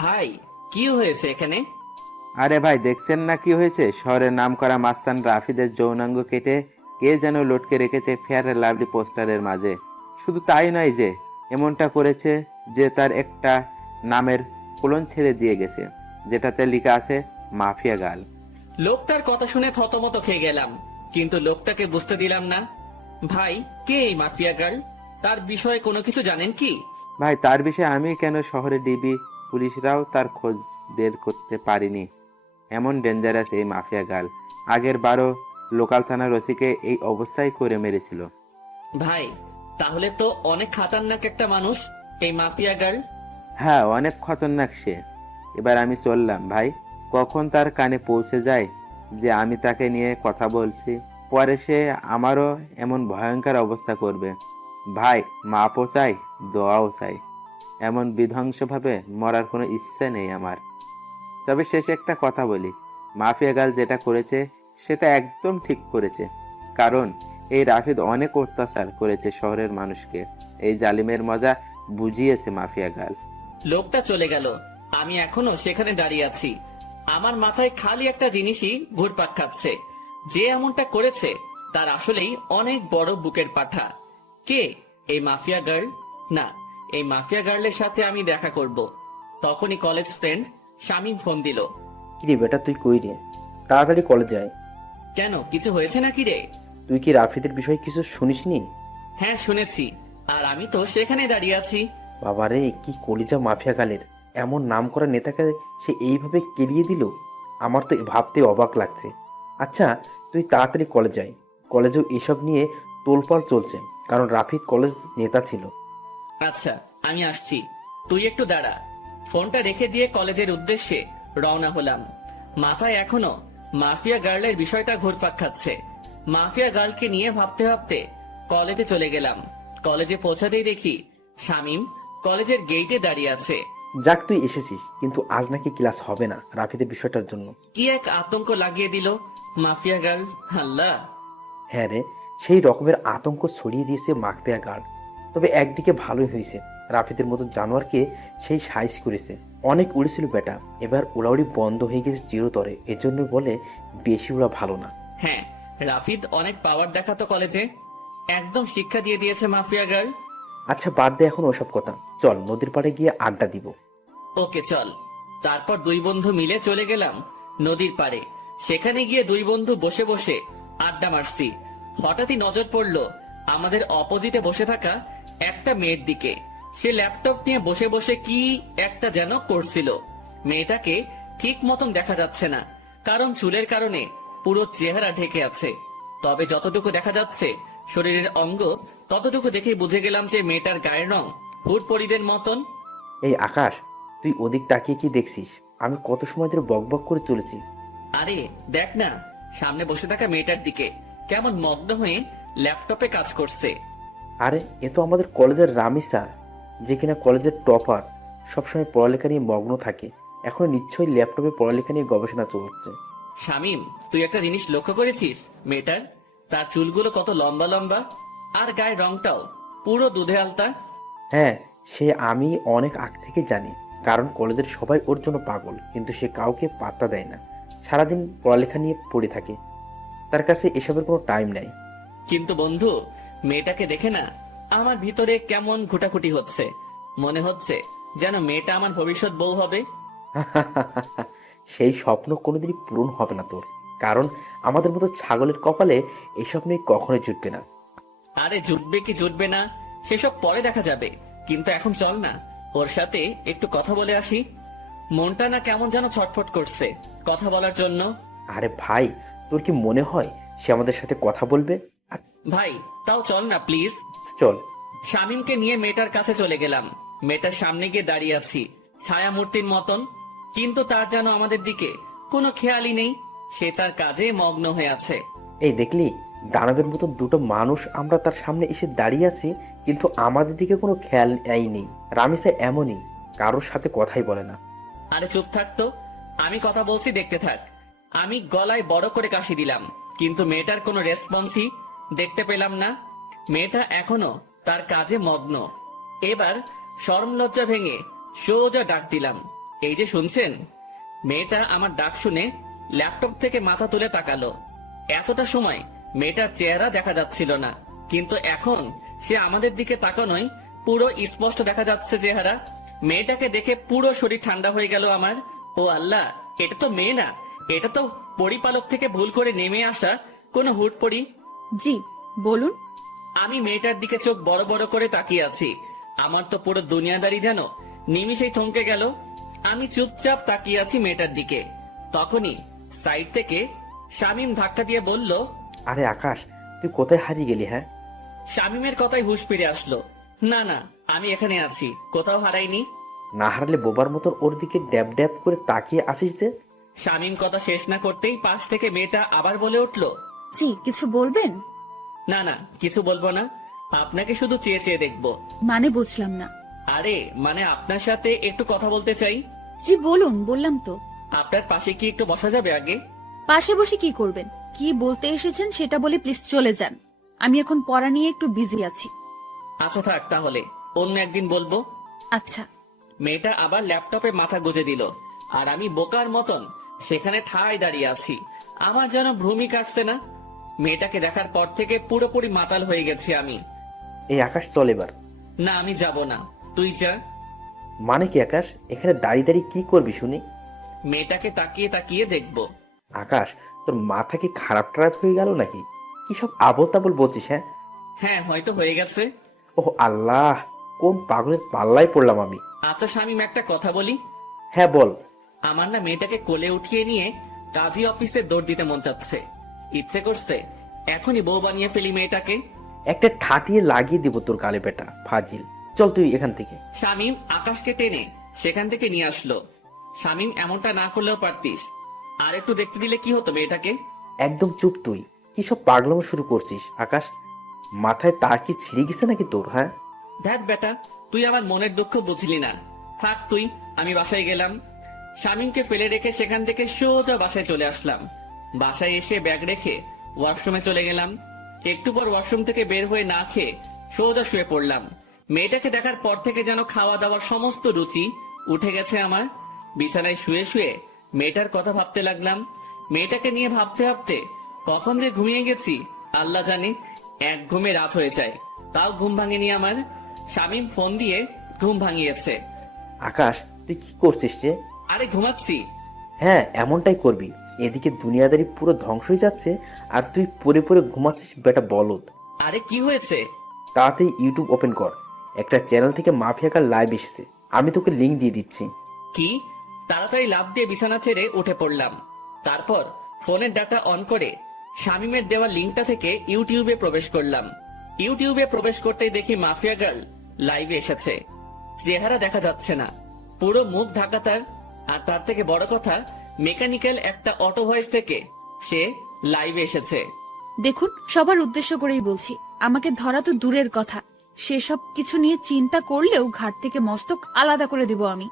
ভাই, কি হয়েছে এখানে? আরে ভাই, দেখছেন না কি হয়েছে? শহরের নামকরা মাস্তান রাফিদের যৌনাঙ্গ কেটে কে যেন লটকে রেখেছে ফেয়ার অ্যান্ড লাভলি পোস্টারের মাঝে। শুধু তাই নয় যে এমনটা করেছে যে তার একটা নামের কোলন ছেড়ে দিয়ে গেছে, যেটাতে লেখা আছে মাফিয়া গার্ল। লোকটার কথা শুনে থতমত খেয়ে গেলাম, কিন্তু লোকটাকে বুঝতে দিলাম না। ভাই, কে এই মাফিয়া গার্ল? তার বিষয়ে কোনো কিছু জানেন কি? ভাই, তার বিষয়ে আমি কেন, শহরে ডিবি পুলিশরাও তার খোঁজ বের করতে পারিনি। এমন ডেঞ্জারাস এই মাফিয়া গার্ল। আগের বারও লোকাল থানার ওসিকে এই অবস্থায় করে মেরেছিল। ভাই, তাহলে তো অনেক খাতারনাক একটা মানুষ এই মাফিয়া গার্ল। হ্যাঁ, অনেক খতরনাক সে। এবার আমি চললাম ভাই। কখন তার কানে পৌঁছে যায় যে আমি তাকে নিয়ে কথা বলছি, পরে সে আমারও এমন ভয়ঙ্কর অবস্থা করবে। ভাই, মাপও চাই, দোয়াও চাই। এমন বিধ্বংসভাবে মরার কোনো ইচ্ছে নেই আমার। তবে শেষে একটা কথা বলি, মাফিয়া গার্ল যেটা করেছে সেটা একদম ঠিক করেছে। কারণ এই রাফিদ অনেক অত্যাচার করেছে শহরের মানুষকে। এই জালিমের মজা বুঝিয়েছে মাফিয়া গার্ল। লোকটা চলে গেল, আমি এখনো সেখানে দাঁড়িয়ে আছি। আমার মাথায় খালি একটা জিনিসই ঘুরপাক খাচ্ছে। যে এমনটা করেছে তার আসলেই অনেক বড় বুকের পাঠা। কে এই মাফিয়া গার্ল? না, এই মাফিয়া গার্লের সাথে আমি দেখা করব। তখনই কলেজ ফ্রেন্ড শামীম ফোন দিল। কিরে বেটা, তুই কই রে? তাড়াতাড়ি কলেজ যায়। কেন, কিছু হয়েছে নাকি রে? তুই কি রাফিদের বিষয়ে কিছু শুনিসনি? হ্যাঁ, শুনেছি, আর আমি তো সেখানে দাঁড়িয়ে আছি। বাবারে, কি কলিজা মাফিয়া গালের! এমন নামকরা নেতাকে সে এইভাবে কেলিয়ে দিল। আমার তো ভাবতে অবাক লাগছে। আচ্ছা, তুই তাড়াতাড়ি কলেজ যাই। কলেজেও এসব নিয়ে তোলপাড় চলছে, কারণ রাফিদ কলেজ নেতা ছিল। আচ্ছা, আমি আসছি, তুই একটু দাঁড়া। ফোনটা রেখে দিয়ে কলেজের উদ্দেশ্যে রওনা হলাম। মাথায় এখনো মাফিয়া গার্লের বিষয়টা ঘুরপাক খাচ্ছে। মাফিয়া গার্লকে নিয়ে ভাবতে ভাবতে কলেজে চলে গেলাম। কলেজে পৌঁছাতেই দেখি শামীম কলেজের গেইটে দাঁড়িয়ে আছে। যাক, তুই এসেছিস, কিন্তু আজ নাকি ক্লাস হবে না রাফিদের বিষয়টার জন্য। কি এক আতঙ্ক লাগিয়ে দিল মাফিয়া গার্ল! আল্লাহ! হ্যাঁ রে, সেই রকমের আতঙ্ক ছড়িয়ে দিয়েছে মাফিয়া গার্ড। তবে একদিকে ভালোই হয়েছে, রাফিদের মতো জানোয়ারকে সেই সাইজ করেছে। অনেক উড়েছিল বেটা, এবার উড়াউড়ি বন্ধ হয়ে গেছে চিরতরে। এজন্য বলে বেশি উড়া ভালো না। হ্যাঁ, রাফিদ অনেক পাওয়ার দেখাতো কলেজে। একদম শিক্ষা দিয়ে দিয়েছে মাফিয়া গার্ল। আচ্ছা, বাদ দে এখন ওসব কথা। চল নদীর পাড়ে গিয়ে আড্ডা দিব। ওকে, চল। তারপর দুই বন্ধু মিলে চলে গেলাম নদীর পাড়ে। সেখানে গিয়ে দুই বন্ধু বসে বসে আড্ডা মারছি। হঠাৎই নজর পড়লো আমাদের অপোজিটে বসে থাকা একটা মেয়ের দিকে। সে ল্যাপটপ নিয়ে বসে বসে কি একটা যেন করছিল। মেয়েটাকে ঠিক মতন দেখা যাচ্ছে না, কারণ চুলের কারণে পুরো চেহারা ঢেকে আছে। তবে যতটুকু দেখা যাচ্ছে শরীরের অঙ্গ, ততটুকু দেখে বুঝে গেলাম যে মেয়েটার গায়ের রং হুট পরিদের মতন। এই আকাশ, তুই ওদিক তাকিয়ে কি দেখছিস? আমি কত সময় ধরে বকবক করে চলেছি। আরে দেখ না, সামনে বসে থাকা মেয়েটার দিকে কেমন মগ্ন হয়ে ল্যাপটপে কাজ করছে। আরে, এ তো আমাদের কলেজের রামিসা, যে কিনা কলেজের টপার, সবসময় পড়ালেখা নিয়ে মগ্ন থাকে। এখন নিশ্চয়ই ল্যাপটপে পড়ালেখা নিয়ে গবেষণা চলছে। শামিম, তুই একটা জিনিস লক্ষ্য করেছিস? মেয়েটার তার চুলগুলো কত লম্বা লম্বা, আর গায়ের রংটাও পুরো দুধে আলতা। হ্যাঁ, সে আমি অনেক আগ থেকে জানি, কারণ কলেজের সবাই ওর জন্য পাগল, কিন্তু সে কাউকে পাত্তা দেয় না। সারাদিন পড়ালেখা নিয়ে পড়ে থাকে, তার কাছে এসবের কোনো টাইম নাই। কিন্তু বন্ধু, মেয়েটাকে দেখে না আমার ভিতরে কেমন ঘুটাঘুটি হচ্ছে। মনে হচ্ছে যেন মেয়েটা আমার ভবিষ্যৎ বউ হবে। সেই স্বপ্ন কোনোদিনই পূরণ হবে না তোর, কারণ আমাদের মতো ছাগলের কপালে এসব মেয়ে কখনোই জুটবে না। আরে জুটবে কি জুটবে না সেসব পরে দেখা যাবে, কিন্তু এখন চল না, ওর সাথে একটু কথা বলে আসি। মনটা না কেমন যেন ছটফট করছে কথা বলার জন্য। আরে ভাই, তোর কি মনে হয় সে আমাদের সাথে কথা বলবে? ভাই, তাও চল না প্লিজ। চল। শামিমকে নিয়ে মেয়েটার কাছে চলে গেলাম। মেয়েটার সামনে গিয়ে দাঁড়িয়ে আছি ছায়া মূর্তির মতন, কিন্তু তার যেন আমাদের দিকে কোনো খেয়ালই নেই। সে তার কাজে মগ্ন হয়ে আছে। এই দেখলি, দানবের মতো দুটো মানুষ আমরা তার সামনে এসে দাঁড়িয়ে আছি, কিন্তু আমাদের দিকে কোনো খেয়াল নেই। রামিসা এমনই, কারোর সাথে কথাই বলে না। আরে চুপ থাকতো, আমি কথা বলছি, দেখতে থাক। আমি গলায় বড় করে কাশি দিলাম, কিন্তু মেয়েটার কোনো রেসপন্সই দেখতে পেলাম না। মেয়েটা এখনো তার কাজে মগ্ন। এবার শরম লজ্জা ভেঙে সোজা ডাক দিলাম, এই যে শুনছেন? মেয়েটা আমার ডাক শুনে ল্যাপটপ থেকে মাথা তুলে তাকালো। এতটা সময় মেয়েটার চেহারা দেখা যাচ্ছিল না, কিন্তু এখন সে আমাদের দিকে তাকানোই পুরো স্পষ্ট দেখা যাচ্ছে চেহারা। মেয়েটাকে দেখে পুরো শরীর ঠান্ডা হয়ে গেল আমার। ও আল্লাহ, এটা তো মেয়ে না, এটা তো পরিপালক থেকে ভুল করে নেমে আসা কোনো হুটপড়ি। জি বলুন। আমি মেয়েটার দিকে চোখ বড় বড় করে তাকিয়ে আছি। আমার তো পুরো দুনিয়াদারি যেন নিমিষেই থমকে গেল। আমি চুপচাপ তাকিয়ে আছি মেয়েটার দিকে। তখনই সাইড থেকে শামীম ধাক্কা দিয়ে বলল, আরে আকাশ, তুই কোথায় হারিয়ে গেলি? হ্যাঁ, শামীমের কথায় হুঁশ ফিরে আসলো। না না, আমি এখানে আছি, কোথাও হারাইনি। না হারালে বোবার মতন ওর দিকে ড্যাব ড্যাব করে তাকিয়ে আসিস যে। শামীম কথা শেষ না করতেই পাশ থেকে মেয়েটা আবার বলে উঠলো, জি কিছু বলবেন? না না, কিছু বলবো না, আপনাকে শুধু চেয়ে চেয়ে দেখবো। মানে বুঝলাম না। আরে মানে আপনার সাথে একটু কথা বলতে চাই। জি বলুন, বললাম তো। আপনার পাশে কি একটু বসা যাবে আগে? পাশে বসে কি করবেন? কি বলতে এসেছেন সেটা বলে প্লিজ চলে যান। আমি এখন পড়া নিয়ে একটু বিজি আছি। আচ্ছা থাক, তাহলে অন্য একদিন বলবো। আচ্ছা। মেয়েটা আবার ল্যাপটপে মাথা গুজে দিল, আর আমি বোকার মতন সেখানে ঠায় দাঁড়িয়ে আছি। আমার যেন ভ্রুমি কাটছে না। মেয়েটাকে দেখার পর থেকে পুরোপুরি মাতাল হয়ে গেছি আমি। এই আকাশ, চল এবার। না, আমি যাব না, তুই যা। মানে কি আকাশ, এখানে দাঁড়িয়ে দাঁড়িয়ে কি করবি শুনি? মেয়েটাকে তাকিয়ে তাকিয়ে দেখবো। আকাশ, তোর মাথা কি খারাপ টারাপ হয়ে গেল নাকি? কি সব আবোল তাবোল বলছিস? হ্যাঁ হ্যাঁ, হয়তো হয়ে গেছে। ওহ আল্লাহ, কোন পাগলের পাল্লায় পড়লাম আমি। আচ্ছা শামীম, একটা কথা বলি। হ্যাঁ বল। আমার না মেয়েটাকে কোলে উঠিয়ে নিয়ে কাজী অফিসে দৌড় দিতে মন চাচ্ছে। ইচ্ছে করছে এখনই বউ বানিয়ে ফেলি মেয়েটাকে। একটা ঠাটিয়ে লাগিয়ে দিব তোর গালে বেটা ফাজিল। চল তুই এখান থেকে। শামীম আকাশকে টেনে সেখান থেকে নিয়ে আসলো। শামীম, এমনটা না করলেও পারতিস, আর একটু দেখতে দিলে কি হতো মেয়েটাকে। একদম চুপ তুই। কি সব পাগলামো শুরু করছিস আকাশ? মাথায় তার কি ছিঁড়ে গেছে নাকি তোর? হ্যাঁ, দেখ বেটা, তুই আমার মনের দুঃখ বুঝলি না। থাক তুই, আমি বাসায় গেলাম। শামীমকে ফেলে রেখে সেখান থেকে সোজা বাসায় চলে আসলাম। বাসায় এসে ব্যাগ রেখে ওয়াশরুমে চলে গেলাম। একটু পর ওয়াশরুম থেকে বের হয়ে না খেয়ে সোজা শুয়ে পড়লাম। মেয়েটাকে দেখার পর থেকে যেন খাওয়া দাওয়ার সমস্ত রুচি উঠে গেছে আমার। বিছানায় শুয়ে শুয়ে মেয়েটার কথা ভাবতে লাগলাম। মেয়েটাকে নিয়ে ভাবতে ভাবতে কখন যে ঘুমিয়ে গেছি আল্লাহ জানে। এক ঘুমে রাত হয়ে যায়, তাও ঘুম ভাঙেনি আমার। শামীম ফোন দিয়ে ঘুম ভাঙিয়েছে। আকাশ তুই কি করছিস রে? আরে ঘুমাচ্ছি। হ্যাঁ, এমনটাই করবি। এদিকে দুনিয়াদারি পুরো ধ্বংস হয়ে যাচ্ছে আর তুই পরে পরে ঘুমাচ্ছিস বেটা বলদ। আরে কি হয়েছে? তাড়াতাড়ি ইউটিউব ওপেন কর। একটা চ্যানেল থেকে মাফিয়াকার লাইভ এসেছে, আমি তোকে লিংক দিয়ে দিচ্ছি। কি? তাড়াতাড়ি লাফ দিয়ে বিছানা ছেড়ে উঠে পড়লাম। তারপর ফোনের ডাটা অন করে শামীমের দেওয়া লিঙ্কটা থেকে ইউটিউবে প্রবেশ করলাম। ইউটিউবে প্রবেশ করতেই দেখি মাফিয়া গার্ল লাইভে এসেছে। চেহারা দেখা যাচ্ছে না, পুরো মুখ ঢাকা তার। আর তার থেকে বড় কথা, মেকানিক্যাল একটা অটো ভয়েস থেকে সে লাইভে এসেছে। দেখুন, সবার উদ্দেশ্য করেই বলছি, আমাকে ধরা তো দূরের কথা, সেসব কিছু নিয়ে চিন্তা করলেও ঘাট থেকে মস্তক আলাদা করে দিব আমি।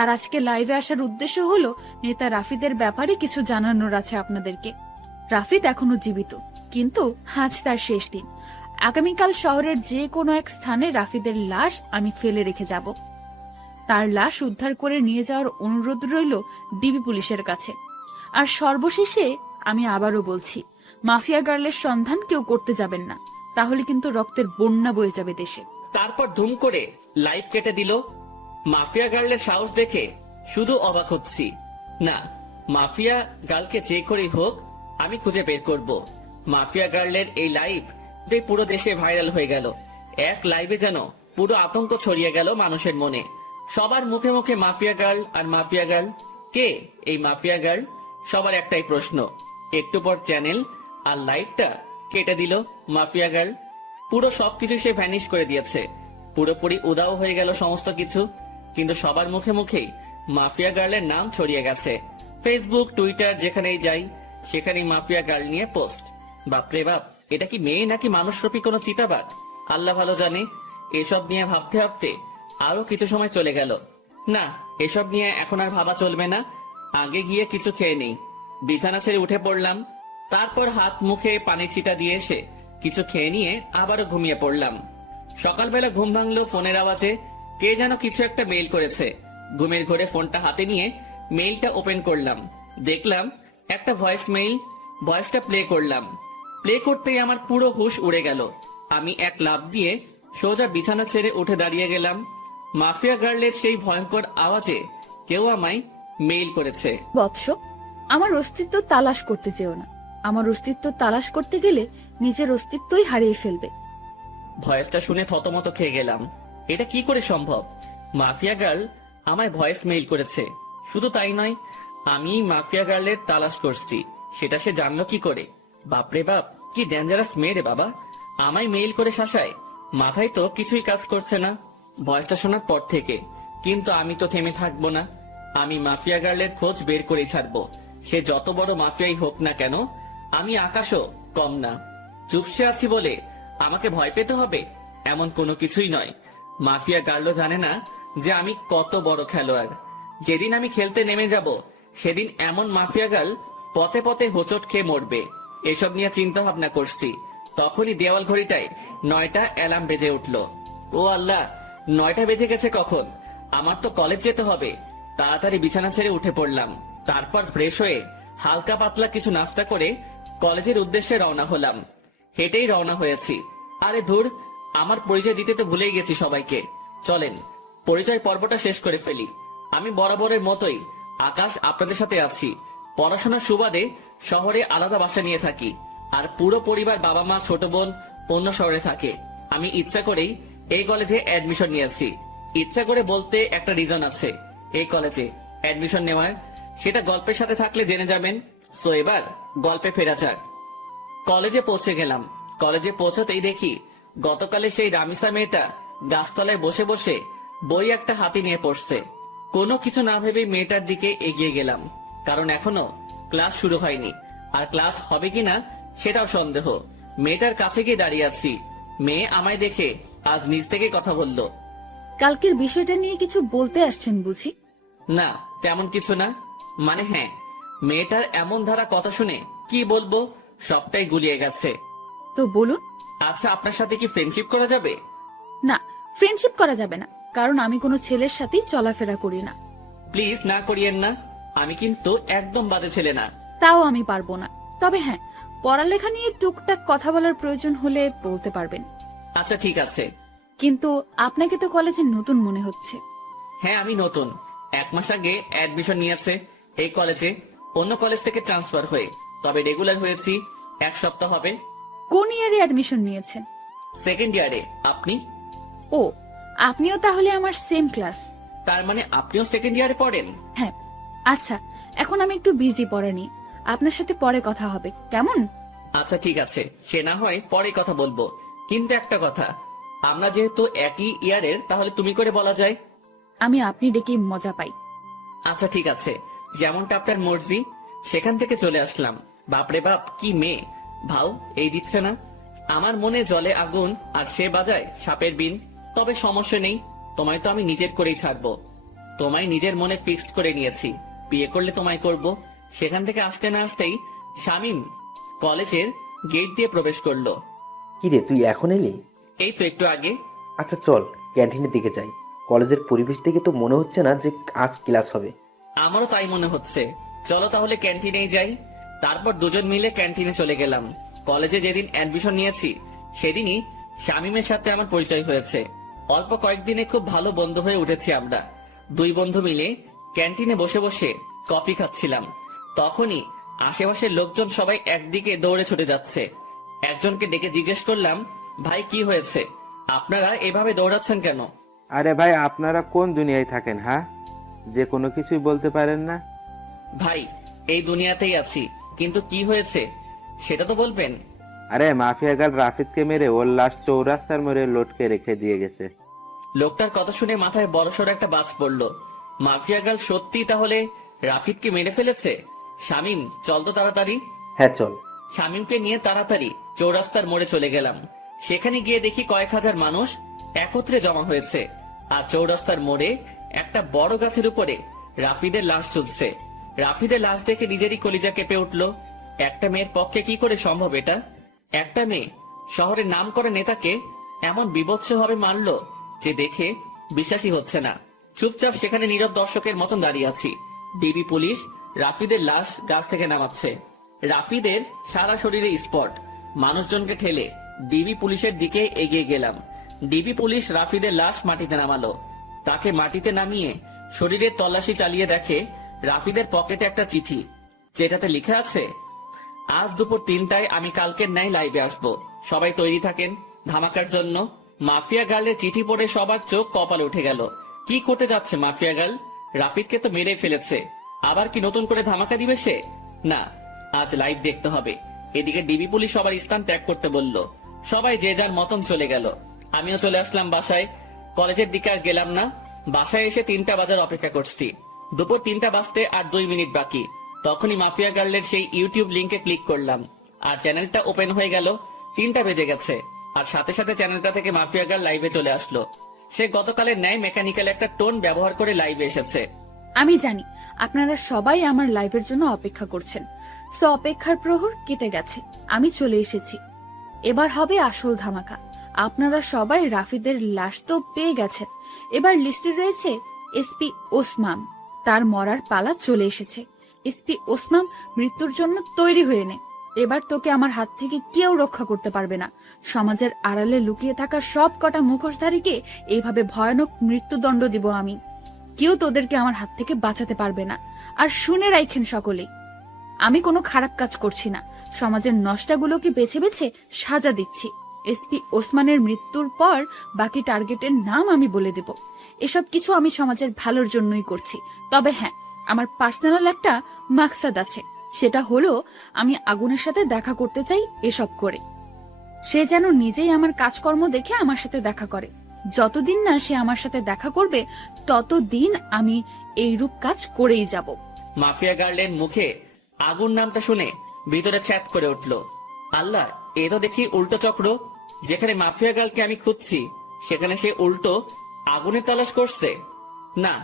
আর আজকে লাইভে আসার উদ্দেশ্য হলো নেতা রাফিদের ব্যাপারে কিছু জানানোর আছে আপনাদেরকে। রাফিদ এখনো জীবিত, কিন্তু আজ তার শেষ দিন। আগামীকাল শহরের যে কোনো এক স্থানে রাফিদের লাশ আমি ফেলে রেখে যাব। তার লাশ উদ্ধার করে নিয়ে যাওয়ার অনুরোধ রইল ডিবি পুলিশের কাছে। আর সর্বশেষে আমি আবারও বলছি, মাফিয়া গার্লের সন্ধান কেউ করতে যাবেন না, তাহলে কিন্তু রক্তের বন্যা বয়ে যাবে দেশে। তারপর ধুম করে লাইভ কেটে দিল। মাফিয়া গার্লের সাহস দেখে শুধু অবাক হচ্ছি। না, মাফিয়া গার্লকে যে করেই হোক আমি খুঁজে বের করব। মাফিয়া গার্লের এই লাইভ পুরো দেশে ভাইরাল হয়ে গেল। এক লাইভে যেন পুরো আতঙ্ক ছড়িয়ে গেল মানুষের মনে। সবার মুখে মুখে মাফিয়া গার্ল আর মাফিয়া গার্ল। কে এই মাফিয়া গার্ল? সবার একটাই প্রশ্ন। একটু পর চ্যানেল আর লাইভটা কেটে দিল মাফিয়া গার্ল। পুরো সবকিছু সে ভ্যানিশ করে দিয়েছে। পুরোপুরি উদাও হয়ে গেল সমস্ত কিছু। কিন্তু সবার মুখে মুখেই মাফিয়া গার্লের নাম ছড়িয়ে গেছে। ফেসবুক, টুইটার, যেখানেই যাই সেখানেই মাফিয়া গার্ল নিয়ে পোস্ট। বাপরে বাপ, এটা কি মেয়ে নাকি মানুষরূপী কোনো চিতাবাঘ? আল্লাহ ভালো জানে। এসব নিয়ে ভাবতে ভাবতে আরো কিছু সময় চলে গেল। না, এসব নিয়ে এখন আর ভাবা চলবে না, আগে গিয়ে কিছু খেয়ে নেই। বিছানা ছেড়ে উঠে পড়লাম। তারপর হাত মুখে পানি ছিটা দিয়ে এসে কিছু খেয়ে নিয়ে আবারও ঘুমিয়ে পড়লাম। সকালবেলা ঘুম ভাঙলো ফোনের আওয়াজে। কে যেন কিছু একটা মেইল করেছে। ঘুমের ঘোরে ফোনটা হাতে নিয়ে মেইলটা ওপেন করলাম, দেখলাম একটা ভয়েস মেইল। ভয়েসটা প্লে করলাম। প্লে করতেই আমার পুরো হুঁশ উড়ে গেল। আমি এক লাফ দিয়ে সোজা বিছানা ছেড়ে উঠে দাঁড়িয়ে গেলাম। মাফিয়া গার্লের সেই ভয়ঙ্কর আওয়াজে কেউ আমায় মেইল করেছে। বৎস, আমার অস্তিত্ব তালাশ করতে চেও না। আমার অস্তিত্ব তালাশ করতে গেলে নিজের অস্তিত্বই হারিয়ে ফেলবে। ভয়েসটা শুনে থতমত খেয়ে গেলাম। এটা কি করে সম্ভব? মাফিয়া গার্ল আমায় ভয়েস মেইল করেছে। শুধু তাই নয়, আমি মাফিয়া গার্লের তালাশ করছি, সেটা সে জানলো কি করে? বাপরে বাপ, কি ডেঞ্জারাস মেয়ে রে বাবা! আমায় মেইল করে শাসায়। মাথায় তো কিছুই কাজ করছে না ভয়েসটা শোনার পর থেকে। কিন্তু আমি তো থেমে থাকবো না। আমি মাফিয়া গার্লের খোঁজ বের করেই ছাড়বো। সে যত বড় মাফিয়াই হোক না কেন, আমি আকাশও কম না। চুপসে আছি বলে আমাকে ভয় পেতে হবে এমন কোনো কিছুই নয়। মাফিয়া গার্লও জানে না যে আমি কত বড় খেলোয়াড়। যেদিন আমি খেলতে নেমে যাব, সেদিন এমন মাফিয়া গার্ল পথে পথে হোঁচট খেয়ে মরবে। এসব নিয়ে চিন্তা ভাবনা করছি, তখনই দেওয়াল ঘড়িটায় 9টা অ্যালার্ম বেজে উঠল। ও আল্লাহ, 9টা বেজে গেছে কখন? আমার তো কলেজ যেতে হবে। তাড়াতাড়ি বিছানা ছেড়ে উঠে পড়লাম। তারপর ফ্রেশ হয়ে হালকা পাতলা কিছু নাস্তা করে কলেজের উদ্দেশ্যে রওনা হলাম। হেঁটেই রওনা হয়েছি। আরে ধুর, আমার পরিচয় দিতে তো ভুলেই গেছি সবাইকে। চলেন পরিচয় পর্বটা শেষ করে ফেলি। আমি বরাবরের মতোই আকাশ, আপনাদের সাথে আছি। পড়াশোনার সুবাদে শহরে আলাদা বাসা নিয়ে থাকি, আর পুরো পরিবার, বাবা মা, ছোট বোন অন্য শহরে থাকে। আমি ইচ্ছা করেই এই কলেজে অ্যাডমিশন নিয়েছি। ইচ্ছা করে বলতে একটা রিজন আছে এই কলেজে অ্যাডমিশন নেওয়ার, সেটা গল্পের সাথে থাকলে জেনে যাবেন। সো এবার গল্পে ফেরা যাক। কলেজে পৌঁছে গেলাম। কলেজে পৌঁছাতেই দেখি গতকালে সেই রামিসা মেয়েটা গাছতলায় বসে বসে বই একটা হাতে নিয়ে পড়ছে। কোনো কিছু না ভেবে মেয়েটার দিকে এগিয়ে গেলাম, কারণ এখনো ক্লাস শুরু হয়নি, আর ক্লাস হবে কিনা সেটাও সন্দেহ। মেয়েটার কাছে গিয়ে দাঁড়িয়ে আছি। মেয়ে আমায় দেখে আজ নিজ থেকে কথা বলল। কালকের বিষয়টা নিয়ে কিছু বলতে আসছেন বুঝি? না, তেমন কিছু না। মানে হ্যাঁ, মেয়েটার এমন ধারা কথা শুনে কি বলবো, সবটাই গুলিয়ে গেছে। তো বলুন। আচ্ছা, আপনার সাথে কি ফ্রেন্ডশিপ করা যাবে? না, ফ্রেন্ডশিপ করা যাবে না, কারণ আমি কোনো ছেলের সাথেই চলাফেরা করি না। প্লিজ না করিয়েন না। আমি কিন্তু একদম বাজে ছেলে না। তাও আমি পারবো না। তবে হ্যাঁ, পড়ালেখা নিয়ে টুকটাক কথা বলার প্রয়োজন হলে বলতে পারবেন। আচ্ছা ঠিক আছে। কিন্তু আপনাকে তো কলেজে নতুন মনে হচ্ছে। হ্যাঁ, আমি নতুন। 1 মাস আগে অ্যাডমিশন নিয়েছে এই কলেজে, অন্য কলেজ থেকে ট্রান্সফার হয়ে। তবে রেগুলার হয়েছি 1 সপ্তাহ হবে। কোন ইয়ারে অ্যাডমিশন নিয়েছেন? সেকেন্ড ইয়ারে। আপনি? ও, আপনিও তাহলে আমার সেম ক্লাস। তার মানে আপনিও সেকেন্ড ইয়ারে পড়েন? হ্যাঁ। আচ্ছা, এখন আমি একটু বিজি পড়া নিয়ে। আপনার সাথে পরে কথা হবে, কেমন? আচ্ছা ঠিক আছে, সে না হয় পরে কথা বলবো। কিন্তু একটা কথা, আমরা যেহেতু একই ইয়ারের, তাহলে তুমি করে বলা যায়। আমি আপনি ডেকেই মজা পাই। আচ্ছা ঠিক আছে, যেমনটা আপনার মর্জি। সেখান থেকে চলে আসলাম। বাপরে বাপ, কি মেয়ে! ভাও এই দিচ্ছে না। আমার মনে জলে আগুন, আর সে বাজায় সাপের বিন। তবে সমস্যা নেই, তোমায় তো আমি নিজের করেই ছাড়বো। তোমায় নিজের মনে ফিক্সড করে নিয়েছি, বিয়ে করলে তোমায় করব। সেখান থেকে আসতে না আসতেই শামীম কলেজের গেট দিয়ে প্রবেশ করলো। কিরে, তুই এখন এলি? এই তো একটু আগে। আচ্ছা চল ক্যান্টিনের দিকে যাই। কলেজের পরিবেশ দেখে তো মনে হচ্ছে না যে আজ ক্লাস হবে। আমারও তাই মনে হচ্ছে। চলো তাহলে ক্যান্টিনেই যাই। তারপর দুজন মিলে ক্যান্টিনে চলে গেলাম। কলেজে যেদিন অ্যাডমিশন নিয়েছি, সেদিনই শামীমের সাথে আমার পরিচয় হয়েছে। অল্প কয়েকদিনে খুব ভালো বন্ধু হয়ে উঠেছি আমরা। 2 বন্ধু মিলে ক্যান্টিনে বসে বসে কফি খাচ্ছিলাম। তখনই আশেপাশের লোকজন সবাই একদিকে দৌড়ে ছুটে যাচ্ছে। একজনকে ডেকে জিজ্ঞেস করলাম, ভাই কি হয়েছে? আপনারা এভাবে দৌড়াচ্ছেন কেন? আরে ভাই, আপনারা কোন দুনিয়ায় থাকেন? হ্যাঁ, যে কোনো কিছুই বলতে পারেন না? ভাই, এই দুনিয়াতেই আছি, কিন্তু কি হয়েছে সেটা তো বলবেন। আরে মাফিয়া গার্ল রাফিদকে মেরে ওর লাশ চৌরাস্তার মোড়ে লটকে রেখে দিয়ে গেছে। লোকটার কথা শুনে মাথায় বড়সড় একটা বাজ পড়লো। মাফিয়া গার্ল সত্যি তাহলে রাফিদকে মেরে ফেলেছে? শামীম, চল তো তাড়াতাড়ি। হ্যাঁ চল। শামীমকে নিয়ে তাড়াতাড়ি চৌরাস্তার মোড়ে চলে গেলাম। সেখানে গিয়ে দেখি কয়েক হাজার মানুষ একত্রে জমা হয়েছে, আর চৌরাস্তার মোড়ে একটা বড় গাছের উপরে রাফিদের লাশ ঝুলছে। রাফিদের লাশ দেখে নিজেরই কলিজা কেঁপে উঠলো। একটা মেয়ের পক্ষে কি করে সম্ভব এটা? একটা মেয়ে শহরের নাম করা নেতাকে এমন বিভৎস ভাবে মারলো যে দেখে বিশ্বাসই হচ্ছে না। চুপচাপ সেখানে নীরব দর্শকের মতন দাঁড়িয়ে আছি। ডিবি পুলিশ রাফিদের লাশ গাছ থেকে নামাচ্ছে। রাফিদের সারা শরীরে স্পট। মানুষজনকে ঠেলে ডিবি পুলিশের দিকে এগিয়ে গেলাম। ডিবি পুলিশ রাফিদের লাশ মাটিতে নামালো। তাকে মাটিতে নামিয়ে শরীরের তল্লাশি চালিয়ে দেখে রাফিদের পকেটে একটা চিঠি, যেটাতে লেখা আছে, আজ দুপুর 3টায় আমি কালকের ন্যায় লাইভে আসবো, সবাই তৈরি থাকেন ধামাকার জন্য। মাফিয়া গার্লের চিঠি পড়ে সবার চোখ কপালে উঠে গেল। কি করতে যাচ্ছে মাফিয়া গার্ল? রাফিদকে তো মেরে ফেলেছে, আবার কি নতুন করে ধামাকা দিবে সে? না, আজ লাইভ দেখতে হবে। এদিকে ডিবি পুলিশ সবার স্থান ত্যাগ করতে বলল। সবাই যে যার মতন চলে গেল। আমিও চলে আসলাম বাসায়। কলেজের দিকে আর গেলাম না। বাসায় এসে 3টা বাজার অপেক্ষা করছি। দুপুর 3টা বাজতে আর 2 মিনিট বাকি। তখনই মাফিয়া গার্লের সেই ইউটিউব লিংকে ক্লিক করলাম আর চ্যানেলটা ওপেন হয়ে গেল। 3টা বেজে গেছে আর সাথে সাথে চ্যানেলটা থেকে মাফিয়া গার্ল লাইভে চলে আসলো। সে গতকালের ন্যায় মেকানিক্যাল একটা টোন ব্যবহার করে লাইভে এসেছে। আমি জানি আপনারা সবাই আমার লাইভের জন্য অপেক্ষা করছেন, সো অপেক্ষার প্রহর কেটে গেছে। আমি চলে এসেছি। এবার হবে আসল ধামাকা। আপনারা সবাই রাফিদের লাশ তো পেয়ে গেছেন। এবার লিস্টে রয়েছে এসপি ওসমান। তার মরার পালা চলে এসেছে। এসপি ওসমান, মৃত্যুর জন্য তৈরি হয়ে নে। এবার তোকে আমার হাত থেকে কেউ রক্ষা করতে পারবে না। সমাজের আড়ালে লুকিয়ে থাকা সব কটা মুখোশধারীকে এইভাবে ভয়ানক মৃত্যুদণ্ড দিব আমি। কেউ তোদেরকে আমার হাত থেকে বাঁচাতে পারবে না। আর শুনে রাখেন সকলেই, আমি কোনো খারাপ কাজ করছি না। সমাজের নষ্টাগুলোকে বেছে বেছে সাজা দিচ্ছি। এসপি ওসমানের মৃত্যুর পর বাকি টার্গেটের নাম আমি বলে দেব। এসব কিছু আমি সমাজের ভালোর জন্যই করছি। তবে হ্যাঁ, আমার পার্সোনাল একটা মাকসাদ আছে। সেটা হলো আমি আগুনের সাথে দেখা করতে চাই এসব করে। সে যেন নিজেই আমার কাজকর্ম দেখে আমার সাথে দেখা করে। যতদিন না সে আমার সাথে দেখা করবে ততদিন আমি এইরূপ কাজ করেই যাব। মাফিয়া গার্লের মুখে আগুন নামটা শুনে ভিতরে ছ্যাত করে উঠল। আল্লাহ, এ তো দেখি উল্টো চক্র। যেখানে মাফিয়া গার্লকে আমি খুঁজছি সেখানে সে উল্টো আগুনের তালাশ করছে। না,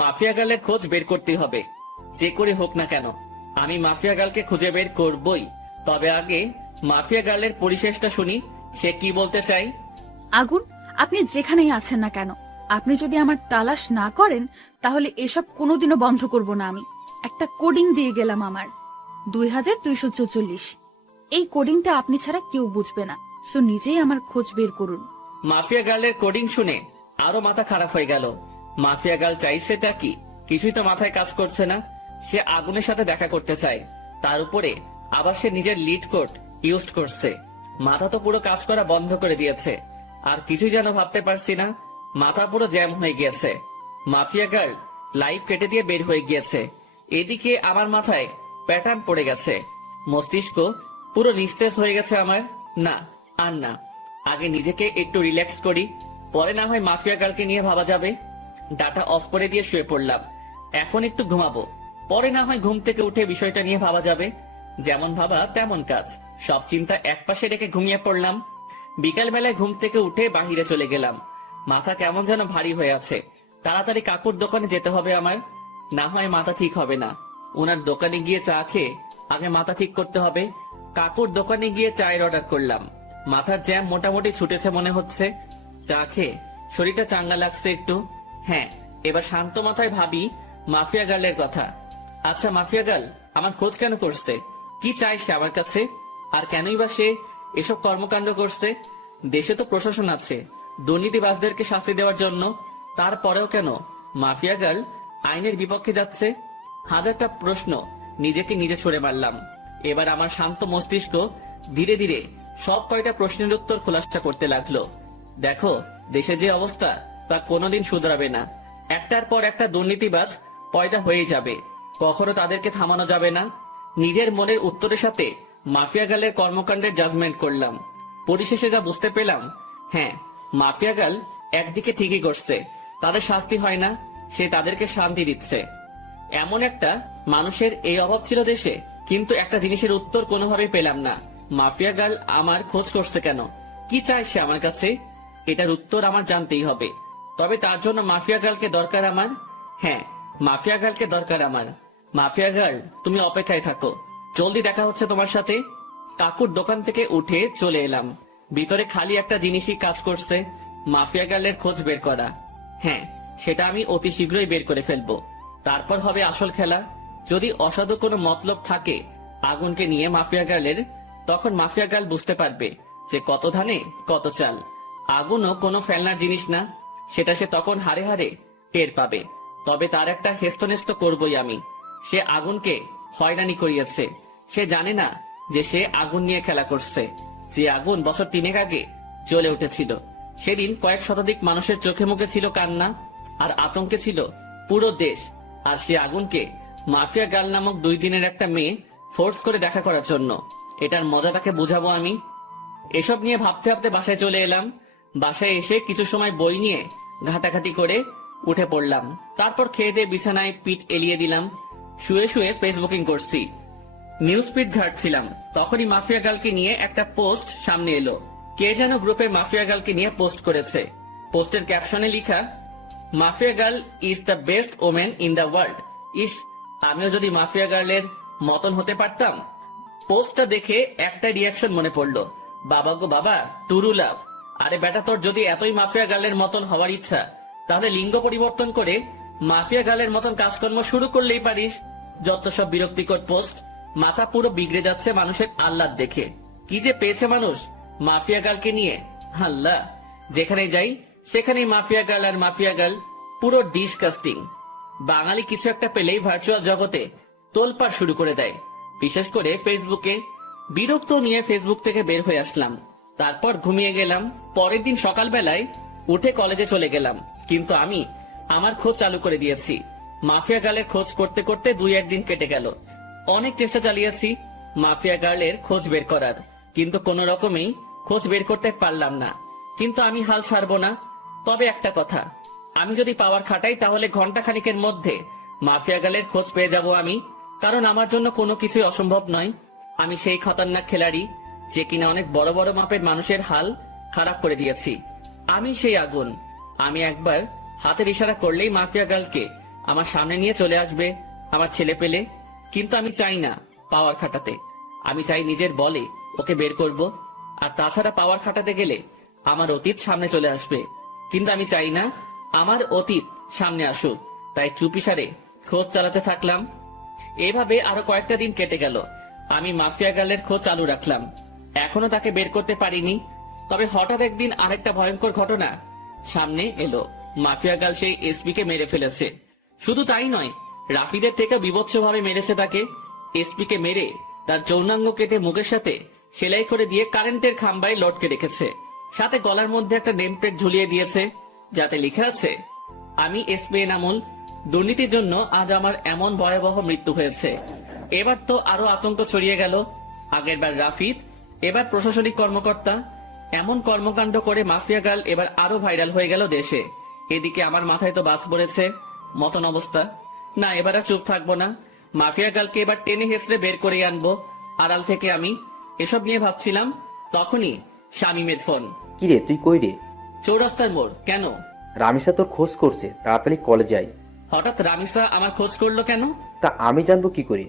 মাফিয়া গার্লের খোঁজ বের করতেই হবে, যে করে হোক না কেন। আমি মাফিয়া গার্লকে খুঁজে বের করবই। তবে আগে মাফিয়া গার্লের পরিশেষটা শুনি, সে কি বলতে চাই। আগুন, আপনি যেখানেই আছেন না কেন, আপনি যদি আমার তালাশ না করেন তাহলে এসব কোনোদিনও বন্ধ করব না আমি। একটা কোডিং দিয়ে গেলাম আমার 2244। এই কোডিংটা আপনি ছাড়া কেউ বুঝবে না, সো নিজেই আমার খোঁজ বের করুন। মাফিয়া গার্লের কোডিং শুনে আরো মাথা খারাপ হয়ে গেল। মাফিয়া গার্ল চাইছে তা কি? কিছুই তো মাথায় কাজ করছে না। সে আগুনের সাথে দেখা করতে চায়, তার উপরে আবার সে নিজের লিড কোড ইউজ করছে। মাথা তো পুরো কাজ করা বন্ধ করে দিয়েছে। আর কিছুই যেন ভাবতে পারছি না, মাথা পুরো জ্যাম হয়ে গিয়েছে। মাফিয়া গার্ল লাইভ কেটে দিয়ে বের হয়ে গিয়েছে। এদিকে আমার মাথায় প্যাটার্ন পড়ে গেছে, মস্তিষ্ক পুরো নিস্তেজ হয়ে গেছে আমার। না, আর না, আগে নিজেকে একটু রিল্যাক্স করি, পরে না হয় মাফিয়া গার্লকে নিয়ে ভাবা যাবে। ডাটা অফ করে দিয়ে শুয়ে পড়লাম। এখন একটু ঘুমাবো, পরে না হয় ঘুম থেকে উঠে বিষয়টা নিয়ে ভাবা যাবে। যেমন ভাবা তেমন কাজ, সব চিন্তা একপাশে রেখে ঘুমিয়ে পড়লাম। বিকাল বেলায় ঘুম থেকে উঠে বাহিরে চলে গেলাম। মাথা কেমন যেন ভারী হয়ে আছে। তাড়াতাড়ি কাকুর দোকানে যেতে হবে আমার, না হয় মাথা ঠিক হবে না। ওনার দোকানে গিয়ে চা খেয়ে আগে মাথা ঠিক করতে হবে। কাকুর দোকানে গিয়ে চায়ের অর্ডার করলাম। মাথার জ্যাম মোটামুটি ছুটেছে মনে হচ্ছে। চা খেয়ে শরীরটা চাঙ্গা লাগছে একটু। হ্যাঁ, এবার শান্ত মাথায় ভাবি মাফিয়া গার্লের কথা। আচ্ছা, মাফিয়া গার্ল আমার খোঁজ কেন করছে? কি চাই সে আমার কাছে? আর কেনই বা সে এসব কর্মকাণ্ড করছে? দেশে তো প্রশাসন আছে দুর্নীতিবাজদেরকে শাস্তি দেওয়ার জন্য, তারপরেও কেন মাফিয়া গার্ল আইনের বিপক্ষে যাচ্ছে? হাজারটা প্রশ্ন নিজেকে নিজে ছুড়ে মারলাম। এবার আমার শান্ত মস্তিষ্ক ধীরে ধীরে সব কয়টা প্রশ্নের উত্তর খোলাসা করতে লাগলো। দেখো, দেশে যে অবস্থা তা কোনোদিন শুধরাবে না। একটার পর একটা দুর্নীতিবাজ পয়দা হয়ে যাবে, কখনো তাদেরকে থামানো যাবে না। নিজের মনের উত্তরের সাথে মাফিয়া গার্লের কর্মকাণ্ডের জাজমেন্ট করলাম। পরিশেষে যা বুঝতে পেলাম, হ্যাঁ, মাফিয়া গার্ল একদিকে ঠিকই করছে, তাদের শাস্তি হয় না, সে তাদেরকে শান্তি দিচ্ছে। এমন একটা মানুষের এই অভাব ছিল দেশে, কিন্তু একটা জিনিসের উত্তর কোনোভাবে পেলাম না। মাফিয়া গার্ল আমার খোঁজ করছে কেন? কি চায় সে আমার কাছে? এটার উত্তর আমার জানতেই হবে। তবে তার জন্য মাফিয়া গার্লকে দরকার আমার। হ্যাঁ, মাফিয়া গার্লকে দরকার আমার। মাফিয়া গার্ল, তুমি অপেক্ষায় থাকো, জলদি দেখা হচ্ছে তোমার সাথে। কাকুর দোকান থেকে উঠে চলে এলাম। ভিতরে খালি একটা জিনিসই কাজ করছে, মাফিয়া গার্লের খোঁজ বের করা। হ্যাঁ, সেটা আমি অতি শীঘ্রই বের করে ফেলবো। তারপর হবে আসল খেলা। যদি অসাধু কোনো মতলব থাকে আগুনকে নিয়ে মাফিয়া গার্লের, তখন মাফিয়া গার্ল বুঝতে পারবে যে কত ধানে কত চাল। আগুনও কোনো ফেলনার জিনিস না, সেটা সে তখন হারে হারে টের পাবে। তবে তার একটা হেস্তনেস্ত করবই আমি। সে আগুনকে হয়রানি করিয়েছে। সে জানে না যে সে আগুন নিয়ে খেলা করছে। যে আগুন বছর 3 আগে জ্বলে উঠেছিল, সেদিন কয়েক শতাধিক মানুষের চোখে মুখে ছিল কান্না, আর আতঙ্কে ছিল পুরো দেশ। আর সে আগুনকে মাফিয়া গার্ল নামক 2 দিনের একটা মেয়ে ফোর্স করে দেখা করার জন্য। এটার মজা তাকে বুঝাবো আমি। এসব নিয়ে ভাবতে ভাবতে বাসায় চলে এলাম। বাসায় এসে কিছু সময় বই নিয়ে ঘাটাঘাটি করে উঠে পড়লাম। তারপর খেয়ে দিয়ে বিছানায় পিঠ এলিয়ে দিলাম। শুয়ে শুয়ে ফেসবুকিং করছি, নিউজ ফিড ঘাটছিলাম। তখনই মাফিয়া গার্লকে নিয়ে একটা পোস্ট সামনে এলো। কে যেন গ্রুপে মাফিয়া গার্লকে নিয়ে পোস্ট করেছে। পোস্টের ক্যাপশনে লেখা, mafia girl is the best women in the world. ইস, আমিও যদি মাফিয়া গার্লের মতন হতে পারতাম। পোস্টটা দেখে একটা রিয়াকশন মনে পড়লো, বাবা গো বাবা, টুরু লাভ। আরে বেটা, তোর যদি এতই মাফিয়া গার্লের মতন হওয়ার ইচ্ছা, তাহলে লিঙ্গ পরিবর্তন করে মাফিয়া গার্লের মতন কাজকর্ম শুরু করলেই পারিস। যত সব বিরক্তিকর পোস্ট, মাথা পুরো বিগড়ে যাচ্ছে মানুষের আহ্লাদ দেখে। কি যে পেয়েছে মানুষ মাফিয়া গার্লকে নিয়ে, আল্লাহ। যেখানে যাই সেখানেই মাফিয়া গার্ল আর মাফিয়া গার্ল, পুরো ডিসকাস্টিং। বাঙালি কিছু একটা পেলেই ভার্চুয়াল জগতে তোলপাড় শুরু করে দেয়, বিশেষ করে ফেসবুকে। বিরক্ত নিয়ে ফেসবুক থেকে বের হয়ে আসলাম। তারপর ঘুমিয়ে গেলাম। পরের দিন সকালবেলায় উঠে কলেজে চলে গেলাম। কিন্তু আমি আমার খোঁজ চালু করে দিয়েছি। মাফিয়া গার্লের খোঁজ করতে করতে 2-1 দিন কেটে গেল। অনেক চেষ্টা চালিয়েছি মাফিয়া গার্লের খোঁজ বের করার, কিন্তু কোনো রকমেই খোঁজ বের করতে পারলাম না। কিন্তু আমি হাল ছাড়বো না। তবে একটা কথা, আমি যদি পাওয়ার খাটাই তাহলে ঘন্টা খানিকের মধ্যে মাফিয়া গার্লের খোঁজ পেয়ে যাব আমি। কারণ আমার জন্য কোনো কিছুই অসম্ভব নয়। আমি সেই খতরনাক খেলাড়ি যে কিনা অনেক বড় বড় মাপের মানুষের হাল খারাপ করে দিয়েছি। আমি সেই আগুন। আমি একবার হাতের ইশারা করলেই মাফিয়া গার্লকে আমার সামনে নিয়ে চলে আসবে আমার ছেলে পেলে। কিন্তু আমি চাই না পাওয়ার খাটাতে। আমি চাই নিজের বলে ওকে বের করব। আর তাছাড়া পাওয়ার খাটাতে গেলে আমার অতীত সামনে চলে আসবে। কিন্তু আমি চাই না আমার অতীত সামনে আসুক। তাই চুপিসারে খোঁজ চালাতে থাকলাম। এভাবে আরো কয়েকটা দিন কেটে গেল। আমি মাফিয়া গার্লের খোঁজ চালু রাখলাম। এখনো তাকে বের করতে পারিনি। তবে হঠাৎ একদিন আরেকটা ভয়ঙ্কর ঘটনা সামনে এলো। মাফিয়া গার্ল সেই এসপি কে মেরে ফেলেছে। শুধু তাই নয়, রাফিদের থেকে বিভৎসভাবে মেরেছে তাকে। এসপি কে মেরে তার যৌনাঙ্গ কেটে মুখের সাথে সেলাই করে দিয়ে কারেন্টের খাম্বায় লটকে রেখেছে। সাথে গলার মধ্যে একটা নেম প্লেট ঝুলিয়ে দিয়েছে, যাতে লেখা আছে, আমি এসপি এনামুল, দুর্নীতির জন্য আজ আমার এমন ভয়াবহ মৃত্যু হয়েছে। এবার তো আরো আতঙ্ক ছড়িয়ে গেল। আগেরবার রাফিদ, এবার প্রশাসনিক কর্মকর্তা। এমন কর্মকাণ্ড করে মাফিয়া গার্ল এবার আরো ভাইরাল হয়ে গেল দেশে। এদিকে আমার মাথায় তো বাজ পড়েছে মতন অবস্থা। না, এবার আর চুপ থাকবো না। মাফিয়া গার্লকে এবার টেনে হেসড়ে বের করে আনবো আড়াল থেকে। আমি এসব নিয়ে ভাবছিলাম, তখনই শামীমের ফোন। কিরে, তুই কই রে? চৌরাস্তার মোড়। কেন? রামিসা তোর খোঁজ করছে, তাড়াতাড়ি কলেজে আয়। হঠাৎ রামিসা আমার খোঁজ করলো কেন? তা আমি জানবো কি করে?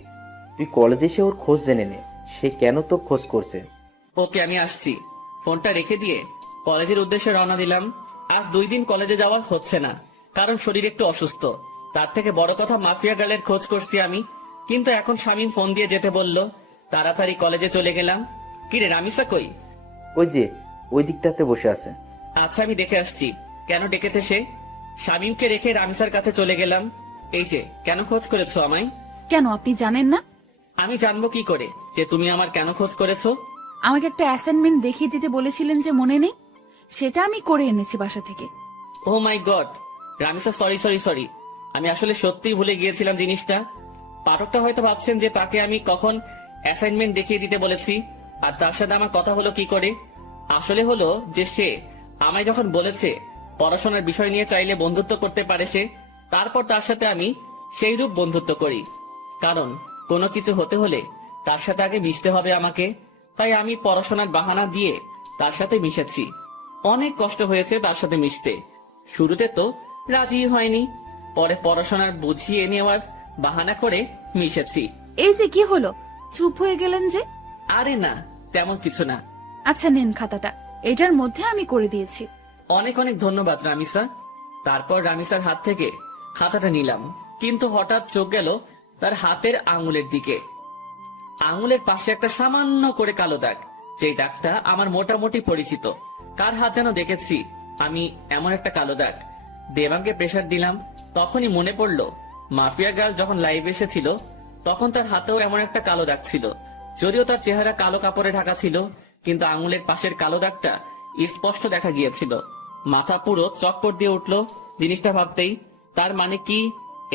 তুই কলেজে এসে ওর খোঁজ জেনে নে, সে কেন তোর খোঁজ করছে। ওকে, আমি আসছি। ফোনটা রেখে দিয়ে কলেজের উদ্দেশ্যে রওনা দিলাম। আজ 2 দিন কলেজে যাওয়া হচ্ছে না, কারণ শরীর একটু অসুস্থ। তার থেকে বড় কথা, মাফিয়া গার্লের খোঁজ করছি আমি। কিন্তু এখন শামীম ফোন দিয়ে যেতে বলল। তাড়াতাড়ি কলেজে চলে গেলাম। কিরে, রামিসা কই? ওই যে ওই দিকটাতে বসে আছে। আচ্ছা, আমি দেখে আসছি কেন ডেকেছে সে। শামীমকে রেখে রামিসার কাছে চলে গেলাম। এই যে, কেন খোঁজ করেছো আমায়? কেন, আপনি জানেন না? আমি জানবো কি করে যে তুমি আমার কেন খোঁজ করেছো? আমাকে একটা অ্যাসাইনমেন্ট দেখিয়ে দিতে বলেছিলেন যে, মনে নেই? সেটা আমি করে এনেছি বাসা থেকে। Oh my God, Ramisa, sorry sorry sorry. আমি আসলে সত্যিই ভুলে গিয়েছিলাম জিনিসটা। পাঠকটা হয়তো ভাবছেন যে তাকে আমি কখন অ্যাসাইনমেন্ট দেখিয়ে দিতে বলেছি, আর তার সাথে আমার কথা হলো কি করে। আসলে হলো যে সে আমায় যখন বলেছে পড়াশোনার বিষয় নিয়ে চাইলে বন্ধুত্ব করতে পারে সে, তারপর তার সাথে আমি সেই রূপ বন্ধুত্ব করি। কারণ কোনো কিছু হতে হলে তার সাথে আগে মিশতে হবে আমাকে। তাই আমি পড়াশোনার বাহানা দিয়ে তার সাথে মিশেছি। অনেক কষ্ট হয়েছে তার সাথে মিশতে। শুরুতে তো রাজি হয়নি, পরে পড়াশোনার বুঝিয়ে নেওয়ার বাহানা করে মিশেছি। এই যে কি হলো, চুপ হয়ে গেলেন যে? আরে না, তেমন কিছু না। আচ্ছা, নেন খাতাটা, এটার মধ্যে আমি করে দিয়েছি। অনেক অনেক ধন্যবাদ রামিসা। তারপর রামিসার হাত থেকে খাতাটা নিলাম, কিন্তু হঠাৎ চোখ গেল তার হাতের আঙুলের দিকে। আঙুলের পাশে একটা সামান্য করে কালো দাগ, যেই দাগটা আমার মোটামুটি পরিচিত। কার হাত যেন দেখেছি আমি এমন একটা কালো দাগ। দেবাঙ্গে প্রেসার দিলাম, তখনই মনে পড়লো মাফিয়া গার্ল যখন লাইভ এসেছিল তখন তার হাতেও এমন একটা কালো দাগ ছিল। যদিও তার চেহারা কালো কাপড়ে ঢাকা ছিল, কিন্তু আঙুলের পাশের কালো দাগটা স্পষ্ট দেখা গিয়েছিল। মাথা পুরো চক্কর দিয়ে উঠলো জিনিসটা ভাবতেই। তার মানে কি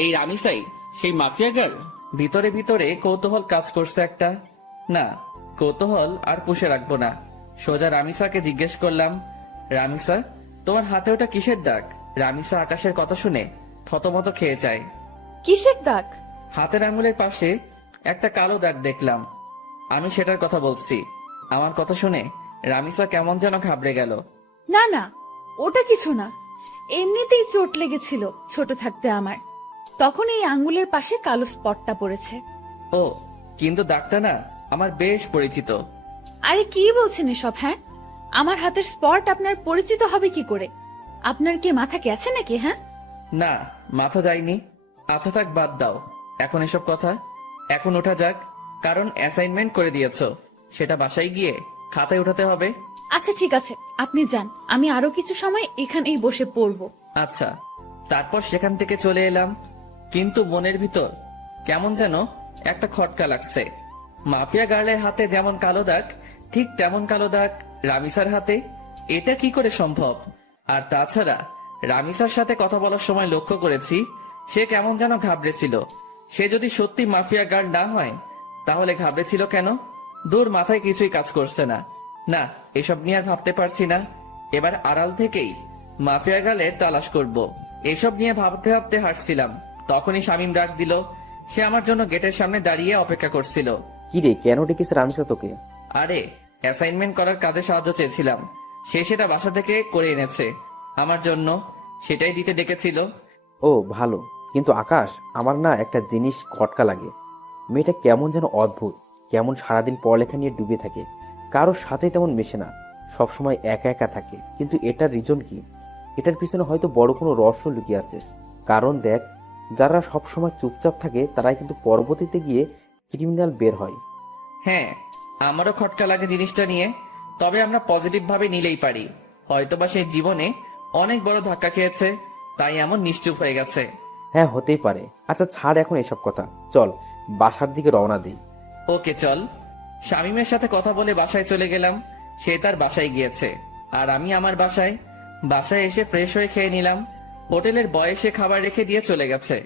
এই রামিসাই সেই মাফিয়া গার্ল? ভিতরে ভিতরে কৌতূহল কাজ করছে একটা। না, কৌতূহল আর পুষে রাখবো না। সোজা রামিসাকে জিজ্ঞেস করলাম, রামিসা তোমার হাতে ওটা কিসের দাগ? রামিসা আকাশের কথা শুনে থতমত খেয়ে যায়। কিসের দাগ? হাতের আঙুলের পাশে একটা কালো দাগ দেখলাম। আমি সেটার কথা বলছি। আমার কথা শুনে রামিসা কেমন যেন ঘাবড়ে গেল। না না, ওটা কিছু না, এমনিতেই চোট লেগেছিল ছোট থাকতে আমার, তখন এই আঙ্গুলের পাশে কালো স্পটটা পড়েছে। ও, কিন্তু দাগটা না আমার বেশ পরিচিত। আরে কি বলছেন এসব? হ্যাঁ, আমার হাতের স্পট আপনার পরিচিত হবে কি করে? আপনার কি মাথা গেছে নাকি? হ্যাঁ, না, মাথা যায়নি। আচ্ছা থাক, বাদ দাও এখন এসব কথা। এখন ওঠা যাক, কারণ অ্যাসাইনমেন্ট করে দিয়েছো, সেটা বাসায় গিয়ে খাতায় উঠাতে হবে। আচ্ছা ঠিক আছে, আপনি যান, আমি আরো কিছু সময় এখানেই বসে পড়বো। আচ্ছা। তারপর সেখান থেকে চলে এলাম, কিন্তু মনের ভিতর কেমন যেন একটা খটকা লাগছে। মাফিয়া গার্লের হাতে যেমন কালো দাগ, ঠিক তেমন কালো দাগ রামিসার হাতে। এটা কি করে সম্ভব? আর তাছাড়া রামিসার সাথে কথা বলার সময় লক্ষ্য করেছি সে কেমন যেন ঘাবড়েছিল। সে যদি সত্যি মাফিয়া গার্ল না হয় তাহলে ঘাবড়েছিল কেন? দূর, মাথায় কিছুই কাজ করছে না। না, এসব নিয়ে আর ভাবতে পারছি না। এবার আড়াল থেকেই মাফিয়া গার্লের তালাশ করব। এসব নিয়ে ভাবতে ভাবতে হাঁটছিলাম, তখনই শামীম ডাক দিল। সে আমার জন্য গেটের সামনে দাঁড়িয়ে অপেক্ষা করছিল। কি রে, কেন ডেকেছে রামিসা তোকে? আরে, অ্যাসাইনমেন্ট করার কাজে সাহায্য চেয়েছিলাম, সে সেটা বাসা থেকে করে এনেছে আমার জন্য, সেটাই দিতে ডেকেছিল। ও ভালো, কিন্তু আকাশ, আমার না একটা জিনিস খটকা লাগে। মেয়েটা কেমন যেন অদ্ভুত, কেমন সারাদিন পড়ালেখা নিয়ে ডুবে থাকে, কারোর সাথে তেমন মেশে না, সবসময় একা একা থাকে। কিন্তু এটার রিজন কি? এটার পিছনে হয়তো বড় কোনো রহস্য লুকিয়ে আছে। কারণ দেখ, যারা সবসময় চুপচাপ থাকে তারাই কিন্তু পরবর্তীতে গিয়ে ক্রিমিনাল বের হয়। হ্যাঁ, আমারও খটকা লাগে জিনিসটা নিয়ে, তবে আমরা পজিটিভ ভাবে নিলেই পারি। হয়তোবা সেই জীবনে অনেক বড় ধাক্কা খেয়েছে, তাই এমন নিশ্চুপ হয়ে গেছে। হ্যাঁ, হতেই পারে। আচ্ছা ছাড় এখন এসব কথা, চল বাসার দিকে রওনা দিই। ওকে চল। শামীমের সাথে কথা বলে বাসায় চলে গেলাম। সে তার বাসায় গিয়েছে, আর আমি আমার বাসায়। বাসায় এসে ফ্রেশ হয়ে খেয়ে নিলাম। হোটেলের বয় এসে খাবার রেখে দিয়ে চলে গেছে।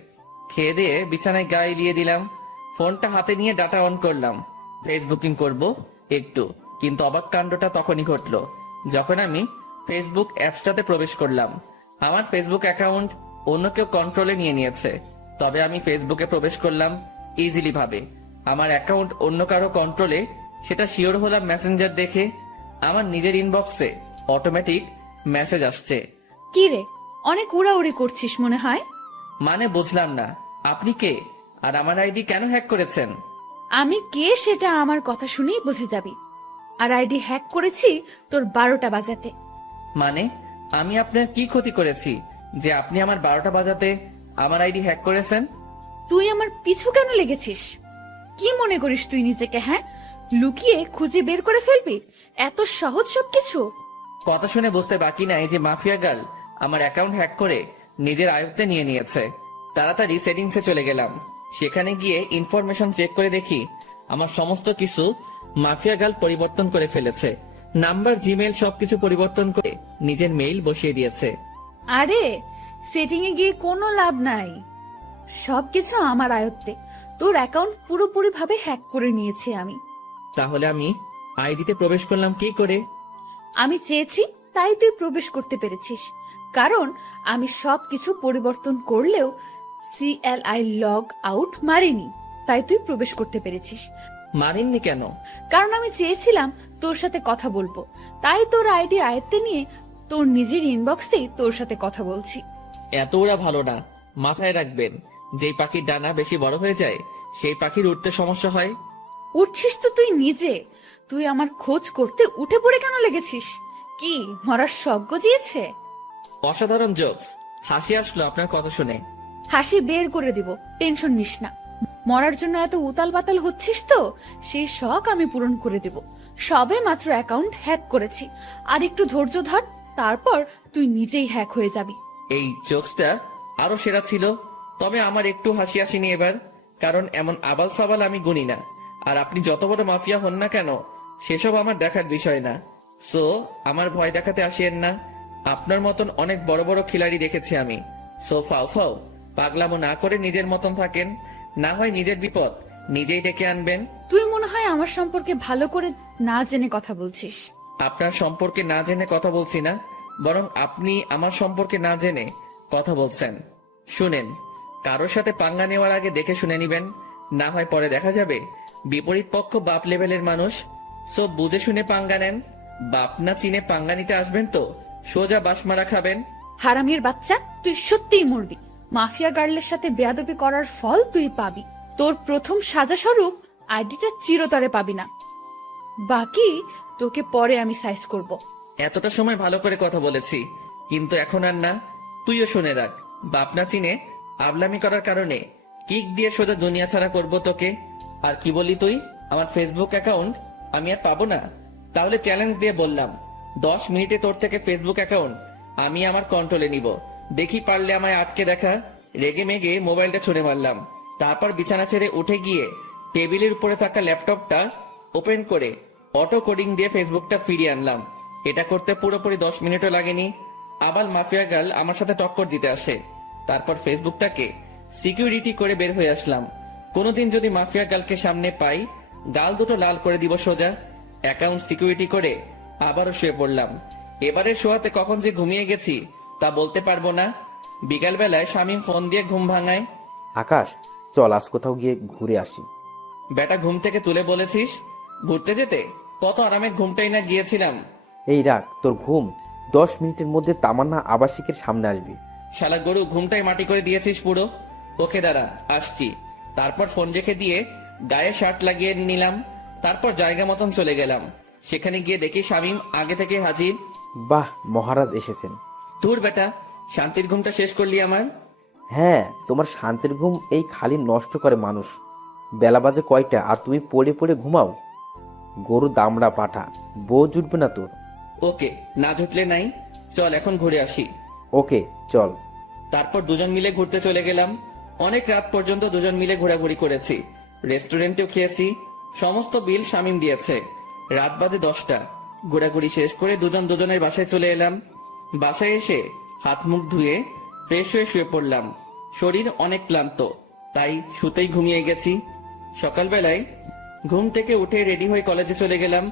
খেয়ে দিয়ে বিছানায় গা এলিয়ে দিলাম। ফোনটা হাতে নিয়ে ডাটা অন করলাম, ফেসবুকিং করব একটু। কিন্তু অবাক কাণ্ডটা তখনই ঘটলো যখন আমি ফেসবুক অ্যাপসটাতে প্রবেশ করলাম। আমার ফেসবুক অ্যাকাউন্ট অন্য কেউ কন্ট্রোলে নিয়ে নিয়েছে, তবে আমি ফেসবুকে প্রবেশ করলাম ইজিলি ভাবে। আমার অ্যাকাউন্ট অন্য কারো কন্ট্রোলে, সেটা শিওর হলাম মেসেঞ্জার দেখে। আমার নিজের ইনবক্সে অটোমেটিক মেসেজ আসছে। কি রে, অনেক উড়াউড়ি করছিস মনে হয়। মানে বুঝলাম না, আপনি কে আর আমার আইডি কেন হ্যাক করেছেন? আমি কে সেটা আমার কথা শুনেই বুঝে যাবি। আর আইডি হ্যাক করেছি তোর 12টা বাজাতে। মানে আমি আপনার কি ক্ষতি করেছি যে আপনি আমার 12টা বাজাতে আমার আইডি হ্যাক করেছেন? তুই আমার পিছু কেন লেগেছিস? কি মনে করিস তুই নিজেকে? হ্যাঁ, লুকিয়ে খুঁজে বের করে ফেলবি? এত সহজ সবকিছু? কথা শুনে বুঝতে বাকি নাই যে মাফিয়া গার্ল আমার অ্যাকাউন্ট হ্যাক করে নিজের আয়ত্তে নিয়ে নিয়েছে। তাড়াতাড়ি সেটিংসে চলে গেলাম। সেখানে গিয়ে ইনফরমেশন চেক করে দেখি আমার সমস্ত কিছু মাফিয়া গার্ল পরিবর্তন করে ফেলেছে। নাম্বার, জিমেল সবকিছু পরিবর্তন করে নিজের মেইল বসিয়ে দিয়েছে। আরে, সেটিং এ গিয়ে কোনো লাভ নাই, সবকিছু আমার আয়ত্তে। তোর অ্যাকাউন্ট পুরোপুরি ভাবে হ্যাক করে নিয়েছি আমি। তাহলে আমি আইডিতে প্রবেশ করলাম কি করে? আমি চেয়েছি তাই তুই প্রবেশ করতে পেরেছিস, কারণ আমি সবকিছু পরিবর্তন করলেও CLI লগ আউট মারিনি, তাই তুই প্রবেশ করতে পেরেছিস। মানেননি কেন? কারণ আমি চেয়েছিলাম তোর সাথে কথা বলবো, তাই তোর আইডি আয়ত্তে নিয়ে তোর নিজের ইনবক্সে তোর সাথে কথা বলছি। এত ওরা ভালো না, মাথায় রাখবেন, যেই পাখির ডানা বেশি বড় হয়ে যায় সেই পাখির উঠতে সমস্যা হয়। উঠছিস তো তুই নিজে, তুই আমার খোঁজ করতে উঠে পড়ে কেন লেগেছিস? কি মরার শখ গজিয়েছে? অসাধারণ জোকস, হাসি আসলো আপনার কথা শুনে। হাসি বের করে দিব, টেনশন নিস না। মরার জন্য এত উতাল পাতাল হচ্ছিস তো, সেই শখ আমি পূরণ করে দেব। সবে মাত্র অ্যাকাউন্ট হ্যাক করেছি, আর একটু ধৈর্য ধর, তারপর তুই নিজেই হ্যাক হয়ে যাবি। এই জোকসটা আরো সেরা ছিল, তবে আমার একটু হাসি আসেনি এবার, কারণ এমন আবাল সাবাল আমি গুনি না। আর আপনি যত বড় মাফিয়া হন না কেন, সেসব আমার দেখার বিষয় না। সো আমার ভয় দেখাতে আসিয়েন না। আপনার মতন অনেক বড় বড় খিলাড়ি দেখেছি আমি। সো ফাও ফাও পাগলামো না করে নিজের মতন থাকেন, না হয় নিজের বিপদ নিজেই ডেকে আনবেন। তুই মনে হয় আমার সম্পর্কে ভালো করে না জেনে কথা বলছিস। আপনার সম্পর্কে না জেনে কথা বলছি না, বরং আপনি আমার সম্পর্কে না জেনে কথা বলছেন। শুনেন, কারোর সাথে পাঙ্গা নেওয়ার আগে দেখে শুনে নিবেন, না হয় পরে দেখা যাবে বিপরীত পক্ষ বাপ লেভেলের মানুষ। সব বুঝে শুনে পাঙ্গা নেন। বাপ না চিনে পাঙ্গা নিতে আসবেন তো সোজা বাসমারা খাবেন। হারামির বাচ্চা, তুই সত্যিই মরবি। মাফিয়া গার্লের সাথে বেয়াদবি করার ফল তুই পাবি। তোর প্রথম সাজা স্বরূপ আইডিটা চিরতরে পাবি না, বাকি তোকে পরে আমি সাইজ করব। এতটা সময় ভালো করে কথা বলেছি, কিন্তু এখন আর না। তুইও শুনে রাখ, বাপ না চিনে আবলামি করার কারণে কিক দিয়ে সোজা দুনিয়া ছাড়া করব তোকে। আর কি বলি তুই, আমার ফেসবুক অ্যাকাউন্ট আমি আর পাবো না? তাহলে চ্যালেঞ্জ দিয়ে বললাম, 10 মিনিটে তোর থেকে ফেসবুক অ্যাকাউন্ট আমি আমার কন্ট্রোলে নিব। দেখি পারলে আমায় আটকে দেখা। রেগে মেগে মোবাইলটা ছুঁড়ে মারলাম। তারপর বিছানা ছেড়ে উঠে গিয়ে টেবিলের উপরে থাকা ল্যাপটপটা ওপেন করে অটো কোডিং দিয়ে ফেসবুকটা ফিরিয়ে আনলাম। এটা করতে পুরোপুরি 10 মিনিটও লাগেনি। আবার মাফিয়া গার্ল আমার সাথে টক্কর দিতে আসে। তারপর ফেসবুকটাকে সিকিউরিটি করে বের হয়ে আসলাম। কোনোদিন যদি মাফিয়া গার্লকে সামনে পাই, গাল দুটো লাল করে দিব সোজা। অ্যাকাউন্ট সিকিউরিটি করে আবারও শুয়ে পড়লাম। এবারে শোয়াতে কখন যে ঘুমিয়ে গেছি তা বলতে পারবো না। বিকাল বেলায় শামীম ফোন দিয়ে ঘুম ভাঙায়। আকাশ, চল আজ কোথাও গিয়ে ঘুরে আসি। বেটা ঘুম থেকে তুলে বলেছিস ঘুরতে যেতে? কত আরামের ঘুমটাই না গিয়েছিলাম। এই রাখ তোর ঘুম, 10 মিনিটের মধ্যে তামান্না আবাসিকের সামনে আসবি। শালা গরু, ঘুমটাই মাটি করে দিয়েছিস পুরো। ওকে দাঁড়া, আসছি। তারপর ফোন রেখে দিয়ে গায়ে শার্ট লাগিয়ে নিলাম। তারপর জায়গা মতন চলে গেলাম। সেখানে গিয়ে দেখি শামীম আগে থেকে হাজির। বাহ, মহারাজ এসেছেন। তোর বেটা, শান্তির ঘুমটা শেষ করলি আমার। হ্যাঁ, তোমার শান্তির ঘুম এই খালি নষ্ট করে মানুষ। বেলা বাজে কয়টা আর তুমি পড়ে পড়ে ঘুমাও? গরু দামড়া পাঠা, বউ জুটবে না তোর। ওকে, না জুটলে নাই, চল এখন ঘুরে আসি। ওকে চল। তারপর দুজন মিলে ঘুরতে চলে গেলাম। অনেক রাত পর্যন্ত দুজন মিলে ঘোরাঘুরি করেছি। রেস্টুরেন্টেও খেয়েছি। সমস্ত বিল শামীম দিয়েছে। রাত বাজে 10টা। ঘোরাঘুরি শেষ করে দুজন দুজনের বাসায় চলে এলাম। বাসায় এসে হাত মুখ ধুয়ে ফ্রেশ হয়ে শুয়ে পড়লাম। শরীর অনেক ক্লান্ত, তাই শুতেই ঘুমিয়ে গেছি। সকালবেলায় ঘুম থেকে উঠে রেডি হয়ে কলেজে চলে গেলাম।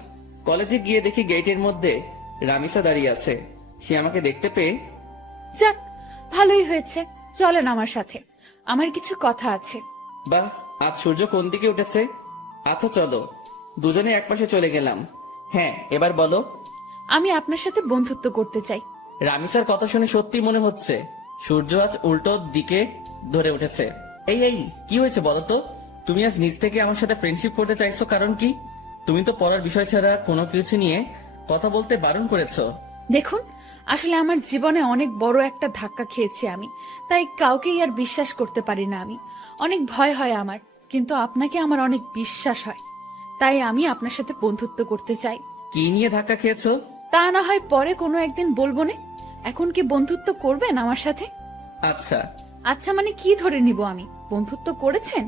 কলেজে গিয়ে দেখি গেটের মধ্যে রামিসা দাঁড়িয়ে আছে। সে আমাকে দেখতে পেয়ে, যাক, ভালোই হয়েছে, চলেন আমার সাথে, আমার কিছু কথা আছে। বাহ, আজ সূর্য কোন দিকে উঠেছে। আচ্ছা চলো। দুজনে একপাশে চলে গেলাম। হ্যাঁ, এবার বলো। আমি আপনার সাথে বন্ধুত্ব করতে চাই। রামিসার কথা শুনে সত্যি মনে হচ্ছে সূর্য আজ উল্টো দিকে ধরে উঠেছে। এই এই কি হয়েছে বলো তো? তুমি আজ নিজ থেকে আমার সাথে ফ্রেন্ডশিপ করতে চাইছো, কারণ কি? তুমি তো পড়ার বিষয় ছাড়া কোনো কিছু নিয়ে কথা বলতে বারণ করেছো। দেখুন, আসলে আমার জীবনে অনেক বড় একটা ধাক্কা খেয়েছি আমি, তাই কাউকেই আর বিশ্বাস করতে পারি না আমি। অনেক ভয় হয় আমার, কিন্তু আপনাকে আমার অনেক বিশ্বাস হয়, তাই আমি আপনার সাথে বন্ধুত্ব করতে চাই। কি নিয়ে ধাক্কা খেয়েছো? তা না হয় পরে কোনো একদিন বলবো না। এখন কি বন্ধুত্ব করবেন আমার সাথে? আচ্ছা। আচ্ছা মানে কি ধরে নিব আমি? বন্ধুত্ব করেছেন?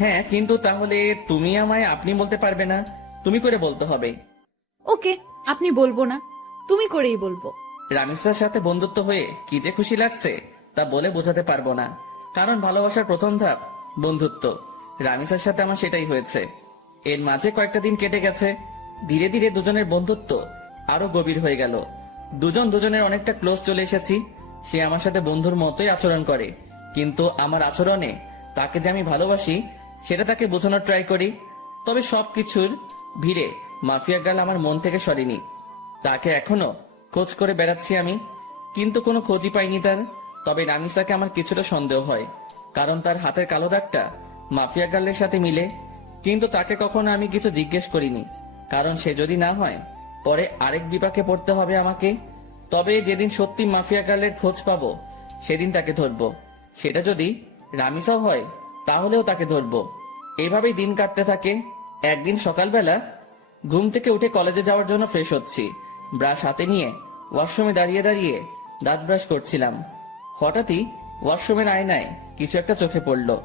হ্যাঁ, কিন্তু তাহলে তুমি আমায় আপনি বলতে পারবে না, তুমি করে বলতে হবে। ওকে, আপনি বলবো না, তুমি করেই বলবো। রামিসার সাথে বন্ধুত্ব হয়ে কি যে খুশি লাগছে তা বলে বোঝাতে পারবো না, কারণ ভালোবাসার প্রথম ধাপ বন্ধুত্ব। রামিসার সাথে আমার সেটাই হয়েছে। এর মাঝে কয়েকটা দিন কেটে গেছে। ধীরে ধীরে দুজনের বন্ধুত্ব আরো গভীর হয়ে গেল। দুজন দুজনের অনেকটা ক্লোজ চলে এসেছি। সে আমার সাথে বন্ধুর মতোই আচরণ করে, কিন্তু আমার আচরণে তাকে যে আমি ভালোবাসি সেটা তাকে বোঝানোর ট্রাই করি। তবে সবকিছুর ভিড়ে মাফিয়া গার্ল আমার মন থেকে সরেনি। তাকে এখনো খোঁজ করে বেড়াচ্ছি আমি, কিন্তু কোনো খোঁজই পাইনি তার। তবে রামিসাকে আমার কিছুটা সন্দেহ হয়, কারণ তার হাতের কালো দাগটা মাফিয়া গার্লের সাথে মিলে। কিন্তু তাকে কখনো আমি কিছু জিজ্ঞেস করিনি, কারণ সে যদি না হয় পরে আরেক বিপাকে পড়তে হবে আমাকে। তবে যেদিন সত্যি মাফিয়া গার্লের খোঁজ পাবো সেদিন তাকে ধরবো। সেটা যদি রামিসাও হয় তাহলেও তাকে ধরবো। এভাবেই দিন কাটতে থাকে। একদিন সকালবেলা ঘুম থেকে উঠে কলেজে যাওয়ার জন্য ফ্রেশ হচ্ছি। ব্রাশ হাতে নিয়ে ওয়াশরুমে দাঁড়িয়ে দাঁড়িয়ে দাঁত ব্রাশ করছিলাম। হঠাৎই ওয়াশরুমের আয়নায় কিছু একটা চোখে পড়লো।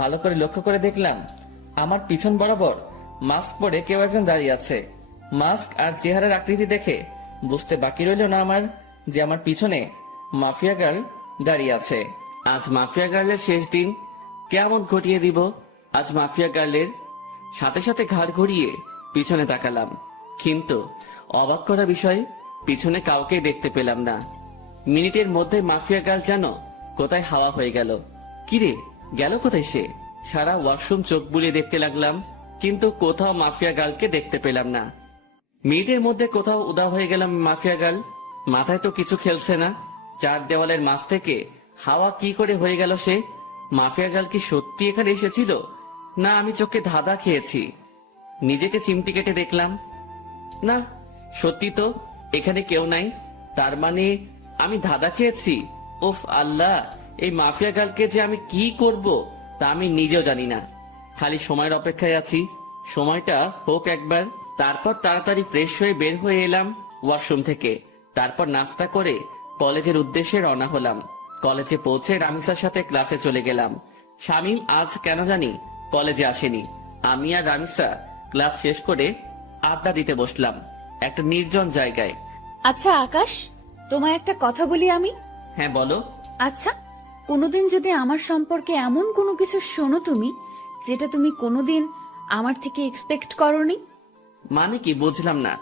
ভালো করে লক্ষ্য করে দেখলাম আমার পিছন বরাবর মাস্ক পরে কেউ একজন দাঁড়িয়ে আছে। মাস্ক আর চেহারার আকৃতি দেখে বুঝতে বাকি রইল না আমার যে আমার পিছনে মাফিয়া গার্ল দাঁড়িয়ে আছে। আজ মাফিয়া গার্লের শেষ দিন, কেমন ঘটিয়ে দিব। আজ মাফিয়া গার্লের সাথে সাথে ঘাড় ঘুরিয়ে পিছনে তাকালাম, কিন্তু অবাক করা বিষয়, পিছনে কাউকে দেখতে পেলাম না। মিনিটের মধ্যে মাফিয়া গার্ল যেন কোথায় হাওয়া হয়ে গেল। কিরে, গেল কোথায় সে? সারা ওয়াশরুম চোখ বুলিয়ে দেখতে লাগলাম, কিন্তু কোথাও মাফিয়া গার্লকে দেখতে পেলাম না। মিনিটের মধ্যে কোথাও উদা হয়ে গেলাম মাফিয়া গার্ল। মাথায় তো কিছু খেলছে না। চার দেওয়ালের মাঝ থেকে হাওয়া কি করে হয়ে গেল সে? মাফিয়া গার্ল কি সত্যি এখানে এসেছিল, না আমি চোখে ধাঁধা খেয়েছি? নিজেকে চিমটি কেটে দেখলাম, না সত্যি তো এখানে কেউ নাই। তার মানে আমি ধাঁধা খেয়েছি। উফ আল্লাহ, এই মাফিয়া গার্লকে যে আমি কি করব তা আমি নিজেও জানি না। খালি সময়ের অপেক্ষায় আছি, সময়টা হোক একবার। তারপর তাড়াতাড়ি ফ্রেশ হয়ে বের হয়ে এলাম ওয়াশরুম থেকে। তারপর নাস্তা করে কলেজের উদ্দেশ্যে রওনা হলাম। কলেজে পৌঁছে রামিসার সাথে ক্লাসে চলে গেলাম। শামীম আজ কেন জানি কলেজে আসেনি। আমি আর রামিসা ক্লাস শেষ করে আড্ডা দিতে বসলাম একটা নির্জন জায়গায়। আচ্ছা আকাশ, তোমার একটা কথা বলি আমি। হ্যাঁ বলো। আচ্ছা, কোনোদিন যদি আমার সম্পর্কে এমন কোনো কিছু শোনো তুমি, যেটা তুমি কোনোদিন আমার থেকে এক্সপেক্ট করনি। মানে কি, বুঝলাম না।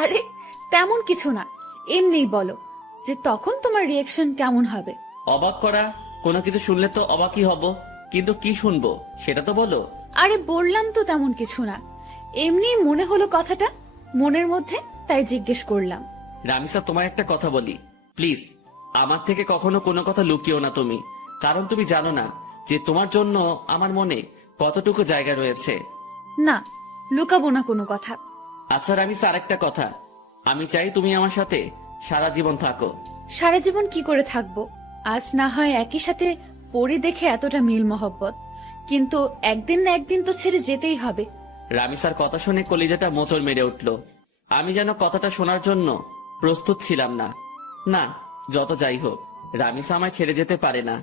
আরে তেমন কিছু না, এমনিই বলো যে তখন তোমার রিয়েকশন কেমন হবে। অবাক করা কোনো কিছু শুনলে তো অবাকই হব, কিন্তু কি শুনবো সেটা তো বলো। আরে বললাম তো তেমন কিছু না, এমনি মনে হলো কথাটা মনের মধ্যে, তাই জিজ্ঞেস করলাম। রামিসা, তোমার একটা কথা বলি প্লিজ, আমার থেকে কখনো কোনো কথা লুকিও না তুমি। কারণ তুমি জানো না যে তোমার জন্য আমার মনে কতটুকু জায়গা রয়েছে। না, লুকাবো না কোনো কথা। আচ্ছা রামিসা, আরেকটা কথা, আমি চাই তুমি আমার সাথে সারা জীবন থাকো। সারা জীবন কি করে থাকবো? আজ না হয় একই সাথে পড়ি দেখে এতটা মিল মহব্বত, কিন্তু একদিন না একদিন তো ছেড়ে যেতেই হবে। রামিসার কথা শুনে কলিজাটা মোচড় মেরে উঠল। আমি যেন কথাটা শোনার জন্য প্রস্তুত ছিলাম না। না, যত যাই হোক, রামিসা আমায় ছেড়ে যেতে পারে না।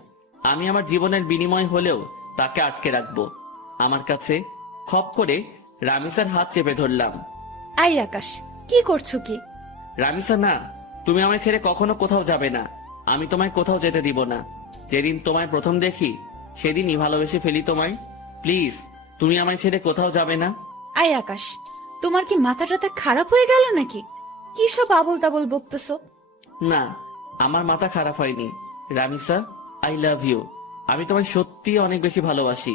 আমি আমার জীবনের বিনিময় হলেও তাকে আটকে রাখবো আমার কাছে। খপ করে রামিসার হাত চেপে ধরলাম। আই আকাশ, কি করছো কি? রামিসা, না, তুমি আমায় ছেড়ে কখনো কোথাও যাবে না। আমি তোমায় কোথাও যেতে দিব না। যেদিন তোমায় প্রথম দেখি সেদিনই ভালোবেসে ফেলি তোমায়। প্লিজ, তুমি আমায় ছেড়ে কোথাও যাবে না। আই আকাশ, তোমার কি মাথা টাথা খারাপ হয়ে গেল নাকি? কি সব আবল তাবল বকতেছো? না, আমার মাথা খারাপ হয়নি। Ramisa, I love you. আমি তোমায় সত্যি অনেক বেশি ভালোবাসি।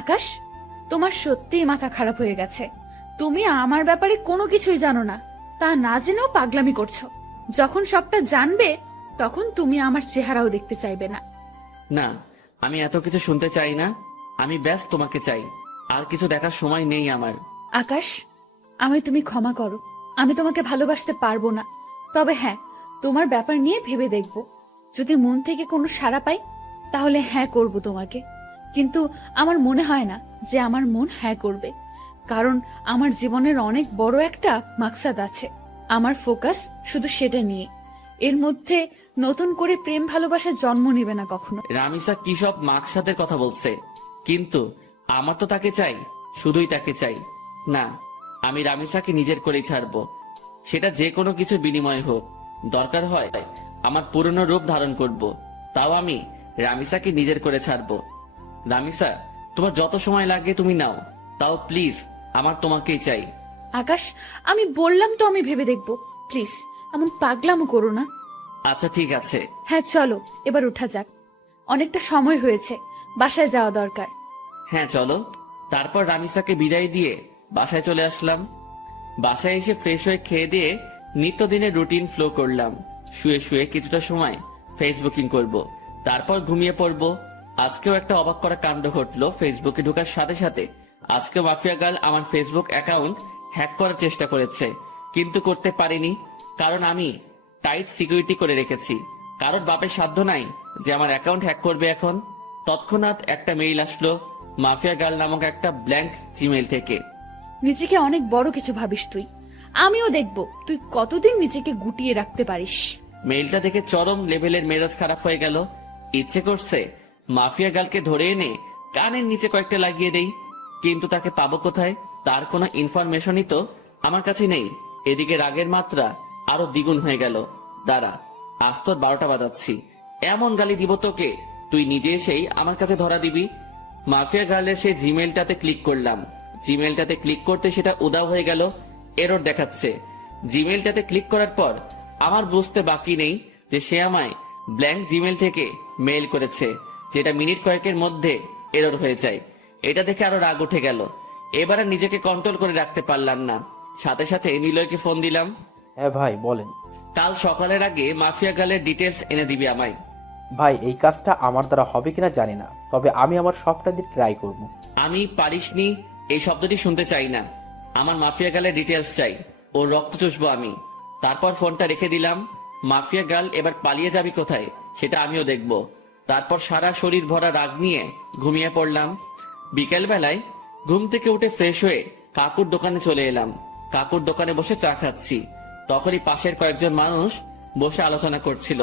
আকাশ, তোমার সত্যিই মাথা খারাপ হয়ে গেছে। তুমি আমার ব্যাপারে কোনো কিছুই জানো না, তা না জেনেও পাগলামি করছো। যখন সবটা জানবে তখন তুমি আমার চেহারাও দেখতে চাইবে না। না, আমি এত কিছু শুনতে চাই না। আমি ব্যাস তোমাকে চাই, আর কিছু দেখার সময় নেই আমার। আকাশ, আমি তুমি ক্ষমা করো, আমি তোমাকে ভালোবাসতে পারবো না। তবে হ্যাঁ, তোমার ব্যাপার নিয়ে ভেবে দেখব। যদি মন থেকে কোনো সাড়া পাই তাহলে হ্যাঁ করব তোমাকে। কিন্তু আমার মনে হয় না যে আমার মন হ্যাঁ করবে, কারণ আমার জীবনের অনেক বড় একটা মাকসাদ আছে। আমার ফোকাস শুধু সেটা নিয়ে। এর মধ্যে নতুন করে প্রেম ভালোবাসা জন্ম নেবে না কখনো। রামিসা কি সব মাকসাদের কথা বলছে, কিন্তু আমার তো তাকে চাই, শুধুই তাকে চাই। না, আমি রামিসাকে নিজের করেই ছাড়বো, সেটা যে কোনো কিছু বিনিময় হোক। দরকার হয় আমার পুরনো রূপ ধারণ করব, তাও আমি রামিসাকে নিজের করে ছাড়বো। রামিসা, তোমার যত সময় লাগে তুমি নাও, তাও প্লিজ আমার তোমাকেই চাই। আকাশ, আমি বললাম তো আমি ভেবে দেখব। প্লিজ এমন পাগলামো করো না। আচ্ছা ঠিক আছে। হ্যাঁ চলো, এবার উঠা যাক, অনেকটা সময় হয়েছে, বাসায় যাওয়া দরকার। হ্যাঁ চলো। তারপর রামিসাকে বিদায় দিয়ে বাসায় চলে আসলাম। বাসায় এসে ফ্রেশ হয়ে খেয়ে দিয়ে নিত্যদিনের রুটিন ফ্লো করলাম। শুয়ে শুয়ে কিছুটা সময় ফেসবুকিং করব, তারপর ঘুমিয়ে পড়ব। আজকেও একটা অবাক করা কাণ্ড ঘটলো ফেসবুকে ঢোকার সাথে সাথে। আজকে মাফিয়া গার্ল আমার ফেসবুক অ্যাকাউন্ট হ্যাক করার চেষ্টা করেছে, কিন্তু করতে পারিনি, কারণ আমি টাইট সিকিউরিটি করে রেখেছি। কারোর বাপের সাধ্য নাই যে আমার অ্যাকাউন্ট হ্যাক করবে এখন। তৎক্ষণাৎ একটা মেইল আসলো মাফিয়া গার্ল নামক একটা ব্ল্যাঙ্ক জিমেইল থেকে। নিজেকে অনেক বড় কিছু ভাবিস তুই, আমিও দেখব তুই কতদিন নিজেকে গুটিয়ে রাখতে পারিস। মেইলটা দেখে চরম লেভেলের মেজাজ খারাপ হয়ে গেল। ইচ্ছে করছে মাফিয়া গার্লকে ধরে এনে কানের নিচে কয়েকটা লাগিয়ে দেই, কিন্তু তাকে পাবো কোথায়? তার কোনো ইনফরমেশনই তো আমার কাছে নেই। এদিকে রাগের মাত্রা আরো দ্বিগুণ হয়ে গেল। দাঁড়া, আজ তোর 12টা বাজাচ্ছি, এমন গালি দিব তোকে তুই নিজে এসেই আমার কাছে ধরা দিবি। মাফিয়া গার্লের সেই জিমেলটাতে ক্লিক করলাম। জিমেলটাতে ক্লিক করতে সেটা উদাও হয়ে গেল, এরর দেখাচ্ছে। জিমেলটাতে ক্লিক করার পর আমার বুঝতে বাকি নেই যে সে আমায় ব্ল্যাঙ্ক জিমেল থেকে মেইল করেছে, যেটা মিনিট কয়েকের মধ্যে এরর হয়ে যায়। এটা দেখে আরো রাগ উঠে গেল। এবার আর নিজেকে কন্ট্রোল করে রাখতে পারলাম না, সাথে সাথে নিলয়কে ফোন দিলাম। হ্যাঁ ভাই বলেন। কাল সকালের আগে মাফিয়া গার্লের ডিটেলস এনে দিবি আমায়। ভাই এই কাজটা আমার দ্বারা হবে কিনা জানি না, তবে আমি আমার সবটা দিয়ে ট্রাই করব। আমি পারিসনি এই শব্দটি শুনতে চাই না, আমার মাফিয়া গার্লের ডিটেলস চাই, ওর রক্ত চুষবো আমি। তারপর ফোনটা রেখে দিলাম। মাফিয়া গার্ল এবার পালিয়ে যাবি কোথায় সেটা আমিও দেখব। তারপর সারা শরীর ভরা রাগ নিয়ে ঘুমিয়ে পড়লাম। বিকেল বেলায় ঘুম থেকে উঠে ফ্রেশ হয়ে কাকুর দোকানে চলে এলাম। কাকুর দোকানে বসে চা খাচ্ছি, তখনই পাশের কয়েকজন মানুষ বসে আলোচনা করছিল।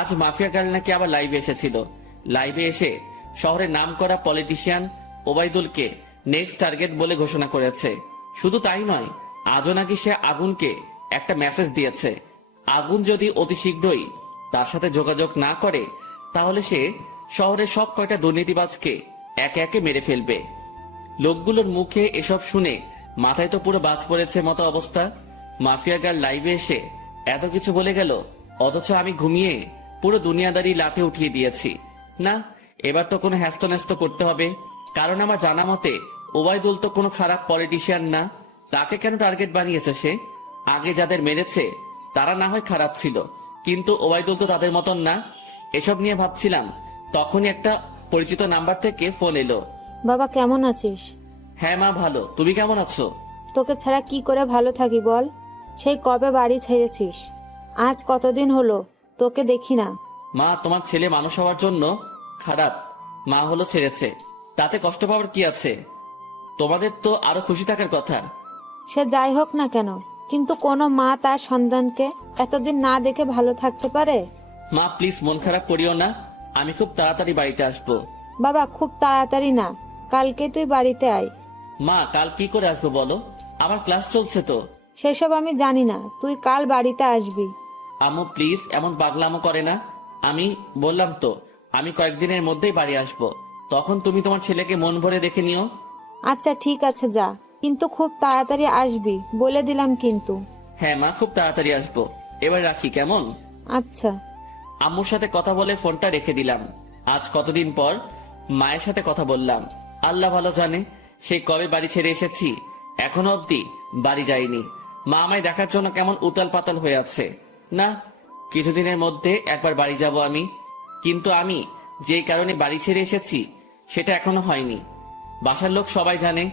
আজ মাফিয়া গার্ল নাকি আবার লাইভে এসেছিল। লাইভে এসে শহরের নামকরা পলিটিশিয়ান ওবায়দুলকে নেক্সট টার্গেট বলে ঘোষণা করেছে। শুধু তাই নয়, আজও নাকি সে আগুনকে একটা মেসেজ দিয়েছে। আগুন যদি অতি শীঘ্রই তার সাথে যোগাযোগ না করে তাহলে সে শহরের সব কয়টা দুর্নীতিবাজকে একে একে মেরে ফেলবে। লোকগুলোর মুখে এসব শুনে মাথায় তো পুরো বাজ পড়েছে মতো অবস্থা। মাফিয়া গার্ল লাইভে এসে এত কিছু বলে গেল, অথচ আমি ঘুমিয়ে পুরো দুনিয়াদারি লাটে উঠিয়ে দিয়েছি। না, এবার তো কোনো হ্যাস্ত করতে হবে, কারণ আমার জানা মতে ওবায়দুল তো কোনো খারাপ পলিটিশিয়ান না। তাকে কেন টার্গেট বানিয়েছে সে? আগে যাদের মেরেছে তারা না হয় খারাপ ছিল, কিন্তু ওবায়দুল তো তাদের মতন না। এসব নিয়ে ভাবছিলাম, তখনই একটা পরিচিত নাম্বার থেকে ফোন এলো। বাবা কেমন আছিস? হ্যাঁ মা, ভালো। তুমি কেমন আছো? তোকে ছাড়া কি করে ভালো থাকি বল? সেই কবে বাড়ি ছেড়েছিস? আজ কতদিন হলো তোকে দেখি না। মা, তোমার ছেলে মানুষ হওয়ার জন্য খারাপ মা হলো ছেড়েছে, তাতে কষ্ট পাওয়ার কি আছে? তোমাদের তো আরো খুশি থাকার কথা। সে যাই হোক না কেন, কিন্তু কোনো মা তার সন্তানকে এতদিন না দেখে ভালো থাকতে পারে? মা প্লিজ মন খারাপ করিও না, আমি খুব তাড়াতাড়ি বাড়িতে আসবো। বাবা খুব তাড়াতাড়ি না, কালকে তুই বাড়িতে আয়। মা, কাল কি করে আসবো বলো? আমার ক্লাস চলছে তো। সেসব আমি জানি না, তুই কাল বাড়িতে আসবি। আম্মু প্লিজ এমন পাগলামো করে না। আমি বললাম তো আমি কয়েকদিনের মধ্যেই বাড়ি আসবো, তখন তুমি তোমার ছেলেকে মন ভরে দেখে নিও। আচ্ছা ঠিক আছে যা, কিন্তু খুব তাড়াতাড়ি আসবি বলে দিলাম কিন্তু। হ্যাঁ মা, খুব তাড়াতাড়ি আসবো। এবার রাখি কেমন? আচ্ছা। আম্মুর সাথে কথা বলে ফোনটা রেখে দিলাম। আজ কতদিন পর মায়ের সাথে কথা বললাম। আল্লাহ ভালো জানে সেই কবে বাড়ি ছেড়ে এসেছি, এখনো অব্দি বাড়ি যাইনি। মা আমায় দেখার জন্য কেমন উতাল পাতাল হয়ে আছে। না, কিছুদিনের মধ্যে একবার বাড়ি যাব আমি, কিন্তু আমি যে কারণে বাড়ি ছেড়ে এসেছি সেটা এখনো হয়নি। বাসার লোক সবাই জানে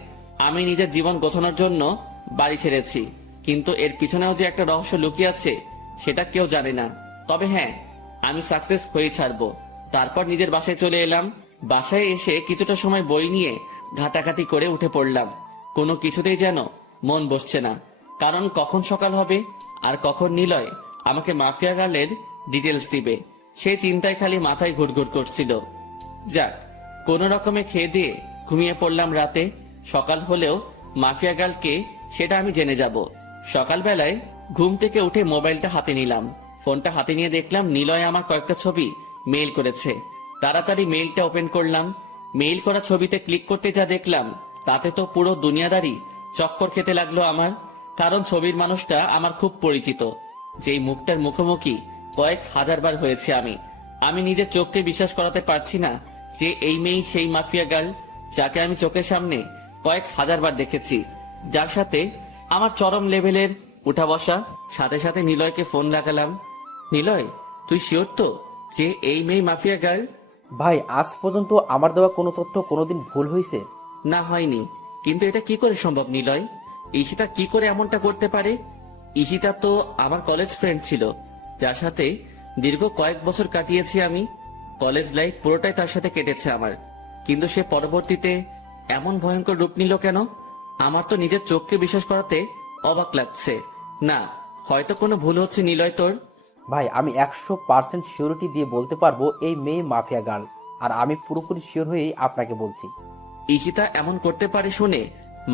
আমি নিজের জীবন গোছানোর জন্য বাড়ি ছেড়েছি, কিন্তু এর পিছনেও যে একটা রহস্য লুকিয়ে আছে সেটা কেউ জানে না। তবে হ্যাঁ, আমি সাকসেস হয়ে ছাড়বো। তারপর নিজের বাসায় চলে এলাম। বাসায় এসে কিছুটা সময় বই নিয়ে ঘাটাঘাটি করে উঠে পড়লাম। কোনো কিছুতেই যেন মন বসছে না, কারণ কখন সকাল হবে আর কখন নিলয় আমাকে মাফিয়া গার্লের ডিটেলস দিবে সেই চিন্তায় খালি মাথায় ঘুরঘুর করছিল। যাক, কোনো রকমে খেয়ে দিয়ে ঘুমিয়ে পড়লাম রাতে। সকাল হলেও মাফিয়া গার্লকে সেটা আমি জেনে যাব। সকালবেলায় ঘুম থেকে উঠে মোবাইলটা হাতে নিলাম। ফোনটা হাতে নিয়ে দেখলাম নিলয় আমার কয়েকটা ছবি মেইল করেছে। তাড়াতাড়ি মেইলটা ওপেন করলাম। মেইল করা ছবিতে ক্লিক করতে যা দেখলাম তাতে তো পুরো দুনিয়াদারি চক্কর খেতে লাগলো আমার। কারণ ছবির মানুষটা আমার খুব পরিচিত, যেই মুখটার মুখোমুখি কয়েক হাজারবার হয়েছে আমি নিজের চোখকে বিশ্বাস করাতে পারছি না যে এই মেয়েই সেই মাফিয়া গার্ল যাকে আমি চোখের সামনে কয়েক হাজারবার দেখেছি, যার সাথে আমার চরম লেভেলের উঠা বসা। সাথে সাথে নিলয়কে ফোন লাগালাম। নিলয়, তুই শিওর তো যে এই মেয়ে মাফিয়া গার্ল? ভাই আজ পর্যন্ত আমার দেওয়া কোনো তথ্য কোনোদিন ভুল হয়েছে? না, হয়নি। কিন্তু এটা কি করে সম্ভব নিলয়? ঈশিতা কি করে এমনটা করতে পারে? ঈশিতা তো আমার কলেজ ফ্রেন্ড ছিল, যার সাথে দীর্ঘ কয়েক বছর কাটিয়েছি আমি। কলেজ লাইফ পুরোটাই তার সাথে কেটেছে আমার। কিন্তু সে পরবর্তীতে এমন ভয়ঙ্কর রূপ নিল কেন? আমার তো নিজের চোখকে বিশ্বাস করাতে অবাক লাগছে। না, হয়তো কোনো ভুল হচ্ছে নিলয় তোর। ভাই আমি 100% সিওরিটি দিয়ে বলতে পারবো এই মেয়ে মাফিয়া গার্ল, আর আমি পুরোপুরি শিওর হয়েই আপনাকে বলছি। ঈশিতা এমন করতে পারে শুনে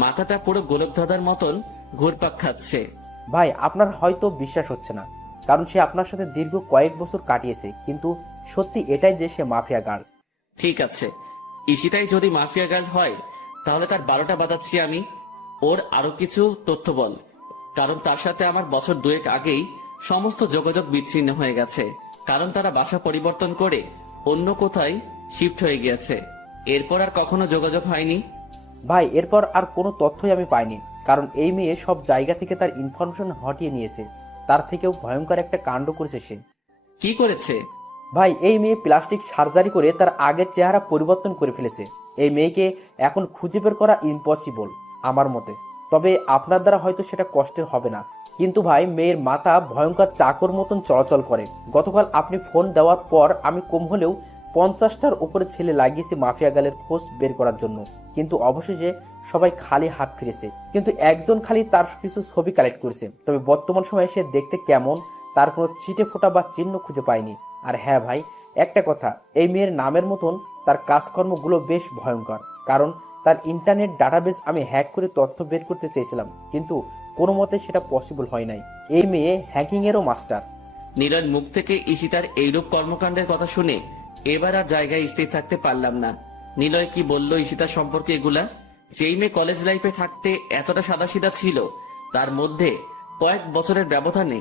মাথাটা পুরো গোলক ধাঁধার মতন ঘুরপাক খাচ্ছে। ভাই আপনার হয়তো বিশ্বাস হচ্ছে না, কারণ সে আপনার সাথে দীর্ঘ কয়েক বছর কাটিয়েছে, কিন্তু সত্যি এটাই যে সে মাফিয়া গার্ল। ঠিক আছে, ঈশিতাই যদি মাফিয়া গার্ল হয় তাহলে তার 12টা বাজাচ্ছি আমি। ওর আরো কিছু তথ্য বল, কারণ তার সাথে আমার বছর 2 আগেই সমস্ত যোগাযোগ বিচ্ছিন্ন হয়ে গেছে। কারণ তারা বাসা পরিবর্তন করে অন্য কোথায় শিফট হয়ে গিয়েছে। এরপর আর কখনো যোগাযোগ হয়নি। ভাই এরপর আর কোনো তথ্যই আমি পাইনি, কারণ এই মেয়ে সব জায়গা থেকে তার ইনফরমেশন হটিয়ে নিয়েছে। তার থেকেও ভয়ঙ্কর একটা কাণ্ড করেছে সে। কি করেছে? ভাই এই মেয়ে প্লাস্টিক সার্জারি করে তার আগের চেহারা পরিবর্তন করে ফেলেছে। এই মেয়েকে এখন খুঁজে বের করা ইম্পসিবল আমার মতে। তবে আপনার দ্বারা হয়তো সেটা কষ্টের হবে না, কিন্তু ভাই মেয়ের মাথা ভয়ঙ্কর চাকর মতন চলাচল করে। গতকাল আপনি ফোন দেওয়ার পর আমি কম হলেও 50টার উপরে ছেলে লাগিয়েছি মাফিয়া গালের খোঁজ বের করার জন্য, কিন্তু অবশেষে সবাই খালি হাত ফিরেছে। কিন্তু একজন খালি তার কিছু ছবি কালেক্ট করেছে। তবে বর্তমান সময়ে সে দেখতে কেমন তার কোনো ছিটে ফোঁটা বা চিহ্ন খুঁজে পায়নি। আর হ্যাঁ ভাই, একটা কথা, এই মেয়ের নামের মতন তার কাজকর্মগুলো বেশ ভয়ঙ্কর। কারণ তার ইন্টারনেট ডাটাবেস আমি হ্যাক করে তথ্য বের করতে চেয়েছিলাম, কিন্তু কোনো মতে সেটা পসিবল হয় নাই। এই মেয়ে হ্যাকিংয়েরও মাস্টার। নীলয়ের মুখ থেকে ঈশিতার এইরূপ কর্মকাণ্ডের কথা শুনে এবার আর জায়গায় স্থির থাকতে পারলাম না। নিলয় কি বলল ঈশিতার সম্পর্কে এগুলা? যেই মেয়ে কলেজ লাইফে থাকতে এতটা সাদাসিধা ছিল, তার মধ্যে কয়েক বছরের ব্যবধানে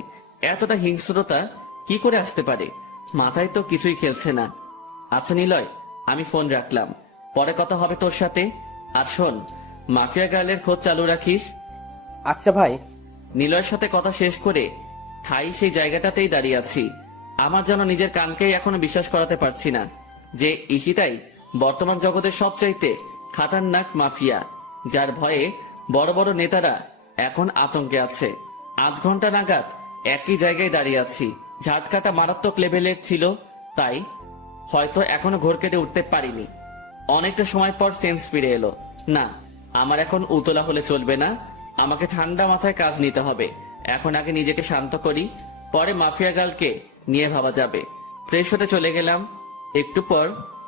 এতটা হিংস্রতা কি করে আসতে পারে? মাথায় তো কিছুই খেলছে না। আচ্ছা নিলয়, আমি ফোন রাখলাম, পরে কথা হবে তোর সাথে। আর শোন, মাফিয়া গার্লের খোঁজ চালু রাখিস। আচ্ছা ভাই। নিলয়ের সাথে কথা শেষ করে ঠাই সেই জায়গাটাতেই দাঁড়িয়ে আছি। আমার যেন নিজের কানকেই এখনো বিশ্বাস করাতে পারছি না যে ঈশিতাই বর্তমান জগতের সবচাইতে খাতারনাক মাফিয়া, যার ভয়ে বড় বড় নেতারা এখন আতঙ্কে আছে। 8 ঘন্টা নাগাদ একই জায়গায় দাঁড়িয়ে আছি। ঝাটকাটা মারাত্মক লেভেলের ছিল, তাই হয়তো এখনো ঘোর কেটে উঠতে পারিনি। অনেকটা সময় পর সেন্স ফিরে এলো। না, আমার এখন উতলা হলে চলবে না, আমাকে ঠান্ডা মাথায় কাজ নিতে হবে। এখন আগে নিজেকে শান্ত করি, পরে মাফিয়া গার্লকে নিয়ে ভাবা যাবে। ফ্রেশ হতে চলে গেলাম। একটু পর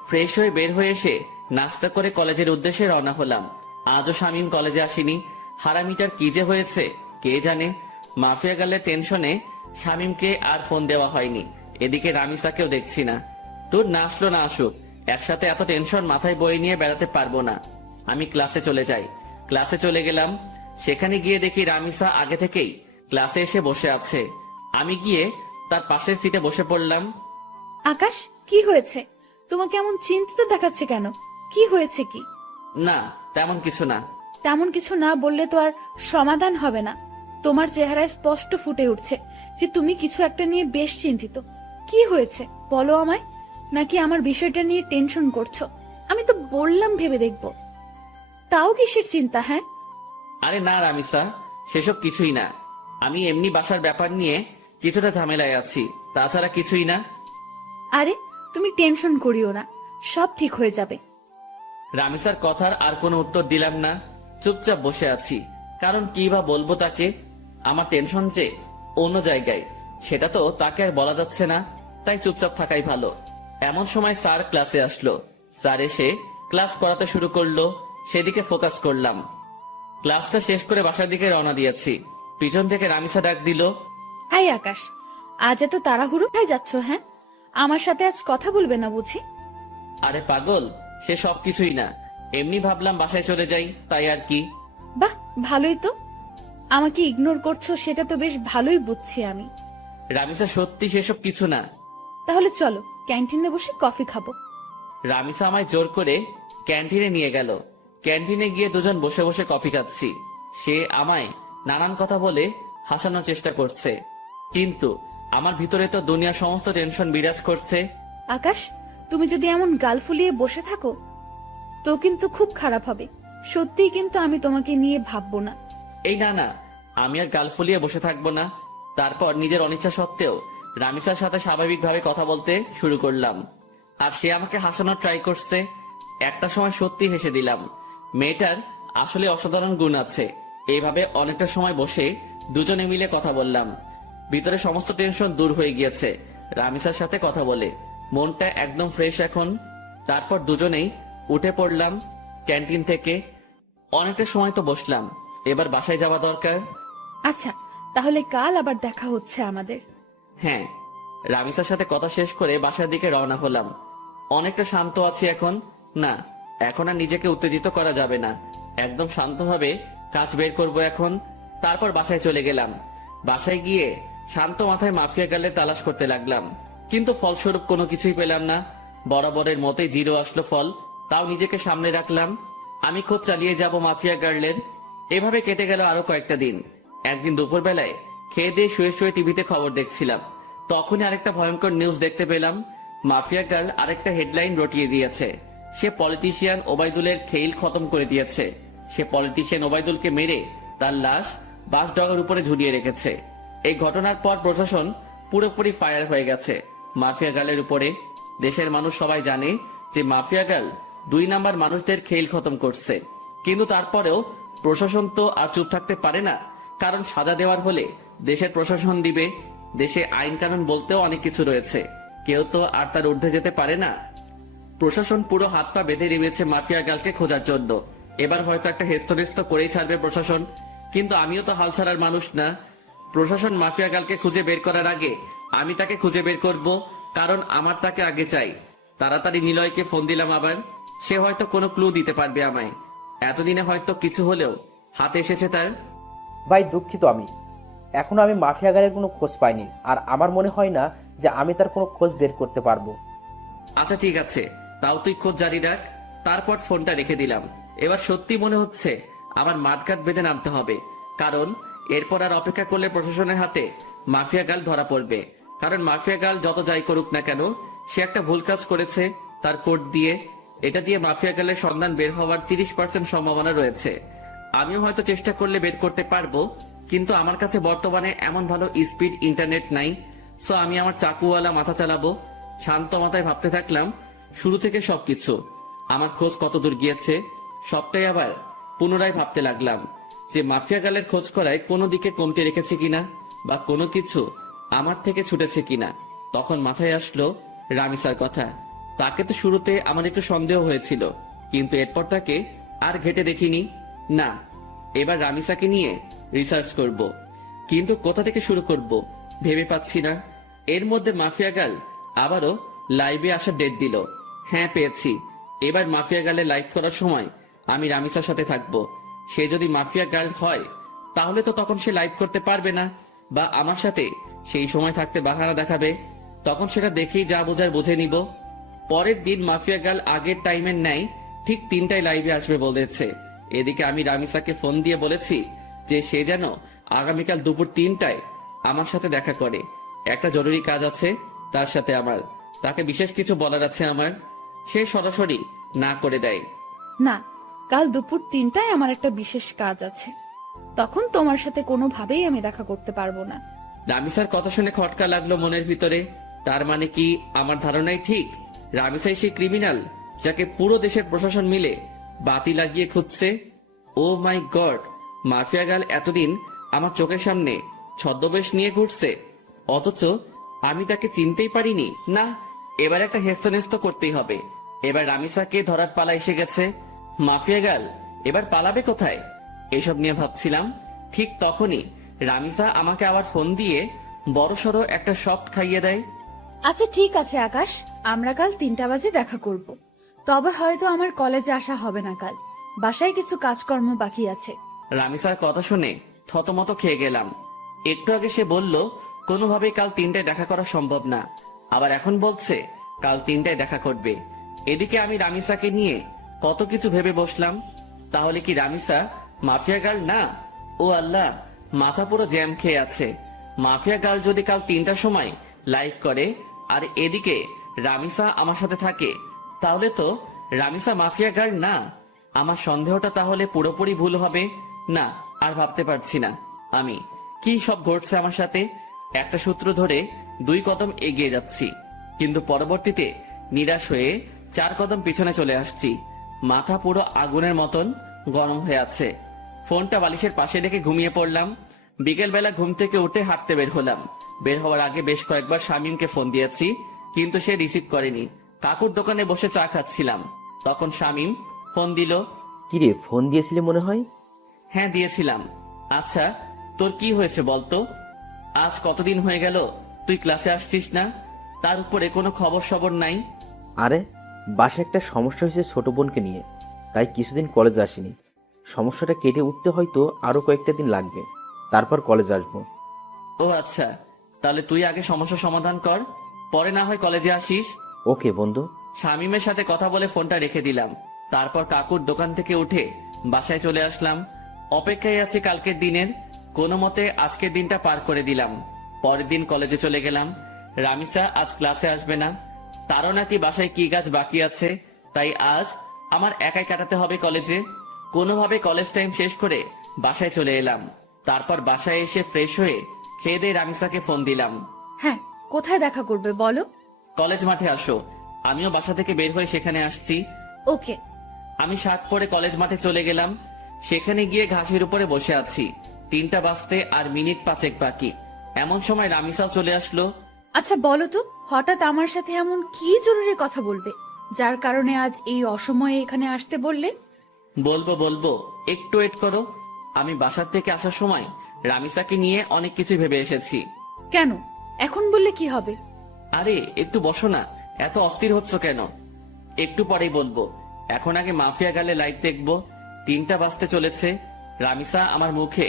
ফ্রেশ হয়ে বের হয়ে এসে নাস্তা করে কলেজের উদ্দেশ্যে রওনা হলাম। আজও শামীম কলেজে আসেনি। হারামিটার কি যে হয়েছে কে জানে। মাফিয়া গার্লের টেনশনে শামীমকে আর ফোন দেওয়া হয়নি। এদিকে রামিসাকেও দেখছি না। তোর না আসলো না আসুক, একসাথে এত টেনশন মাথায় বয়ে নিয়ে বেড়াতে পারবো না। আমি ক্লাসে চলে যাই। ক্লাসে চলে গেলাম। সেখানে গিয়ে দেখি রামিসা আগে থেকেই ক্লাসে এসে বসে আছে। আমি গিয়ে তার পাশের সিটে বসে পড়লাম। আকাশ, কি হয়েছে? তোমাকে এমন চিন্তিত দেখাচ্ছে কেন? কি হয়েছে কি? না, তেমন কিছু না। তেমন কিছু না বললে তো আর সমাধান হবে না। তোমার চেহারায় স্পষ্ট ফুটে উঠছে যে তুমি কিছু একটা নিয়ে বেশ চিন্তিত। কি হয়েছে বলো আমায়? নাকি আমার বিষয়টা নিয়ে টেনশন করছো? আমি তো বললাম ভেবে দেখবো। তাও কিসের চিন্তা? হ্যাঁ, আরে না রামিসা, সেসব কিছুই না। আমি এমনি বাসার ব্যাপার নিয়ে কিছুটা ঝামেলায় আছি, তাছাড়া কিছুই না। আরে তুমি টেনশন করিও না, সব ঠিক হয়ে যাবে। রামিসার কথার আর কোনো উত্তর দিলাম না। চুপচাপ বসে আছি, কারণ কি বা বলবো তাকে। আমার টেনশন যে অন্য জায়গায়, সেটা তো তাকে আর বলা যাচ্ছে না, তাই চুপচাপ থাকাই ভালো। এমন সময় স্যার ক্লাসে আসলো। স্যার এসে ক্লাস করাতে শুরু করলো, সেদিকে ফোকাস করলাম। ক্লাসটা শেষ করে বাসার দিকে রওনা দিয়েছি। পিছন থেকে রামিসা ডাক দিল, এই আকাশ, আজ এত তাড়াহুড়ো হয়ে যাচ্ছ? হ্যাঁ, আমার সাথে আজ কথা বলবে না বুঝি? আরে পাগল, সে সব কিছুই না, এমনি ভাবলাম বাসায় চলে যাই, তাই আর কি। বাহ, ভালোই তো। আমাকে ইগনোর করছো সেটা তো বেশ ভালোই বুঝছি আমি। রামিসা সত্যি সেসব কিছু না। তাহলে চলো ক্যান্টিনে বসে কফি খাবো। রামিসা আমায় জোর করে ক্যান্টিনে নিয়ে গেল। ক্যান্টিনে গিয়ে দুজন বসে বসে কফি খাচ্ছি। সে আমায় নানান কথা বলে হাসানোর চেষ্টা করছে, কিন্তু আমার ভিতরে তো দুনিয়ার সমস্ত টেনশন বিরাজ করছে। আকাশ, তুমি যদি এমন গাল ফুলিয়ে বসে থাকো তো কিন্তু খুব খারাপ হবে। সত্যিই কিন্তু আমি তোমাকে নিয়ে ভাববো না। এই না না, আমি আর গাল ফুলিয়ে বসে থাকবো না। তারপর নিজের অনিচ্ছা সত্ত্বেও রামিসার সাথে স্বাভাবিকভাবে কথা বলতে শুরু করলাম, আর সে আমাকে হাসানোর ট্রাই করছে। একটা সময় সত্যি হেসে দিলাম। মেয়েটার আসলে অসাধারণ গুণ আছে। এইভাবে অনেকটা সময় বসে দুজনে মিলে কথা বললাম। ভিতরে সমস্ত টেনশন দূর হয়ে গিয়েছে রামিসার সাথে কথা বলে। মনটা একদম ফ্রেশ এখন। তারপর দুজনেই উঠে পড়লাম ক্যান্টিন থেকে। অনেকটা সময় তো বসলাম, এবার বাসায় যাওয়া দরকার। আচ্ছা, তাহলে কাল আবার দেখা হচ্ছে আমাদের। হ্যাঁ। রামিসার সাথে কথা শেষ করে বাসার দিকে রওনা হলাম। অনেকটা শান্ত আছি এখন। না, এখন আর নিজেকে উত্তেজিত করা যাবে না। একদম শান্তভাবে কাজ বের করব এখন। তারপর বাসায় চলে গেলাম। বাসায় গিয়ে শান্ত মাথায় মাফিয়া গার্লের তালাশ করতে লাগলাম, কিন্তু ফলস্বরূপ কোনো কিছুই পেলাম না। বরাবরের মতোই জিরো আসলো ফল। তাও নিজেকে সামনে রাখলাম, আমি খোঁজ চালিয়ে যাব মাফিয়া গার্লের। এভাবে কেটে গেল আরো কয়েকটা দিন। একদিন দুপুরবেলায় খেয়ে দিয়ে শুয়ে শুয়ে টিভিতে খবর দেখছিলাম, তখনই আরেকটা ভয়ঙ্কর নিউজ দেখতে পেলাম। মাফিয়া গার্ল আরেকটা হেডলাইন রটিয়ে দিয়েছে। সে পলিটিশিয়ান ওবায়দুলের খেইল খতম করে দিয়েছে। সে পলিটিশিয়ান ওবায়দুলকে মেরে তার লাশ বাসডগার উপরে ঝুলিয়ে রেখেছে। এই ঘটনার পর প্রশাসন পুরোপুরি ফায়ার হয়ে গেছে মাফিয়া গার্লের উপরে। দেশের মানুষ সবাই জানে যে মাফিয়া গার্ল 2 নাম্বার মানুষদের খেইল খতম করছে, কিন্তু তারপরেও প্রশাসন তো আর চুপ থাকতে পারে না। কারণ সাজা দেওয়ার হলে দেশের প্রশাসন দিবে। দেশে আইন কানুন বলতেও অনেক কিছু রয়েছে, কেউ তো আর তার ঊর্ধ্বে যেতে পারে না। প্রশাসন পুরো হাত পা বেঁধে নেমেছে মাফিয়া গার্লকে খোঁজার জন্য। এবার হয়তো একটা হেস্তনেস্ত করেই ছাড়বে প্রশাসন, কিন্তু আমিও তো হাল ছাড়ার মানুষ না। প্রশাসন মাফিয়া গার্লকে খুঁজে বের করার আগে আমি তাকে খুঁজে বের করব, কারণ আমার তাকে আগে চাই। তাড়াতাড়ি নিলয়কে ফোন দিলাম আবার। সে হয়তো কোনো ক্লু দিতে পারবে আমায়। এতদিনে হয়তো কিছু হলেও হাতে এসেছে তার। ভাই দুঃখিত, এখনো আমি মাফিয়া গাড়ির কোনো খোঁজ পাইনি, আর আমার মনে হয় না যে আমি তার কোনো খোঁজ বের করতে পারবো। আচ্ছা ঠিক আছে, তাও তুই খোঁজ জারি রাখ। তারপর ফোনটা রেখে দিলাম। এবার সত্যি মনে হচ্ছে আমার মাঠঘাট বেঁধে নামতে হবে, কারণ এরপর আর অপেক্ষা করলে প্রশাসনের হাতে মাফিয়া গার্ল ধরা পড়বে। কারণ মাফিয়া গার্ল যত যাই করুক না কেন, সে একটা ভুল কাজ করেছে তার কোড দিয়ে। এটা দিয়ে মাফিয়া গার্লের সন্ধান বের হওয়ার 30% সম্ভাবনা রয়েছে। আমিও হয়তো চেষ্টা করলে বের করতে পারবো, কিন্তু আমার কাছে বর্তমানে এমন ভালো স্পিড ইন্টারনেট নাই। সো আমি আমার চাকুওয়ালা মাথা চালাবো। শান্ত মাথায় ভাবতে থাকলাম শুরু থেকে সবকিছু। আমার খোঁজ কতদূর গিয়েছে সবটাই আবার পুনরায় ভাবতে লাগলাম যে মাফিয়া গার্লের খোঁজ করায় কোনো দিকে কমতে রেখেছে কিনা, বা কোনো কিছু আমার থেকে ছুটেছে কিনা। তখন মাথায় আসলো রামিসার কথা। তাকে তো শুরুতে আমার একটু সন্দেহ হয়েছিল, কিন্তু এরপর তাকে আর ঘেটে দেখিনি। না, এবার রামিসাকে নিয়ে রিসার্চ করব, কিন্তু কোথা থেকে শুরু করব ভেবে পাচ্ছি না। এর মধ্যে মাফিয়া গার্ল আবারও লাইভে আসার ডেট দিল। হ্যাঁ পেয়েছি। এবার মাফিয়া গার্লে লাইভ করার সময় আমি রামিসার সাথে থাকবো। সে যদি মাফিয়া গার্ল হয় তাহলে তো তখন সে লাইভ করতে পারবে না, বা আমার সাথে সেই সময় থাকতে বাহানা দেখাবে। তখন সেটা দেখেই যা বোঝার বুঝে নিব। পরের দিন মাফিয়া গার্ল আগের টাইমের ন্যায় ঠিক 3টায় লাইভে আসবে বলেছে। এদিকে আমি রামিসাকে ফোন দিয়ে বলেছি যে সে যেন আগামীকাল দুপুর 3টায় আমার সাথে দেখা করে। একটা জরুরি কাজ আছে তার সাথে আমার, তাকে বিশেষ কিছু বলার আছে আমার। সে সরাসরি না করে দেয়। না, কাল দুপুর 3টায় আমার একটা বিশেষ কাজ আছে, তখন তোমার সাথে কোনোভাবেই আমি দেখা করতে পারবো না। রামিসার কথা শুনে খটকা লাগলো মনের ভিতরে। তার মানে কি আমার ধারণাই ঠিক? রামিসাই সেই ক্রিমিনাল যাকে পুরো দেশের প্রশাসন মিলে বাতি লাগিয়ে খুঁজছে। ও মাই গড, মাফিয়া গার্ল এতদিন আমার চোখের সামনে ছদ্মবেশ নিয়ে ঘুরছে, অথচ আমি তাকে চিনতেই পারিনি। না, এবার একটা হেস্তনেস্ত করতেই হবে। এবার রামিসাকে ধরার পালা এসে গেছে। মাফিয়া গার্ল এবার পালাবে কোথায় এসব নিয়ে ভাবছিলাম। ঠিক তখনই রামিসা আমাকে আবার ফোন দিয়ে বড়সড় একটা শক খাইয়ে দেয়। আচ্ছা ঠিক আছে আকাশ, আমরা কাল 3টা বাজে দেখা করব। তবে হয়তো আমার কলেজে আসা হবে না কাল, বাসায় কিছু কাজকর্ম বাকি আছে। রামিসার কথা শুনে থতমত খেয়ে গেলাম। একটু আগে সে বলল কোনোভাবেই কাল 3টায় দেখা করা সম্ভব না, আবার এখন বলছে কাল 3টায় দেখা করবে। এদিকে আমি রামিসাকে নিয়ে কত কিছু ভেবে বসলাম। তাহলে কি রামিসা মাফিয়া গার্ল না? ও আল্লাহ, মাথা পুরো জ্যাম খেয়ে আছে। মাফিয়া গার্ল যদি কাল 3টার সময় লাইভ করে আর এদিকে রামিসা আমার সাথে থাকে, তাহলে তো রামিসা মাফিয়া গার্ল না। আমার সন্দেহটা তাহলে পুরোপুরি ভুল হবে না। আর ভাবতে পারছি না আমি কি সব ঘটছে আমার সাথে। একটা সূত্র ধরে 2 কদম এগিয়ে যাচ্ছি, কিন্তু পরবর্তীতে নিরাশ হয়ে 4 কদম পিছনে চলে আসছি। মাথা পুরো আগুনের মতন গরম হয়ে আছে। ফোনটা বালিশের পাশে রেখে ঘুমিয়ে পড়লাম। বিকেলবেলা ঘুম থেকে উঠে হাঁটতে বের হলাম। বের হওয়ার আগে বেশ কয়েকবার শামীমকে ফোন দিয়েছি, কিন্তু সে রিসিভ করেনি। কাকুর দোকানে বসে চা খাচ্ছিলাম, তখন শামীম ফোন দিল। কিরে, ফোন দিয়েছিলি মনে হয়? হ্যাঁ দিয়েছিলাম। আচ্ছা, তোর কি হয়েছে বলতো? আজ কতদিন হয়ে গেল তুই ক্লাসে আসছিস না, তার উপরে কোনো খবর সবর নাই। আরে বাসায় একটা সমস্যা হয়েছে ছোট বোনকে নিয়ে, তাই কিছুদিন কলেজ আসিনি। সমস্যাটা কেটে উঠতে হয়তো আরো কয়েকটা দিন লাগবে, তারপর কলেজ আসবো। ও আচ্ছা, তাহলে তুই আগে সমস্যা সমাধান কর, পরে না হয় কলেজে আসিস। ওকে বন্ধু। শামীমের সাথে কথা বলে ফোনটা রেখে দিলাম। তারপর কাকুর দোকান থেকে উঠে বাসায় চলে আসলাম। অপেক্ষায় আছি কালকের দিনের। কোনো মতে আজকের দিনটা পার করে দিলাম। পরের দিন কলেজে চলে গেলাম। রামিসা আজ ক্লাসে আসবে না, তারও নাকি বাসায় কি কাজ বাকি আছে, তাই আজ আমার একাই কাটাতে হবে কলেজে। কোনোভাবে কলেজ টাইম শেষ করে বাসায় চলে এলাম। তারপর বাসায় এসে ফ্রেশ হয়ে খেয়ে দিয়ে রামিসাকে ফোন দিলাম। হ্যাঁ, কোথায় দেখা করবে বলো? কলেজ মাঠে আসো। আমিও বাসা থেকে বের হয়ে সেখানে আসছি। ওকে। আমি শার্ট পরে কলেজ মাঠে চলে গেলাম। সেখানে গিয়ে ঘাসের উপরে বসে আছি। 3টা বাজতে আর মিনিট 5 বাকি। এমন সময় রামিসাও চলে আসলো। আচ্ছা বলো তো, হঠাৎ আমার সাথে এমন কি জরুরি কথা বলবে, যার কারণে আজ এই অসময়ে এখানে আসতে বললে? বলবো, একটু ওয়েট করো। আমি বাসার থেকে আসার সময় রামিসাকে নিয়ে অনেক কিছু ভেবে এসেছি। কেন? এখন বললে কি হবে? আরে একটু বসো না, এত অস্থির হচ্ছ কেন? একটু পরেই বলবো। এখন আগে মাফিয়া গার্লের লাইভ দেখবো। 3টা বাজতে চলেছে। রামিসা আমার মুখে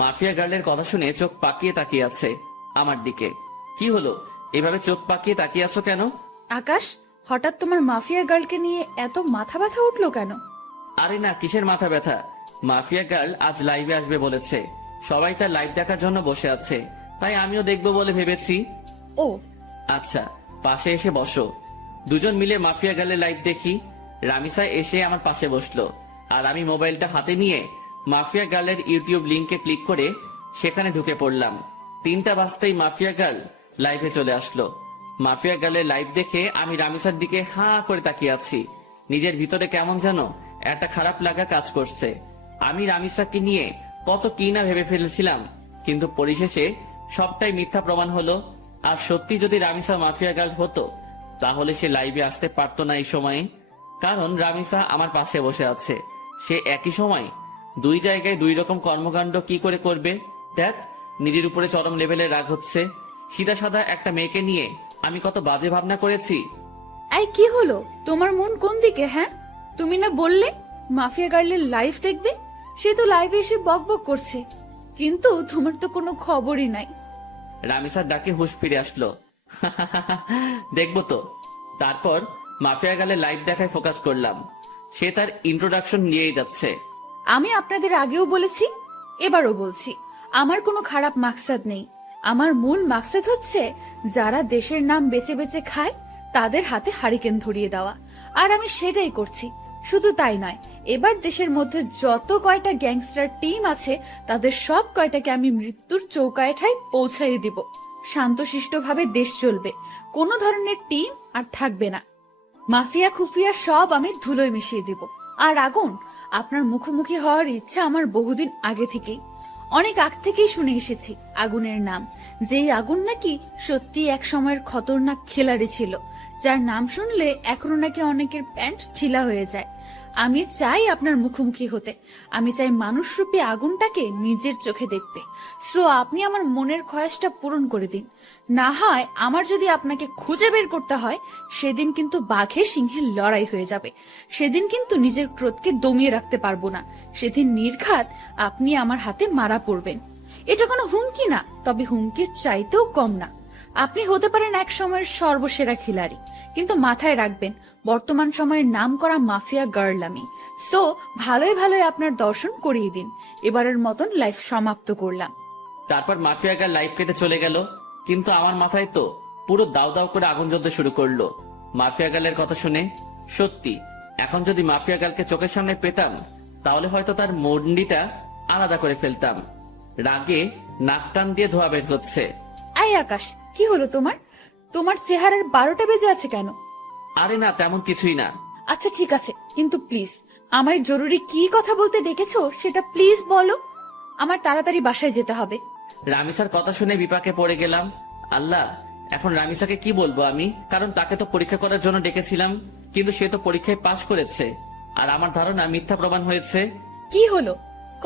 মাফিয়া গার্লের কথা শুনে চোখ পাকিয়ে তাকিয়ে আছে আমার দিকে। কি হলো, এভাবে চোখ পাকিয়ে তাকিয়ে আছো কেন? আকাশ, হঠাৎ তোমার মাফিয়া গার্লকে নিয়ে এত মাথা ব্যথা উঠলো কেন? আরে না, কিসের মাথা ব্যথা? মাফিয়া গার্ল আজ লাইভে আসবে বলেছে। সবাই তার লাইভ দেখার জন্য বসে আছে, তাই আমিও দেখবো বলে ভেবেছি। ও আচ্ছা, পাশে এসে বসো। দুজন মিলে মাফিয়া গার্লের লাইভ দেখি। রামিসা এসে আমার পাশে বসলো, আর আমি মোবাইলটা হাতে নিয়ে মাফিয়া গার্লের ইউটিউব লিংকে ক্লিক করে সেখানে ঢুকে পড়লাম। 3টা বাজতেই মাফিয়া গার্ল লাইভে চলে আসলো। মাফিয়া গার্লের লাইভ দেখে আমি রামিসার দিকে হাঁ করে তাকিয়ে আছি। নিজের ভিতরে কেমন যেন একটা খারাপ লাগা কাজ করছে। আমি রামিসাকে নিয়ে কত কি না ভেবে ফেলেছিলাম, কিন্তু পরিশেষে সবটাই মিথ্যা প্রমাণ হলো। আর সত্যি যদি রামিসা মাফিয়া গার্ল হতো, তাহলে সে লাইভে আসতে পারতো না এই সময়ে। কারণ রামিসা আমার পাশে বসে আছে। সে একই সময় 2 জায়গায় 2 রকম কর্মকাণ্ড কি করে করবে? দেখ, নিজের উপরে চরম লেভেলের রাগ হচ্ছে। সিধা সাদা একটা মেয়েকে নিয়ে আমি কত বাজে ভাবনা করেছি। এই কি হলো, তোমার মন কোন দিকে? হ্যাঁ, তুমি না বললে মাফিয়া গার্লের লাইভ দেখবে? সে তো লাইভে এসে বকবক করছে, কিন্তু তোমার তো কোনো খবরই নাই। রামিসার ডাকে হুঁশ ফিরে আসলো। দেখবো তো। তারপর মাফিয়া গার্লের লাইভ দেখায় ফোকাস করলাম। সে তার ইন্ট্রোডাকশন নিয়েই যাচ্ছে। আমি আপনাদের আগেও বলেছি, এবারও বলছি, আমার কোনো খারাপ মাকসাদ নেই। আমার মূল মাকসাদ হচ্ছে যারা দেশের নাম বেচে বেচে খায় তাদের হাতে হারিকেন ধরিয়ে দেওয়া, আর আমি সেটাই করছি। শুধু তাই নয়, এবার দেশের মধ্যে যত কয়টা গ্যাংস্টার টিম আছে তাদের সব কয়টাকে আমি মৃত্যুর চৌকাঠে পৌঁছাইয়ে দিব। শান্তশিষ্টভাবে দেশ চলবে, কোনো ধরনের টিম আর থাকবে না। মাফিয়া খুফিয়া সব আমি ধুলোয় মিশিয়ে দিব। আর আগুন, আপনার মুখোমুখি হওয়ার ইচ্ছা আমার বহুদিন আগে থেকেই, অনেক আগ থেকেই শুনে এসেছি আগুনের নাম। যেই আগুন নাকি সত্যি এক সময়ের খতরনাক খেলাড়ি ছিল, যার নাম শুনলে এখনো নাকি অনেকের প্যান্ট ঢিলা হয়ে যায়। আমি চাই আপনার মুখোমুখি হতে, আমি চাই মানুষরূপী আগুনটাকে নিজের চোখে দেখতে। সো আপনি আমার মনের খয়াসটা পূরণ করে দিন। না হয় আমার যদি আপনাকে খুঁজে বের করতে হয়, সেদিন কিন্তু বাঘে সিংহের লড়াই হয়ে যাবে। সেদিন কিন্তু নিজের ক্রোধকে দমিয়ে রাখতে পারবো না। সেদিন নির্ঘাত আপনি আমার হাতে মারা পড়বেন। এটা কোনো হুমকি না, তবে হুমকির চাইতেও কম না। আপনি হতে পারেন এক সময়ের সর্বসেরা খিলাড়ি, কিন্তু মাথায় রাখবেন বর্তমান সময়ের নাম করা মাফিয়া গার্ল আমি। সো ভালোই ভালোই আপনার দর্শন করিয়ে দিন। এবারের মতন লাইফ সমাপ্ত করলাম। তারপর মাফিয়া গার্ল লাইভ কেটে চলে গেল, কিন্তু আমার মাথায় তো পুরো দাও দাও করে আগুন জ্বলতে শুরু করলো মাফিয়া গার্লের কথা শুনে। সত্যি, এখন যদি মাফিয়া গার্লকে চোখের সামনে পেতাম, তাহলে হয়তো তার মন্ডিটা আলাদা করে ফেলতাম। রাগে নাক টান দিয়ে ধোয়া বের হচ্ছে। এই আকাশ, কি হলো তোমার? তোমার চেহারার 12টা বেজে আছে কেন? আরে না, তেমন কিছুই না। আচ্ছা ঠিক আছে, কিন্তু প্লিজ আমায় জরুরি কি কথা বলতে ডেকেছো সেটা প্লিজ বলো। আমার তাড়াতাড়ি বাসায় যেতে হবে। রামিসার কথা শুনে বিপাকে পড়ে গেলাম। আল্লাহ, এখন রামিসাকে কি বলবো আমি? কারণ তাকে তো পরীক্ষা করার জন্য ডেকেছিলাম, কিন্তু সে তো পরীক্ষায় পাশ করেছে, আর আমার ধারণা মিথ্যা প্রমাণ হয়েছে। কি হলো,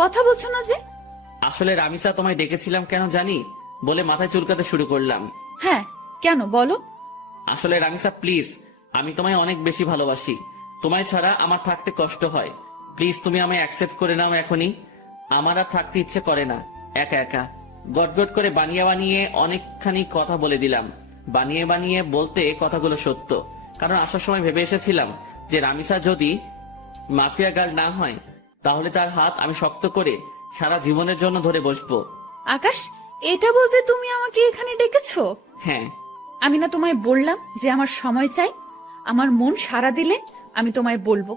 কথা বলছো না যে? আসলে রামিসা, তোমায় ডেকেছিলাম কেন জানি বলে মাথায় চুলকাতে শুরু করলাম। হ্যাঁ, কেন বলো? আসলে রামিসা প্লিজ, আমি তোমায় অনেক বেশি ভালোবাসি। তোমায় ছাড়া আমার থাকতে কষ্ট হয়। প্লিজ তুমি আমায় অ্যাকসেপ্ট করে নাও এখনই। আমার আর থাকতে ইচ্ছে করে না একা একা। গটগট করে বানিয়ে বানিয়ে অনেকখানি কথা বলে দিলাম। বানিয়ে বানিয়ে বলতে কথাগুলো সত্য, কারণ আসার সময় ভেবে এসেছিলাম যে রামিসা যদি মাফিয়া গার্ল না হয় তাহলে তার হাত আমি শক্ত করে সারা জীবনের জন্য ধরে বসবো। আকাশ, এটা বলতে তুমি আমাকে এখানে ডেকেছো? হ্যাঁ, আমি না তোমায় বললাম যে আমার সময় চাই? আমার মন সাড়া দিলে আমি তোমায় বলবো।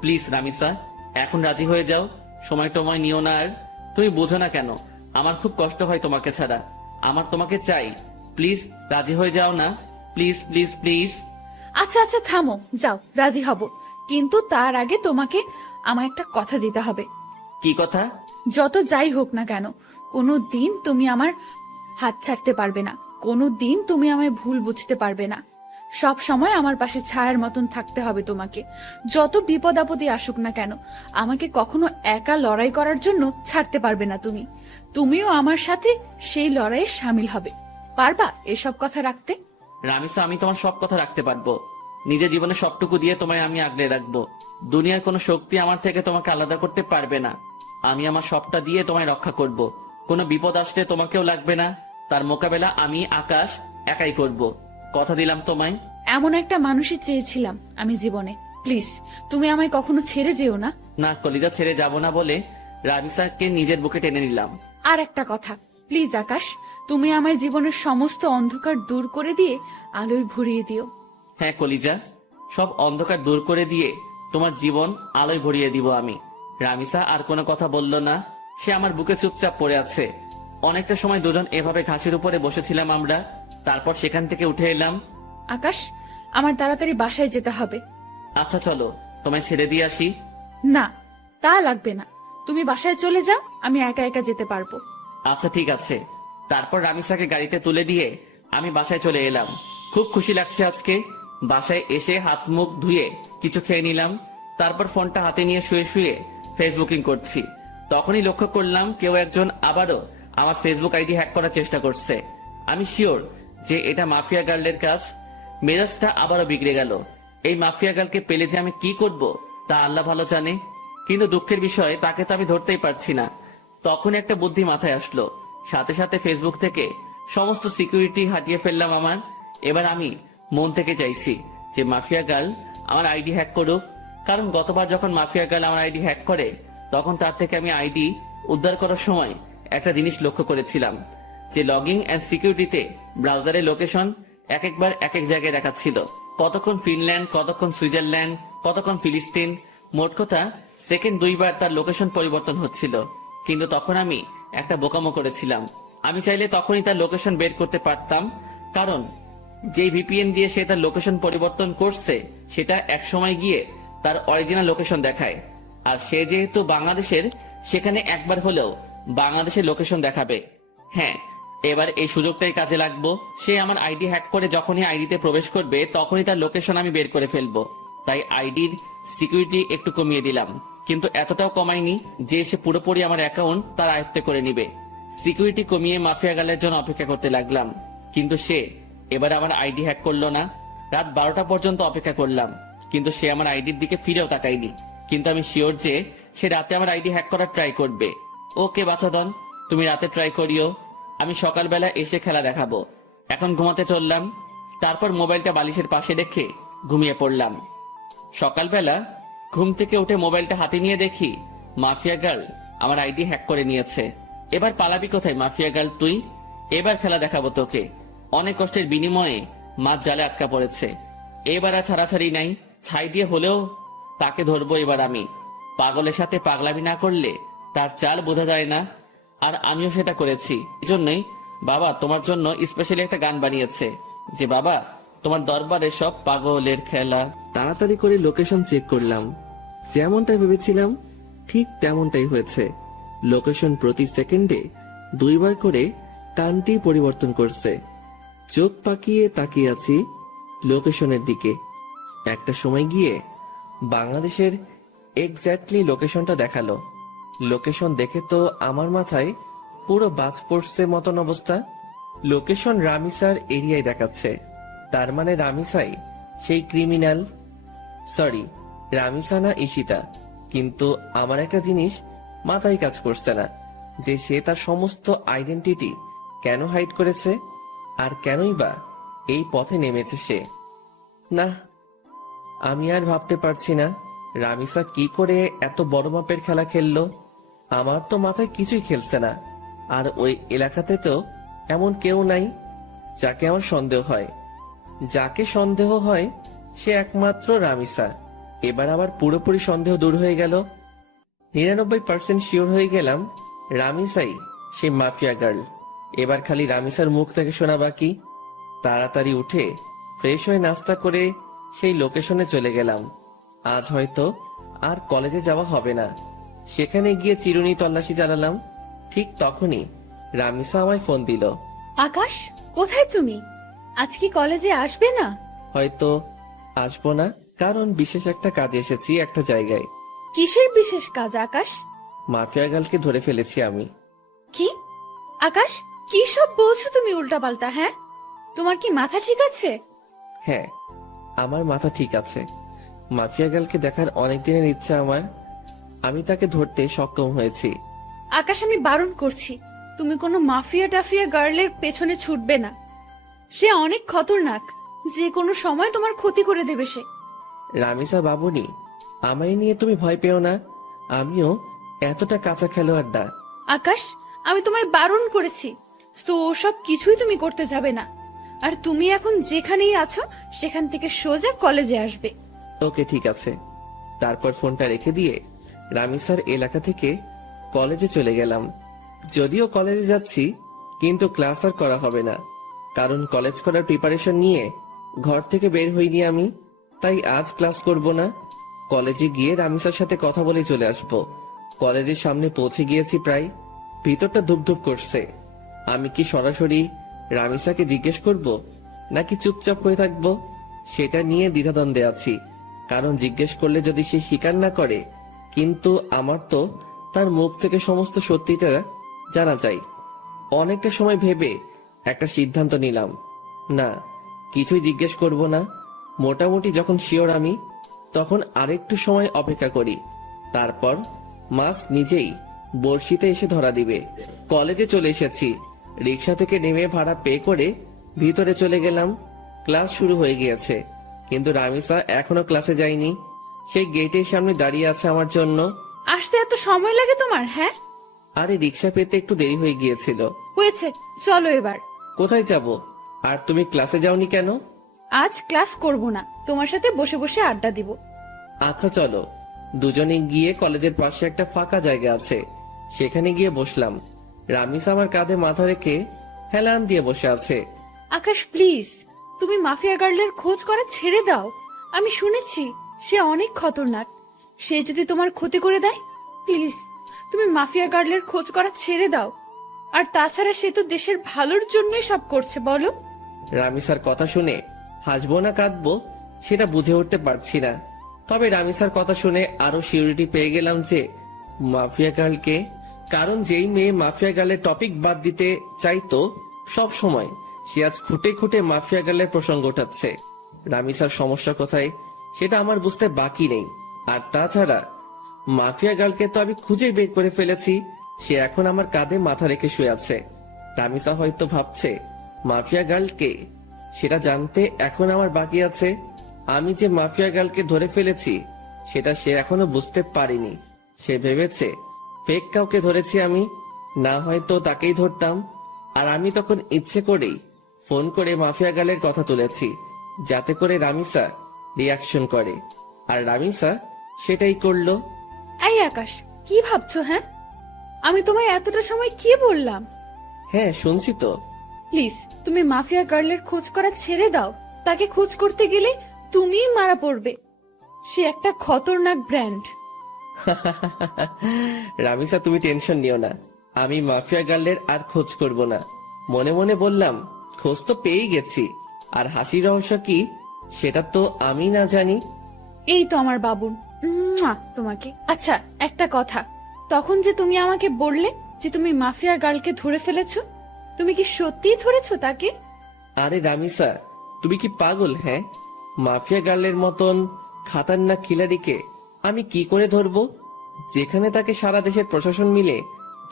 প্লিজ রামিসা, এখন রাজি হয়ে যাও। সময় টময় নিও না আর। তুমি বোঝো না কেন আমার খুব কষ্ট হয় তোমাকে ছাড়া। আমার তোমাকে চাই। প্লিজ রাজি হয়ে যাও না। Please please please. আচ্ছা আচ্ছা থামো, যাও, রাজি হব, কিন্তু তার আগে তোমাকে আমায় একটা কথা দিতে হবে। কি কথা? যত যাই হোক না কেন, কোনো দিন তুমি আমার হাত ছাড়তে পারবে না, কোনো দিন তুমি আমায় ভুল বুঝতে পারবে না। সব সময় আমার পাশে ছায়ার মতন থাকতে হবে তোমাকে। যত বিপদ আপদে আসুক না কেন, আমাকে কখনো একা লড়াই করার জন্য ছাড়তে পারবে না তুমি। তুমিও আমার সাথে সেই লড়াইয়ে সামিল হবে। পারবা এসব কথা রাখতে? রামিসা, আমি তোমার সব কথা রাখতে পারবো। নিজের জীবনে সবটুকু দিয়ে তোমায় আমি আগলে রাখবো। দুনিয়ার কোনো শক্তি আমার থেকে তোমাকে আলাদা করতে পারবে না। আমি আমার সবটা দিয়ে তোমায় রক্ষা করব। কোনো বিপদ আসলে তোমাকেও লাগবে না। তার মোকাবেলা আমি আকাশ একাই করব। কথা দিলাম তোমায়। এমন একটা মানুষই চেয়েছিলাম আমি জীবনে। প্লিজ তুমি আমায় কখনো ছেড়ে যেও না। না, কলিজা ছেড়ে যাব না বলে রামিসাকে নিজের বুকে টেনে নিলাম। আর একটা কথা, প্লিজ আকাশ, তুমি আমায় জীবনের সমস্ত অন্ধকার দূর করে দিয়ে আলোয় ভরিয়ে দিও। হ্যাঁ কলিজা, সব অন্ধকার দূর করে দিয়ে তোমার জীবন আলোয় ভরিয়ে দিব আমি। রামিসা আর কোনো কথা বলল না। সে আমার বুকে চুপচাপ পড়ে আছে। অনেকটা সময় দুজন এভাবে ঘাসের উপরে বসেছিলাম আমরা। তারপর সেখান থেকে উঠে এলাম। আকাশ, আমার তাড়াতাড়ি বাসায় যেতে হবে। আচ্ছা চলো, তোমায় ছেড়ে দিয়ে আসি। না, তা লাগবে না, তুমি বাসায় চলে যাও, আমি একা একা যেতে পারবো। আচ্ছা ঠিক আছে। তারপর রামিসাকে গাড়িতে তুলে দিয়ে আমি বাসায় চলে এলাম। খুব খুশি লাগছে আজকে। বাসায় এসে হাত মুখ ধুয়ে কিছু খেয়ে নিলাম। তারপর ফোনটা হাতে নিয়ে শুয়ে শুয়ে ফেসবুকিং করছি। তখনই লক্ষ্য করলাম কেউ একজন আবারও আমার ফেসবুক আইডি হ্যাক করার চেষ্টা করছে। আমি শিওর যে এটা মাফিয়া গার্লের কাজ। মেজাজটা আবারও বিগড়ে গেল। এই মাফিয়া গার্লকে পেলে যে আমি কি করব তা আল্লাহ ভালো জানে। কিন্তু দুঃখের বিষয়, তাকে তো আমি ধরতেই পারছি না। তখন একটা বুদ্ধি মাথায় আসলো। সাথে সাথে ফেসবুক থেকে সমস্ত সিকিউরিটি হাটিয়ে ফেললাম আমার। এবার আমি মন থেকে চাইছি যে মাফিয়া গার্ল আমার আইডি হ্যাক করুক। কারণ গতবার যখন মাফিয়া গার্ল আমার আইডি হ্যাক করে তখন তার থেকে আমি আইডি উদ্ধার করার সময় একটা জিনিস লক্ষ্য করেছিলাম, যে লগিং অ্যান্ড সিকিউরিটিতে ব্রাউজারের লোকেশন একবার এক জায়গায় দেখাচ্ছিল। কতক্ষণ ফিনল্যান্ড, কতক্ষণ সুইজারল্যান্ড, কতক্ষণ ফিলিস্তিন। মোট কথা সেকেন্ড 2 বার তার লোকেশন পরিবর্তন হচ্ছিল। কিন্তু তখন আমি একটা বোকামো করেছিলাম। আমি চাইলে তখনই তার লোকেশন বের করতে পারতাম, কারণ যেই ভিপিএন দিয়ে সে তার লোকেশন পরিবর্তন করছে সেটা এক সময় গিয়ে তার অরিজিনাল লোকেশন দেখায়। আর সে যেহেতু বাংলাদেশের, সেখানে একবার হলেও বাংলাদেশের লোকেশন দেখাবে। হ্যাঁ, এবার এই সুযোগটাই কাজে লাগবো। সে আমার আইডি হ্যাক করে যখনই আইডিতে প্রবেশ করবে তখনই তার লোকেশন আমি বের করে ফেলবো। তাই আইডির সিকিউরিটি একটু কমিয়ে দিলাম, কিন্তু এতটাও কমাইনি যে সে পুরোপুরি আমার অ্যাকাউন্ট তার আয়ত্তে করে নিবে। সিকিউরিটি কমিয়ে মাফিয়া গালের জন্য অপেক্ষা করতে লাগলাম, কিন্তু সে এবার আমার আইডি হ্যাক করলো না। রাত 12টা পর্যন্ত অপেক্ষা করলাম, কিন্তু সে আমার আইডির দিকে ফিরেও তাকায়নি। কিন্তু আমি শিওর যে সে রাতে আমার আইডি হ্যাক করার ট্রাই করবে। ওকে বাছাধন, তুমি রাতে ট্রাই করিও, আমি সকালবেলা এসে খেলা দেখাবো। এখন ঘুমাতে চললাম। তারপর মোবাইলটা বালিশের পাশে রেখে ঘুমিয়ে পড়লাম। সকালবেলা ঘুম থেকে উঠে মোবাইলটা হাতে নিয়ে দেখি মাফিয়া গার্ল আমার আইডি হ্যাক করে নিয়েছে। এবার পালাবি কোথায় মাফিয়া গার্ল তুই? এবার খেলা দেখাবো তোকে। অনেক কষ্টের বিনিময়ে মাছ জালে আটকা পড়েছে। এবার আর ছাড়াছাড়ি নাই, ছাই দিয়ে হলেও তাকে ধরবো এবার আমি। পাগলের সাথে পাগলামি না করলে তার চাল বোঝা যায় না, আর আমিও সেটা করেছি। এজন্যই বাবা তোমার জন্য স্পেশালি একটা গান বানিয়েছে, যে বাবা তোমার দরবারে সব পাগলের খেলা। তাড়াতাড়ি করে লোকেশন চেক করলাম, যেমনটা ভেবেছিলাম ঠিক তেমনটাই হয়েছে। লোকেশন প্রতি সেকেন্ডে 2 বার করে কানটি পরিবর্তন করছে। চোখ পাকিয়ে তাকিয়ে আছি লোকেশনের দিকে। একটা সময় গিয়ে বাংলাদেশের এক্স্যাক্টলি লোকেশনটা দেখালো। লোকেশন দেখে তো আমার মাথায় পুরো বাজ পড়ছে মতন অবস্থা। লোকেশন রামিসার এরিয়ায় দেখাচ্ছে, তার মানে রামিসাই সেই ক্রিমিনাল। সরি, রামিসা না ঈশিতা। কিন্তু আমার একটা জিনিস মাথায় কাজ করছে না, যে সে তার সমস্ত আইডেন্টিটি কেন হাইড করেছে, আর কেনই বা এই পথে নেমেছে সে। না, আমি আর ভাবতে পারছি না রামিসা কি করে এত বড় মাপের খেলা খেললো। আমার তো মাথায় কিছুই খেলছে না। আর ওই এলাকাতে তো এমন কেউ নাই যাকে আমার সন্দেহ হয়। যাকে সন্দেহ হয় সে একমাত্র রামিসা। এবার আবার পুরোপুরি সন্দেহ দূর হয়ে গেল। 99% শিওর হয়ে গেলাম রামিসাই সে মাফিয়া গার্ল। এবার খালি রামিসার মুখ থেকে শোনা বাকি। তাড়াতাড়ি উঠে ফ্রেশ হয়ে নাস্তা করে সেই লোকেশনে চলে গেলাম। আজ হয়তো আর কলেজে যাওয়া হবে না। সেখানে গিয়ে চিরুনি তল্লাশি চালালাম। ঠিক তখনই রামিসা আমায় ফোন দিল। আকাশ, কোথায় তুমি? আজ কি কলেজে আসবে না? হয়তো আসবো না, কারণ বিশেষ একটা কাজে এসেছি একটা জায়গায়। কিসের বিশেষ কাজ আকাশ? মাফিয়া গার্লকে ধরে ফেলেছি আমি। কি আকাশ, কি সব বলছো তুমি উল্টাপাল্টা? হ্যাঁ, তোমার কি মাথা ঠিক আছে? হ্যাঁ, আমার মাথা ঠিক আছে। মাফিয়া গার্লকে দেখার অনেক দিনের ইচ্ছা আমার। আমি তাকে ধরতে সক্ষম হয়েছি। আকাশ, আমি বারণ করছি, তুমি কোনো মাফিয়া টাফিয়া গার্লের পেছনে ছুটবে না। সে অনেক খতরনাক, যে কোনো সময় তোমার ক্ষতি করে দেবে সে। রামিসা বাবুনি, আমায় নিয়ে তুমি ভয় পেও না। আমিও এতটা কাঁচা খেলোয়াড় না। আকাশ, আমি তোমায় বারণ করেছি, তো সব কিছুই তুমি করতে যাবে না। আর তুমি এখন যেখানেই আছো সেখান থেকে সোজা কলেজে আসবে। ওকে, ঠিক আছে। তারপর ফোনটা রেখে দিয়ে রামিসার এলাকা থেকে কলেজে চলে গেলাম। যদিও কলেজে যাচ্ছি, কিন্তু ক্লাস আর করা হবে না, কারণ কলেজ করার প্রিপারেশন নিয়ে ঘর থেকে বের হইনি আমি। তাই আজ ক্লাস করব না। কলেজে গিয়ে রামিসার সাথে কথা বলে চলে আসব। কলেজের সামনে পৌঁছে গিয়েছি প্রায়। ভিতরটা ধুপধুপ করছে। আমি কি সরাসরি রামিসাকে জিজ্ঞেস করব, নাকি চুপচাপ হয়ে থাকবো, সেটা নিয়ে দ্বিধাদ্বন্দ্বে আছি। কারণ জিজ্ঞেস করলে যদি সে স্বীকার না করে, কিন্তু আমার তো তার মুখ থেকে সমস্ত সত্যিটা জানা চাই। অনেকটা সময় ভেবে একটা সিদ্ধান্ত নিলাম, না, কিছুই জিজ্ঞেস করব না। মোটামুটি যখন শিওর আমি, তখন আরেকটু সময় অপেক্ষা করি। তারপর মাস নিজেই বড়শিতে এসে ধরা দিবে। কলেজে চলে এসেছি। রিক্সা থেকে নেমে ভাড়া পে করে ভিতরে চলে গেলাম। ক্লাস শুরু হয়ে গিয়েছে, কিন্তু রামিসা এখনো ক্লাসে যায়নি। সেই গেটের সামনে দাঁড়িয়ে আছে আমার জন্য। আসতে এত সময় লাগে তোমার? হ্যাঁ, আরে রিক্সা পেতে একটু দেরি হয়ে গিয়েছিল। হয়েছে, চলো এবার। কোথায় যাব? আর তুমি ক্লাসে যাওনি কেন? আজ ক্লাস করব না, তোমার সাথে বসে বসে আড্ডা দিব। আচ্ছা চলো। দুজনে গিয়ে কলেজের পাশে একটা ফাঁকা জায়গা আছে, সেখানে গিয়ে বসলাম। রামিসা আমার কাঁধে মাথা রেখে হেলান দিয়ে বসে আছে। আকাশ প্লিজ, তুমি মাফিয়া গার্লের খোঁজ করা ছেড়ে দাও। আমি শুনেছি সে অনেক খতরনাক। সে যদি তোমার ক্ষতি করে দেয়, প্লিজ তুমি মাফিয়া গার্লের খোঁজ করা ছেড়ে দাও। আর তাছাড়া সে তো দেশের ভালোর জন্যই সব করছে, বলো। রামিসার কথা শুনে হাসবো না কাঁদবো সেটা বুঝে উঠতে পারছি না। তবে রামিসার কথা শুনে আরো সিউরিটি পেয়ে গেলাম যে মাফিয়া গার্লকে। কারণ যেই মেয়ে মাফিয়া গার্লের টপিক বাদ দিতে চাইতো সব সময়, সে আজ খুঁটে খুঁটে মাফিয়া গার্লের প্রসঙ্গ উঠাচ্ছে। রামিসার সমস্যা কোথায় সেটা আমার বুঝতে বাকি নেই। আর তাছাড়া মাফিয়া গার্লকে তো আমি খুঁজে বের করে ফেলেছি। সে এখন আমার কাঁধে মাথা রেখে শুয়ে আছে। রামিসা হয়তো ভাবছে মাফিয়া গার্লকে, সেটা জানতে এখন আমার বাকি আছে। আমি যে মাফিয়া গার্লকে ধরে ফেলেছি সেটা সে এখনো বুঝতে পারিনি। সে ভেবেছে ফেক কাউকে ধরেছি আমি, না হয়তো তাকেই ধরতাম। আর আমি তখন ইচ্ছে করেই ফোন করে মাফিয়া গার্লের কথা তুলেছি, যাতে করে রামিসা রিয়াকশন করে। আর রামিসা সেটাই করলো। এই আকাশ, কি ভাবছো? হ্যাঁ, আমি তোমায় এতটা সময় কি বললাম? হ্যাঁ শুনছি তো। প্লিজ তুমি মাফিয়া গার্লের খোঁজ করা ছেড়ে দাও। তাকে খোঁজ করতে গেলে তুমিই মারা পড়বে। সে একটা খতরনাক ব্র্যান্ড। রামিসা, তুমি টেনশন নিও না, আমি মাফিয়া গার্লের আর খোঁজ করব না। মনে মনে বললাম, খোঁজ তো পেয়েই গেছি, আর হাসির রহস্য কি সেটা তো আমি না জানি। এই তো আমার বাবুন, তোমাকে। আচ্ছা একটা কথা, তখন যে তুমি আমাকে বললে যে তুমি মাফিয়া গার্লকে ধরে ফেলেছো, তুমি কি সত্যিই ধরেছো তাকে? আরে রামিসা, তুমি কি পাগল? হ্যাঁ, মাফিয়া গার্লের মতন খাতারনাক খিলাড়িকে আমি কি করে ধরবো? যেখানে তাকে সারা দেশের প্রশাসন মিলে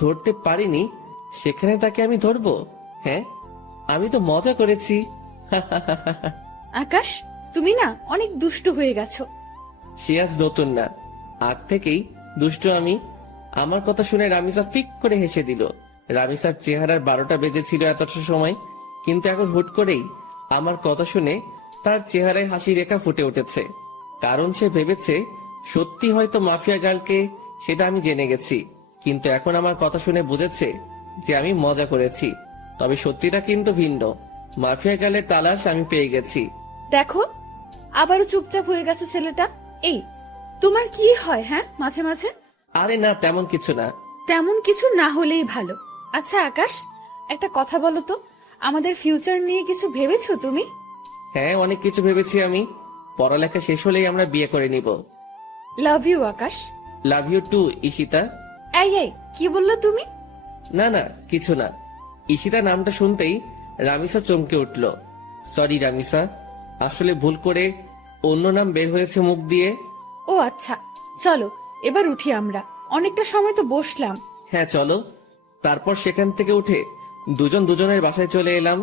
ধরতে পারিনি, সেখানে তাকে আমি ধরবো? হ্যাঁ, আমি তো মজা করেছি। আকাশ, তুমি না অনেক দুষ্ট হয়ে গেছো। সে আজ নতুন না, আগ থেকেই দুষ্ট আমি। আমার কথা শুনে রামিসা ফিক করে হেসে দিল। রামিসার চেহারার 12টা বেজেছিল এতটা সময়, কিন্তু এখন হুট করেই আমার কথা শুনে তার চেহারায় হাসি রেখা ফুটে উঠেছে। কারণ সে ভেবেছে সত্যি হয়তো মাফিয়া গার্লকে সেটা আমি জেনে গেছি, কিন্তু এখন আমার কথা শুনে বুঝেছে যে আমি মজা করেছি। তবে সত্যিটা কিন্তু ভিন্ন, মাফিয়া গার্লের তালাশ আমি পেয়ে গেছি। দেখো, আবারও চুপচাপ হয়ে গেছে ছেলেটা। এই, তোমার কি হয় হ্যাঁ মাঝে মাঝে? আরে না, তেমন কিছু না। তেমন কিছু না হলেই ভালো। আচ্ছা আকাশ, একটা কথা বলো তো, আমাদের ফিউচার নিয়ে কিছু ভেবেছো তুমি? হ্যাঁ, অনেক কিছু ভেবেছি আমি। পড়ালেখা শেষ হলেই আমরা বিয়ে করে নিব। Love you Akash. Love you too Ishita. এই কি বললো তুমি? না না, কিছু না। ঈশিতা নামটা শুনতেই রামিসা চমকে উঠল। সরি রামিসা, আসলে ভুল করে অন্য নাম বের হয়েছে মুখ দিয়ে। ও আচ্ছা, চলো এবার উঠি আমরা, অনেকটা সময় তো বসলাম। হ্যাঁ চলো। তারপর সেখান থেকে উঠে দুজন দুজনের বাসায় চলে এলাম।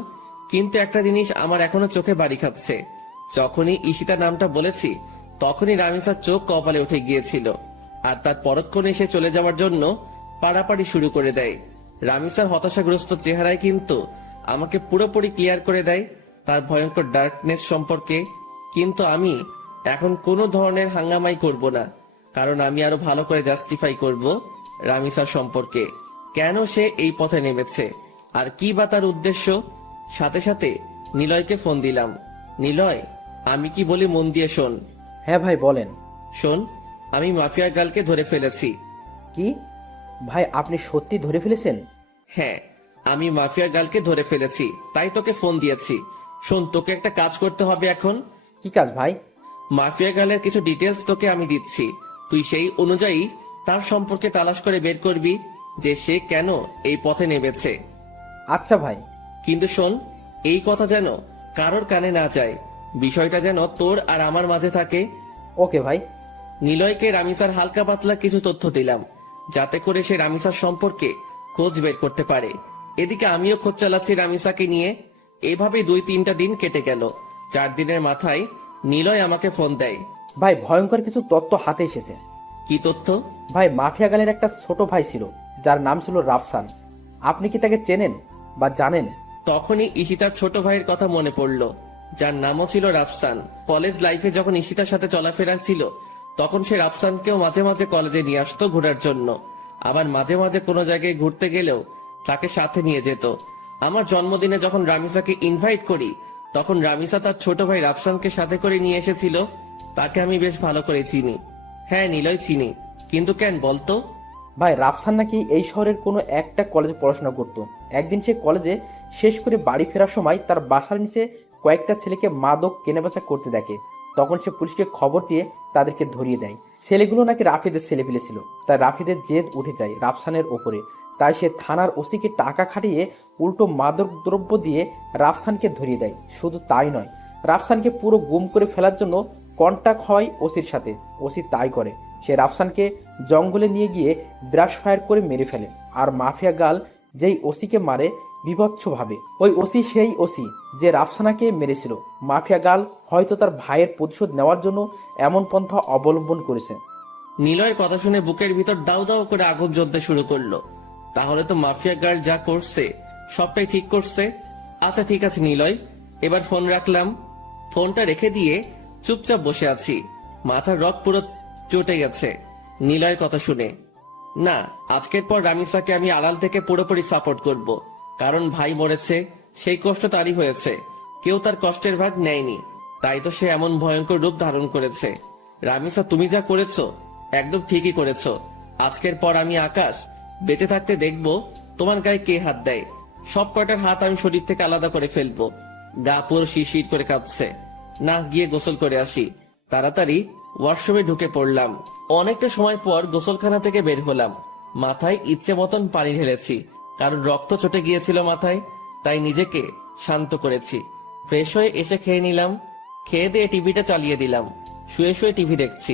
কিন্তু একটা জিনিস আমার এখনো চোখে বাড়ি খাচ্ছে। যখনই ঈশিতা নামটা বলেছি, তখনই রামিসার চোখ কপালে উঠে গিয়েছিল, আর তার পরক্ষণে সে চলে যাওয়ার জন্য পাড়াপাড়ি শুরু করে দেয়। রামিসার হতাশাগ্রস্ত চেহারায় কিন্তু আমাকে পুরোপুরি ক্লিয়ার করে দেয় তার ভয়ঙ্কর ডার্কনেস সম্পর্কে। কিন্তু আমি এখন কোনো ধরনের হাঙ্গামাই করব না, কারণ আমি আরো ভালো করে জাস্টিফাই করব রামিসার সম্পর্কে, কেন সে এই পথে নেমেছে আর কি বা তার উদ্দেশ্য। সাথে সাথে নিলয়কে ফোন দিলাম। নিলয়, আমি কি বলি মন দিয়ে শোন। হ্যাঁ ভাই বলেন। শোন, আমি মাফিয়া গার্লকে ধরে ফেলেছি। কি ভাই, আপনি সত্যি ধরে ফেলেছেন? হ্যাঁ, আমি মাফিয়া গার্লকে ধরে ফেলেছি, তাই তোকে ফোন দিয়েছি। শোন, তোকে একটা কাজ করতে হবে এখন। কি কাজ ভাই? মাফিয়া গার্লের কিছু ডিটেলস তোকে আমি দিচ্ছি, তুই সেই অনুযায়ী তার সম্পর্কে তালাশ করে বের করবি যে সে কেন এই পথে নেমেছে। আচ্ছা ভাই। কিন্তু শোন, এই কথা যেন কারোর কানে না যায়, বিষয়টা যেন তোর আর আমার মাঝে থাকে। ওকে ভাই। নিলয়কে রামিসার হালকা পাতলা কিছু তথ্য দিলাম, যাতে করে সে রামিসার সম্পর্কে খোঁজ বের করতে পারে। এদিকে আমিও খোঁজ চালাচ্ছি রামিসাকে নিয়ে। এভাবে 2-3টা দিন কেটে গেল। 4 দিনের মাথায় নিলয় আমাকে ফোন দেয়। ভাই ভয়ঙ্কর কিছু তথ্য হাতে এসেছে। কি তথ্য? ভাই মাফিয়া গালের একটা ছোট ভাই ছিল, যার নাম ছিল রাফসান। আপনি কি তাকে চেনেন বা জানেন? তখনই ঈশিতার ছোট ভাইয়ের কথা মনে পড়ল, যার নামও ছিল রাফসান। কলেজ লাইফে যখন ঈশিতার সাথে চলাফেরা ছিল, তখন সে রাফসানকেও মাঝে মাঝে কলেজে নিয়ে আসতো ঘোরার জন্য। আবার মাঝে মাঝে কোনো জায়গায় ঘুরতে গেলেও তাকে সাথে নিয়ে যেত। আমার জন্মদিনে যখন রামিসাকে ইনভাইট করি, তখন রামিসা তার ছোট ভাই রাফসানকে সাথে করে নিয়ে এসেছিল। তাকে আমি বেশ ভালো করে চিনি। হ্যাঁ নিলয়, চিনি। কিন্তু কেন বলতো? ভাই রাফসান নাকি এই শহরের কোনো একটা কলেজে পড়াশোনা করত। একদিন সে কলেজে শেষ করে বাড়ি ফেরার সময় তার বাসার নিচে কয়েকটা ছেলেকে মাদক কেনাবেচা করতে দেখে। তখন সে পুলিশকে খবর দিয়ে তাদেরকে ধরিয়ে দেয়। ছেলেগুলো নাকি রাফিদের ছেলে ফেলেছিল। তাই রাফিদের জেদ উঠে যায় রাফসানের ওপরে। তাই সে থানার ওসিকে টাকা খাটিয়ে উল্টো মাদক দ্রব্য দিয়ে রাফসানকে ধরিয়ে দেয়। শুধু তাই নয়, রাফসানকে পুরো গুম করে ফেলার জন্য কন্টাক্ট হয় ওসির সাথে। ওসি তাই করে, সে রাফসানকে জঙ্গলে নিয়ে গিয়ে ব্রাশ ফায়ার করে মেরে ফেলে। আর মাফিয়া গাল যেই ওসিকে মারে বিভৎসভাবে, ওই ওসি সেই ওসি যে রাফসানাকে মেরেছিল। মাফিয়া গাল হয়তো তার ভাইয়ের প্রতিশোধ নেওয়ার জন্য এমন পন্থা অবলম্বন করেছে। নিলয়ের কথা শুনে বুকের ভিতর দাউ দাউ করে আগুন জ্বলতে শুরু করলো। তাহলে তো মাফিয়া গার্ল যা করছে সবটাই ঠিক করছে। আচ্ছা ঠিক আছে নিলয়, এবার ফোন রাখলাম। ফোনটা রেখে দিয়ে চুপচাপ বসে আছি। মাথার রক পুরো চটে গেছে নিলয়ের কথা শুনে। না, আজকের পর রামিসাকে আমি আড়াল থেকে পুরোপুরি সাপোর্ট করব, কারণ ভাই মরেছে, সেই কষ্ট তারই হয়েছে, কেউ তার কষ্টের ভাগ নেয়নি, তাই তো সে এমন ভয়ঙ্কর রূপ ধারণ করেছে। রামিসা, তুমি যা করেছো একদম ঠিকই করেছো। আজকের পর আমি আকাশ বেঁচে থাকতে দেখবো তোমার গায়ে কে হাত দেয়। সব কয়টার হাত আমি শরীর থেকে আলাদা করে ফেলবো। গা পুরো শিরশির করে কাঁপছে। না, গিয়ে গোসল করে আসি। তাড়াতাড়ি ওয়াশরুমে ঢুকে পড়লাম। অনেকটা সময় পর গোসলখানা থেকে বের হলাম। মাথায় ইচ্ছে মতন পানি ঢেলেছি, কারণ রক্ত চটে গিয়েছিল মাথায়, তাই নিজেকে শান্ত করেছি। ফ্রেশ হয়ে এসে খেয়ে নিলাম। খেয়ে দিয়ে টিভিটা চালিয়ে দিলাম। শুয়ে শুয়ে টিভি দেখছি,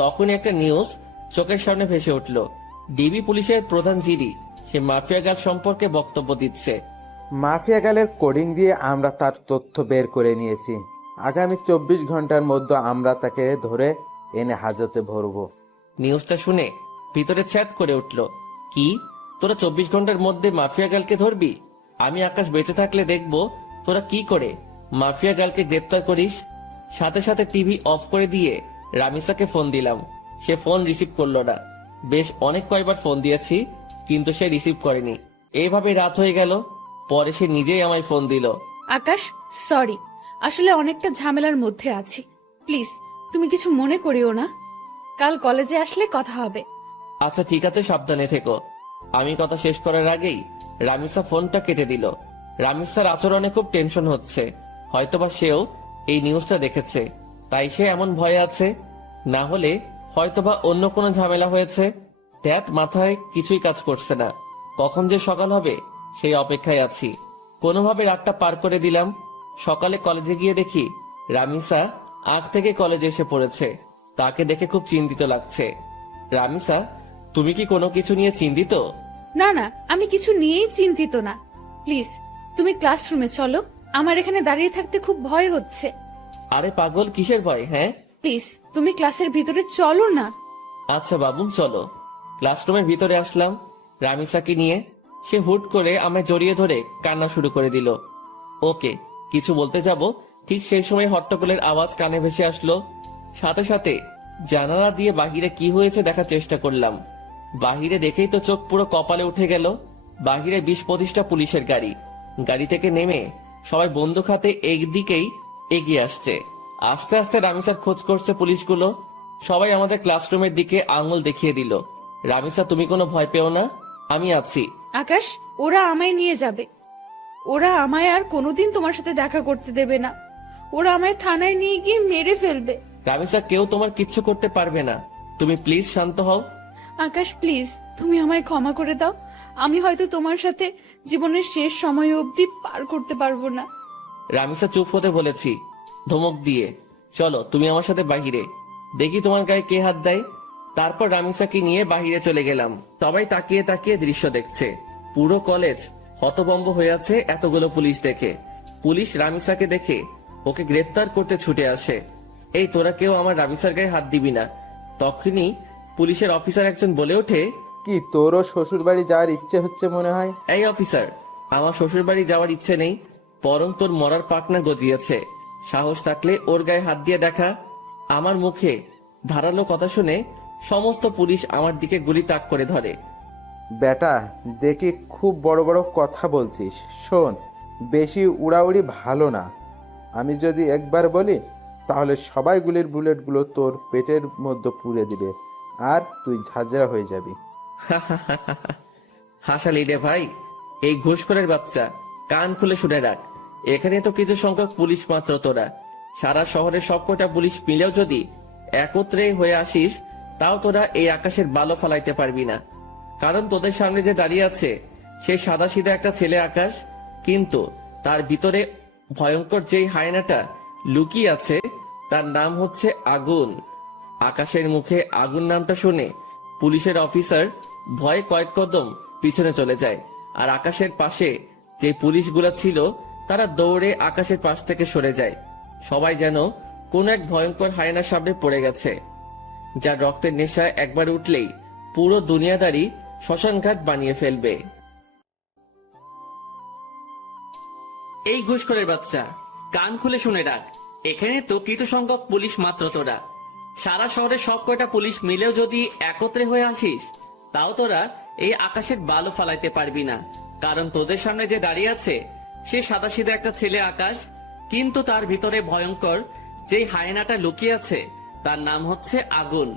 তখন একটা নিউজ চোখের সামনে ভেসে উঠল। ডিবি পুলিশের প্রধান জিডি সে মাফিয়া গার্ড সম্পর্কে বক্তব্য দিচ্ছে। মাফিয়া গালের কোডিং দিয়ে আমরা তার তথ্য বের করে নিয়েছি। আগামী 24 ঘন্টার মধ্যে আমরা তাকে ধরে এনে হাজতে ভরবো। নিউজটা শুনে ভিতরে ছ্যাদ করে উঠল। কি, তোরা 24 ঘন্টার মধ্যে মাফিয়া গার্লকে ধরবি? আমি আকাশ বেঁচে থাকলে দেখবো তোরা কি করে মাফিয়া গার্লকে গ্রেপ্তার করিস। সাথে সাথে টিভি অফ করে দিয়ে রামিসাকে ফোন দিলাম। সে ফোন রিসিভ করলো না। বেশ অনেক কয়বার ফোন দিয়েছি, কিন্তু সে রিসিভ করেনি। এইভাবে রাত হয়ে গেল। পরে সে নিজেই আমায় ফোন দিল। আকাশ, সরি, আসলে অনেকটা ঝামেলার মধ্যে আছি। প্লিজ তুমি কিছু মনে করিও না। কাল কলেজে আসলে কথা হবে। আচ্ছা ঠিক আছে, সাবধানে থেকো। আমি কথা শেষ করার আগেই রামিসা ফোনটা কেটে দিল। রামিসার আচরণে খুব টেনশন হচ্ছে। হয়তোবা সেও এই নিউজটা দেখেছে, তাই সে এমন ভয়ে আছে। না হলে হয়তোবা অন্য কোনো ঝামেলা হয়েছে। ধ্যাত, মাথায় কিছুই কাজ করছে না। কখন যে সকাল হবে সেই অপেক্ষায় আছি। কোনোভাবে রাতটা পার করে দিলাম। সকালে কলেজে গিয়ে দেখি রামিসা আগ থেকে কলেজে এসে পড়েছে। তাকে দেখে খুব চিন্তিত লাগছে। রামিসা, তুমি কি কোনো কিছু নিয়ে চিন্তিত? না না, আমি কিছু নিয়েই চিন্তিত না। প্লিজ তুমি ক্লাসরুমে চলো, আমার এখানে দাঁড়িয়ে থাকতে খুব ভয় হচ্ছে। আরে পাগল, কিসের ভয়? হ্যাঁ, প্লিজ তুমি ক্লাসের ভিতরে চলো না। আচ্ছা বাবুন, চলো। ক্লাসরুমের ভিতরে আসলাম রামিসাকে নিয়ে। সে হুট করে আমায় জড়িয়ে ধরে কান্না শুরু করে দিল। ওকে কিছু বলতে যাব, ঠিক সেই সময় হট্টগোলের আওয়াজ কানে ভেসে আসলো। সাথে সাথে জানালা দিয়ে বাহিরে কি হয়েছে দেখার চেষ্টা করলাম। বাহিরে দেখেই তো চোখ পুরো কপালে উঠে গেল। বাহিরে 20-25টা পুলিশের গাড়ি। গাড়ি থেকে নেমে সবাই বন্দুক হাতে একদিকেই এগিয়ে আসছে। আস্তে আস্তে রামিসার খোঁজ করছে পুলিশগুলো। সবাই আমাদের ক্লাসরুমের দিকে আঙুল দেখিয়ে দিল। রামিসা, তুমি কোনো ভয় পেও না, আমি আছি। আকাশ, ওরা আমায় নিয়ে যাবে। ওরা আমায় আর কোনোদিন তোমার সাথে দেখা করতে দেবে না। ওরা আমায় থানায় নিয়ে গিয়ে মেরে ফেলবে। রামিসা, কেউ তোমার কিচ্ছু করতে পারবে না। তুমি প্লিজ শান্ত হও। আকাশ প্লিজ, তুমি আমায় ক্ষমা করে দাও। আমি হয়তো তোমার সাথে জীবনের শেষ সময় অবধি পার করতে পারবো না। রামিসা, চুপ হতে বলেছি ধমক দিয়ে। চলো তুমি আমার সাথে বাহিরে, দেখি তোমার গায়ে কে হাত দেয়। তারপর রামিসাকে নিয়ে বাহিরে চলে গেলাম। সবাই তাকিয়ে তাকিয়ে দৃশ্য দেখছে। পুরো কলেজ হতভম্ব হয়ে আছে এতগুলো পুলিশ দেখে। পুলিশ রামিসাকে দেখে ওকে গ্রেফতার করতে ছুটে আসে। এই তোরা কেউ আমার রামিসার গায়ে হাত দিবি না। তখনই পুলিশের অফিসার একজন বলে ওঠে, কি তোরও শ্বশুর বাড়ি যাওয়ার ইচ্ছে হচ্ছে মনে হয়? এই অফিসার, আমার শ্বশুর বাড়ি যাওয়ার ইচ্ছে নেই, বরং তোর মরার পাকনা গজিয়েছে। সাহস থাকলে ওর গায়ে হাত দিয়ে দেখা। আমার মুখে ধারালো কথা শুনে সমস্ত পুলিশ আমার দিকে গুলি তাক করে ধরে। বেটা, দেখি খুব বড় বড় কথা বলছিস। শোন, বেশি উড়াউড়ি ভালো না। আমি যদি একবার বলি তাহলে সবাই গুলির বুলেটগুলো তোর পেটের মধ্যে পুড়ে দিবে আর তুই ঝাঁঝরা হয়ে যাবি। হাসালি রে ভাই, এই ঘুষখোরের বাচ্চা, কান খুলে শুনে রাখ। এখানে তো কিছু সংখ্যক পুলিশ মাত্র তোরা। সারা শহরের সবকটা পুলিশ মিলেও যদি একত্রে হয়ে আসিস, তাও তোরা এই আকাশের বালো ফালাইতে পারবি না। কারণ তোদের সামনে যে দাঁড়িয়ে আছে সে সাদাসিধা একটা ছেলে আকাশ, কিন্তু তার ভিতরে ভয়ঙ্কর যেই হায়নাটা লুকিয়ে আছে তার নাম হচ্ছে আগুন। আকাশের মুখে আগুন নামটা শুনে পুলিশের অফিসার ভয়ে কয়েক কদম পিছনে চলে যায়। আর আকাশের পাশে যে পুলিশগুলা ছিল তারা দৌড়ে আকাশের পাশ থেকে সরে যায়। সবাই যেন কোন এক ভয়ঙ্কর হায়নার সামনে পড়ে গেছে, যার রক্তের নেশায় একবার উঠলেই পুরো দুনিয়াদারি শ্মশানঘাট বানিয়ে ফেলবে। এই ঘুষখোরের বাচ্চা, কান খুলে শুনে রাখ। এখানে তো কিছু সংখ্যক পুলিশ মাত্র তোরা। সারা শহরের সব কয়টা পুলিশ মিলেও যদি একত্রে হয়ে আসিস, তাও তোরা এই আকাশের বালো ফালাইতে পারবি না। কারণ তোদের সামনে যে দাঁড়িয়ে আছে সে সাদাসিধা একটা ছেলে আকাশ, কিন্তু তার ভিতরে ভয়ঙ্কর যেই হায়নাটা লুকিয়ে আছে তার নাম হচ্ছে আগুন।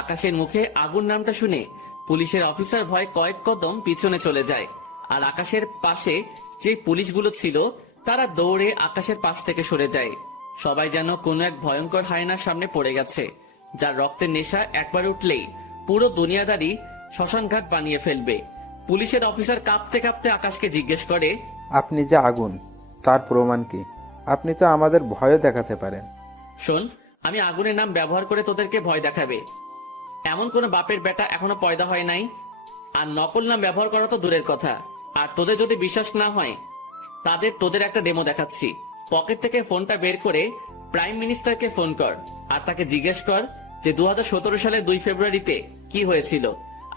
আকাশের মুখে আগুন নামটা শুনে পুলিশের অফিসার ভয় কয়েক কদম পিছনে চলে যায়, আর আকাশের পাশে যে পুলিশগুলো ছিল তারা দৌড়ে আকাশের পাশ থেকে সরে যায়। সবাই যেন কোনো এক ভয়ঙ্কর হায়নার সামনে পড়ে গেছে, যার রক্তের নেশা একবার উঠলেই পুরো দুনিয়াদারি শ্মশানঘাট বানিয়ে ফেলবে। পুলিশের অফিসার কাঁপতে কাঁপতে আকাশকে জিজ্ঞেস করে, আপনি যে আগুন, তার প্রমাণ কি? আপনি তো আমাদের ভয়ও দেখাতে পারেন। শোন, আমি আগুনের নাম ব্যবহার করে তোদেরকে ভয় দেখাবে এমন কোন বাপের বেটা এখনো পয়দা হয় নাই। আর নকল নাম ব্যবহার করা তো দূরের কথা। আর তোদের যদি বিশ্বাস না হয় তোদের একটা ডেমো দেখাচ্ছি। পকেট থেকে ফোনটা বের করে প্রাইম মিনিস্টারকে ফোন কর, আর তাকে জিজ্ঞেস কর যে 2017 সালের 2 ফেব্রুয়ারিতে কি হয়েছিল,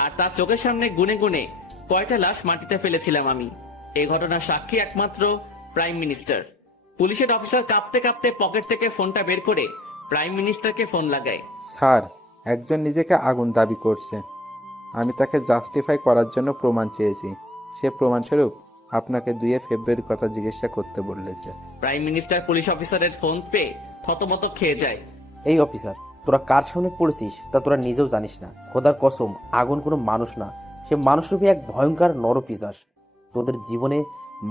আর তার চোখের সামনে গুনে গুনে কয়টা লাশ মাটিতে ফেলেছিলাম আমি। এই ঘটনার সাক্ষী একমাত্র প্রাইম মিনিস্টার। পুলিশের অফিসার কাঁপতে কাঁপতে পকেট থেকে ফোনটা বের করে প্রাইম মিনিস্টারকে ফোন লাগায়। স্যার, একজন নিজেকে আগুন দাবি করছে। আমি তাকে জাস্টিফাই করার জন্য প্রমাণ চেয়েছি। সে প্রমাণস্বরূপ আপনাকে 2 ফেব্রুয়ারির কথা জিজ্ঞাসা করতে বলেছে। প্রাইম মিনিস্টার পুলিশ অফিসারের ফোন পেয়ে থতমত খেয়ে যায়। এই অফিসার, তোরা কার সামনে পড়েছিস তা তোরা নিজেও জানিস না। খোদার কসম, আগুন কোনো মানুষ না, সে মানুষরূপী এক ভয়ঙ্কর নরপিশাচ। তোদের জীবনে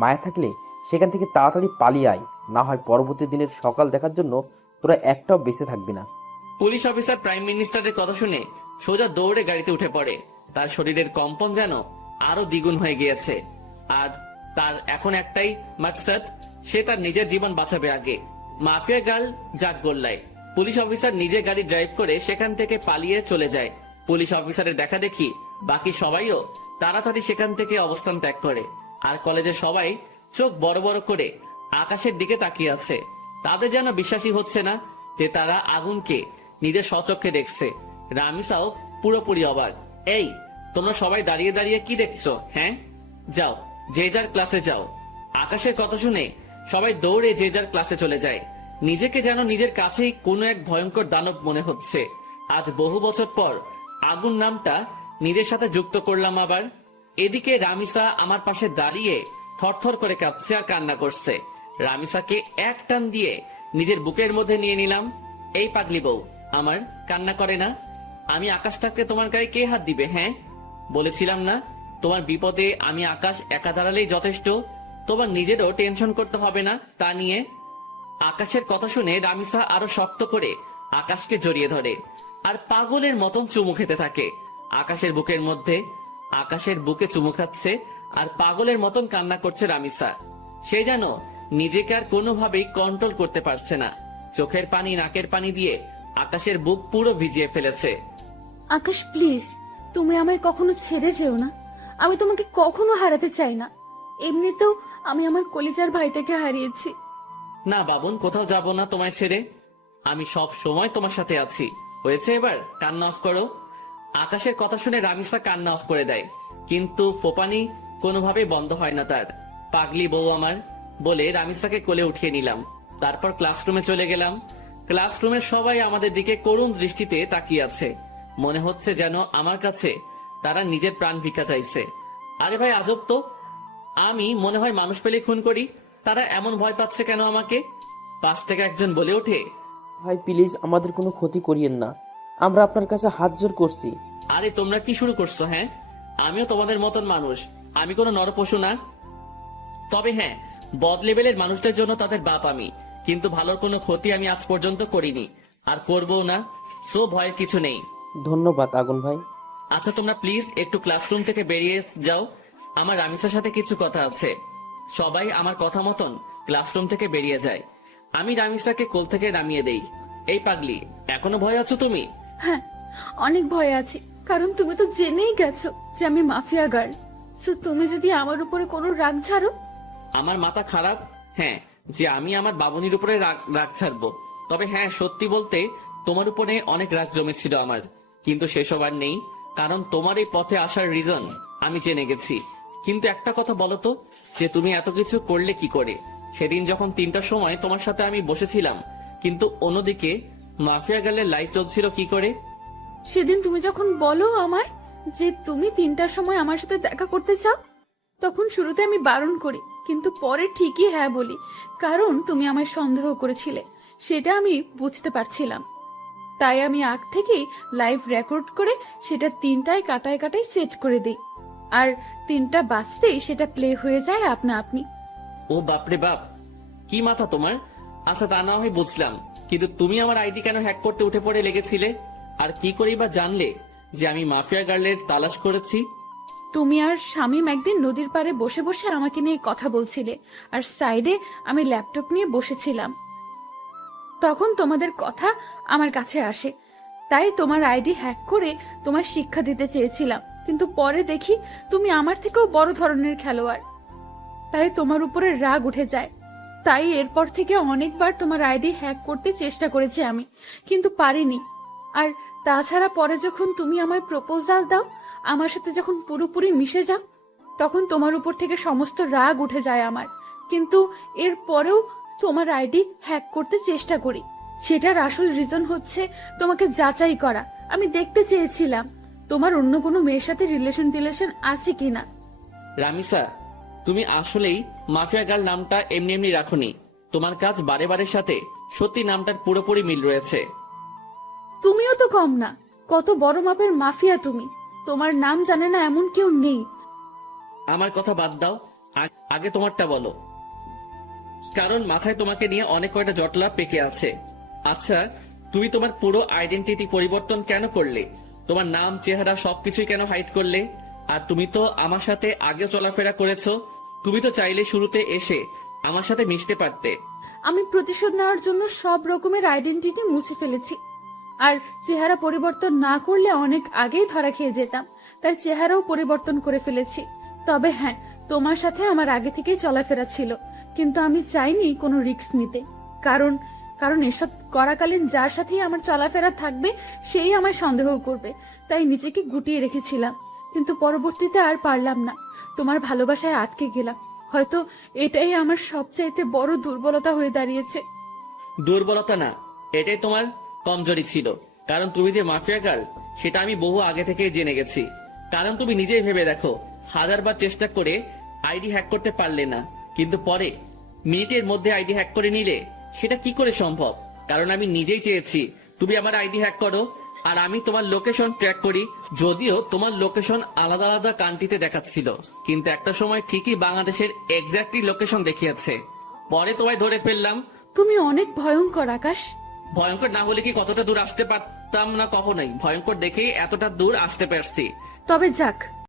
মায়া থাকলে সেখান থেকে তাড়াতাড়ি পালিয়ে আয়, না হয় পরবর্তী দিনের সকাল দেখার জন্য তোরা একটাও বেঁচে থাকবি না। পুলিশ অফিসার প্রাইম মিনিস্টারের কথা শুনে সোজা দৌড়ে গাড়িতে উঠে পড়ে। তার শরীরের কম্পন যেন আরো দ্বিগুণ হয়ে গিয়েছে, আর তার এখন একটাই মাকসাদ, সে তার নিজের জীবন বাঁচাবে আগে। মাফিয়া গার্ল জাগ গোল্লায় পুলিশ অফিসার নিজে গাড়ি ড্রাইভ করে সেখান থেকে পালিয়ে চলে যায়। পুলিশ অফিসারের দেখা দেখি বাকি সবাইও তাড়াতাড়ি সেখান থেকে অবস্থান ত্যাগ করে, আর কলেজের সবাই চোখ বড় বড় করে আকাশের দিকে তাকিয়ে আছে। তাদের যেন বিশ্বাসই হচ্ছে না যে তারা আগুনকে নিজের স্বচক্ষে দেখছে। রামিসাও পুরোপুরি অবাক। এই, তোমরা সবাই দাঁড়িয়ে দাঁড়িয়ে কি দেখছো? হ্যাঁ, যাও যে যার ক্লাসে যাও। আকাশের কথা শুনে সবাই দৌড়ে যে যার ক্লাসে চলে যায়। নিজেকে যেন নিজের কাছেই কোনো এক ভয়ঙ্কর দানব মনে হচ্ছে। আজ বহু বছর পর আগুন নামটা নিজের সাথে যুক্ত করলাম আবার। এদিকে রামিসা আমার পাশে দাঁড়িয়ে থরথর করে কাঁপছে আর কান্না করছে। রামিসাকে এক টান দিয়ে নিজের বুকের মধ্যে নিয়ে নিলাম। এই পাগলি বউ আমার, কান্না করে না। আমি আকাশ থাকতে তোমার গায়ে কে হাত দিবে? হ্যাঁ, বলেছিলাম না তোমার বিপদে আমি আকাশ একা দাঁড়ালেই যথেষ্ট, তোমার নিজেরও টেনশন করতে হবে না তা নিয়ে। আকাশের কথা শুনে রামিসা আরো শক্ত করে আকাশকে জড়িয়ে ধরে আর পাগলের মতন চুমু খেতে থাকে আকাশের বুকের মধ্যে। আকাশের বুকে চুমু খাচ্ছে আর পাগলের মতন কান্না করছে রামিসা। সে যেন নিজেকে আর কোনোভাবেই কন্ট্রোল করতে পারছে না। চোখের পানি নাকের পানি দিয়ে আকাশের বুক পুরো ভিজিয়ে ফেলেছে। আকাশ প্লিজ, তুমি আমায় কখনো ছেড়ে যেও না। আমি তোমাকে কখনো হারাতে চাই না। এমনিতেও আমি আমার কলিজার ভাইটাকে হারিয়েছি। না বাবুন, কোথাও যাব না তোমায় ছেড়ে। আমি সব সময় তোমার সাথে আছি। হয়েছে, এবার কান্না অফ করো। আকাশের কথা শুনে রামিসা কান্না অফ করে দেয়, কিন্তু ফোপানি কোনোভাবেই বন্ধ হয় না তার। পাগলি বউ আমার বলে রামিসাকে কোলে উঠিয়ে নিলাম। তারপর ক্লাসরুমে চলে গেলাম। ক্লাসরুমের সবাই আমাদের দিকে করুণ দৃষ্টিতে তাকিয়ে আছে। মনে হচ্ছে যেন আমার কাছে তারা নিজের প্রাণ ভিক্ষা চাইছে। আরে ভাই, আজব তো। আমি মনে হয় মানুষ পেলে খুন করি, তারা এমন ভয় পাচ্ছে কেন আমাকে? পাশ থেকে একজন বলে ওঠে, ভাই প্লিজ আমাদের কোনো ক্ষতি করিয়েন না, আমরা আপনার কাছে হাত জোর করছি। আরে তোমরা কি শুরু করছো? হ্যাঁ, আমিও তোমাদের মতন মানুষ, আমি কোনো নরপশু না। তবে হ্যাঁ, বদ লেভেলের মানুষদের জন্য তাদের বাপ আমি, কিন্তু ভালোর কোনো ক্ষতি আমি আজ পর্যন্ত করিনি, আর করবো না। সো ভয়ের কিছু নেই। ধন্যবাদ আগুন ভাই। আচ্ছা, তোমরা প্লিজ একটু ক্লাসরুম থেকে বেরিয়ে যাও, আমার রামিসার সাথে কিছু কথা আছে। সবাই আমার কথা মতন ক্লাসরুম থেকে বেরিয়ে যায়। আমি রামিসাকে কোল থেকে নামিয়ে দেই। এই পাগলি, এখনো ভয় আছো তুমি? হ্যাঁ, অনেক ভয় আছি, কারণ তুমি তো জেনেই গেছো যে আমি মাফিয়া গার্ল। সো তুমি যদি আমার উপরে কোনো রাগ ছাড়ো। আমার মাথা খারাপ? হ্যাঁ, যে আমি আমার বাবুনির উপরে রাগ ছাড়বো? তবে হ্যাঁ, সত্যি বলতে তোমার উপরে অনেক রাগ জমেছিল আমার, কিন্তু সেসব আর নেই, কারণ তোমার এই পথে আসার রিজন আমি জেনে গেছি। কিন্তু একটা কথা বলো তো, যে তুমি এত কিছু করলে কি করে? সেদিন যখন 3টার সময় তোমার সাথে আমি বসেছিলাম, কিন্তু অন্যদিকে মাফিয়া গার্লের লাইফ চলছিল কি করে? সেদিন তুমি যখন বলো আমায় যে তুমি 3টার সময় আমার সাথে দেখা করতে চাও, তখন শুরুতে আমি বারণ করি, কিন্তু পরে ঠিকই হ্যাঁ বলি, কারণ তুমি আমায় সন্দেহ করেছিলে, সেটা আমি বুঝতে পারছিলাম। তাই আমি আগ থেকেই লাইভ রেকর্ড করে সেটা 3টায় কাটায় কাটায় সেট করে দিই, আর 3টা বাজতেই সেটা প্লে হয়ে যায় আপনা আপনি। ও বাপরে বাপ, কি মাথা তোমার! আচ্ছা তা না হয় বুঝলাম, কিন্তু তুমি আমার আইডি কেন হ্যাক করতে উঠে পড়ে লেগেছিলে? আর কি করেই বা জানলে যে আমি মাফিয়া গার্লের তালাশ করেছি? তুমি আর শামীম একদিন নদীর পাড়ে বসে বসে আমাকে নিয়ে কথা বলছিলে, আর সাইডে আমি ল্যাপটপ নিয়ে বসেছিলাম। তখন তোমাদের কথা আমার কাছে আসে, তাই তোমার আইডি হ্যাক করে তোমার শিক্ষা দিতে চেয়েছিলাম, কিন্তু পরে দেখি তুমি আমার থেকেও বড় ধরনের খেলোয়াড়। তাই তোমার উপরে রাগ উঠে যায়। তাই এরপর থেকে অনেকবার তোমার আইডি হ্যাক করতে চেষ্টা করেছি আমি, কিন্তু পারিনি। আর তাছাড়া পরে যখন তুমি আমায় প্রপোজাল দাও, আমার সাথে যখন পুরোপুরি মিশে যাও, তখন তোমার উপর থেকে সমস্ত রাগ উঠে যায় আমার। কিন্তু এর পরেও তোমার আইডি হ্যাক করতে চেষ্টা করি। সেটার আসল রিজন হচ্ছে তোমাকে যাচাই করা। আমি দেখতে চেয়েছিলাম তোমার অন্য কোনো মেয়ের সাথে রিলেশন আছে কিনা। রামিসা, তুমি আসলেই মাফিয়া গার্ল নামটা এমনি এমনি রাখোনি। তোমার কাজ বারে বারের সাথে সত্যি নামটার পুরোপুরি মিল রয়েছে। তুমিও তো কম না, কত বড় মাপের মাফিয়া তুমি। তোমার নাম জানে না এমন কেউ নেই। আমার কথা বাদ দাও, আগে তোমারটা বলো, কারণ মাথায় তোমাকে নিয়ে অনেক কয়টা জটলা পেকে আছে। আচ্ছা, তুমি তোমার পুরো আইডেন্টিটি পরিবর্তন কেন করলে? তোমার নাম, চেহারা সবকিছুই কেন হাইড করলে? আর তুমি তো আমার সাথে আগে চলাফেরা করেছো, তুমি তো চাইলে শুরুতে এসে আমার সাথে মিশতে পারতে। আমি প্রতিশোধ নেওয়ার জন্য সব রকমের আইডেন্টিটি মুছে ফেলেছি, আর চেহারা পরিবর্তন না করলে অনেক আগেই ধরা খেয়ে যেতাম, তাই চেহারাও পরিবর্তন করে ফেলেছি। তবে হ্যাঁ, তোমার সাথে আমার আগে থেকেই চলাফেরা ছিল, কিন্তু আমি চাইনি কোনো রিস্ক নিতে, কারণ কারণ এসব করাকালীন যার সাথেই আমার চলাফেরা থাকবে সেই আমায় সন্দেহ করবে, তাই নিজেকে গুটিয়ে রেখেছিলাম। কিন্তু পরবর্তীতে আর পারলাম না, তোমার ভালোবাসায় আটকে গেলাম। হয়তো এটাই আমার সবচাইতে বড় দুর্বলতা হয়ে দাঁড়িয়েছে। দুর্বলতা না, এটাই তোমার কমজোরি ছিল। কারণ তুমি যে মাফিয়া গার্ল সেটা আমি বহু আগে থেকেই জেনে গেছি। কারণ তুমি নিজেই ভেবে দেখো, 1000বার চেষ্টা করে আইডি হ্যাক করতে পারলে না, কিন্তু পরে মিনিটের মধ্যে আইডি হ্যাক করে নিলে। সেটা কি করে সম্ভব? কারণ আমি নিজেই চেয়েছি তুমি আমার আইডি হ্যাক করো, আর আমি তোমার লোকেশন ট্র্যাক করি। যদিও তোমার লোকেশন আলাদা আলাদা কান্ট্রিতে দেখাচ্ছিল, কিন্তু একটা সময় ঠিকই বাংলাদেশের এক্স্যাক্টলি লোকেশন দেখিয়েছে। পরে তোমায় ধরে ফেললাম। তুমি অনেক ভয়ঙ্কর আকাশ। ভয়ঙ্কর না হলে কি কতটা দূর আসতে পারতাম না? কখনোই। ভয়ঙ্কর দেখেই এতটা দূর আসতে পারছি। তবে যাক,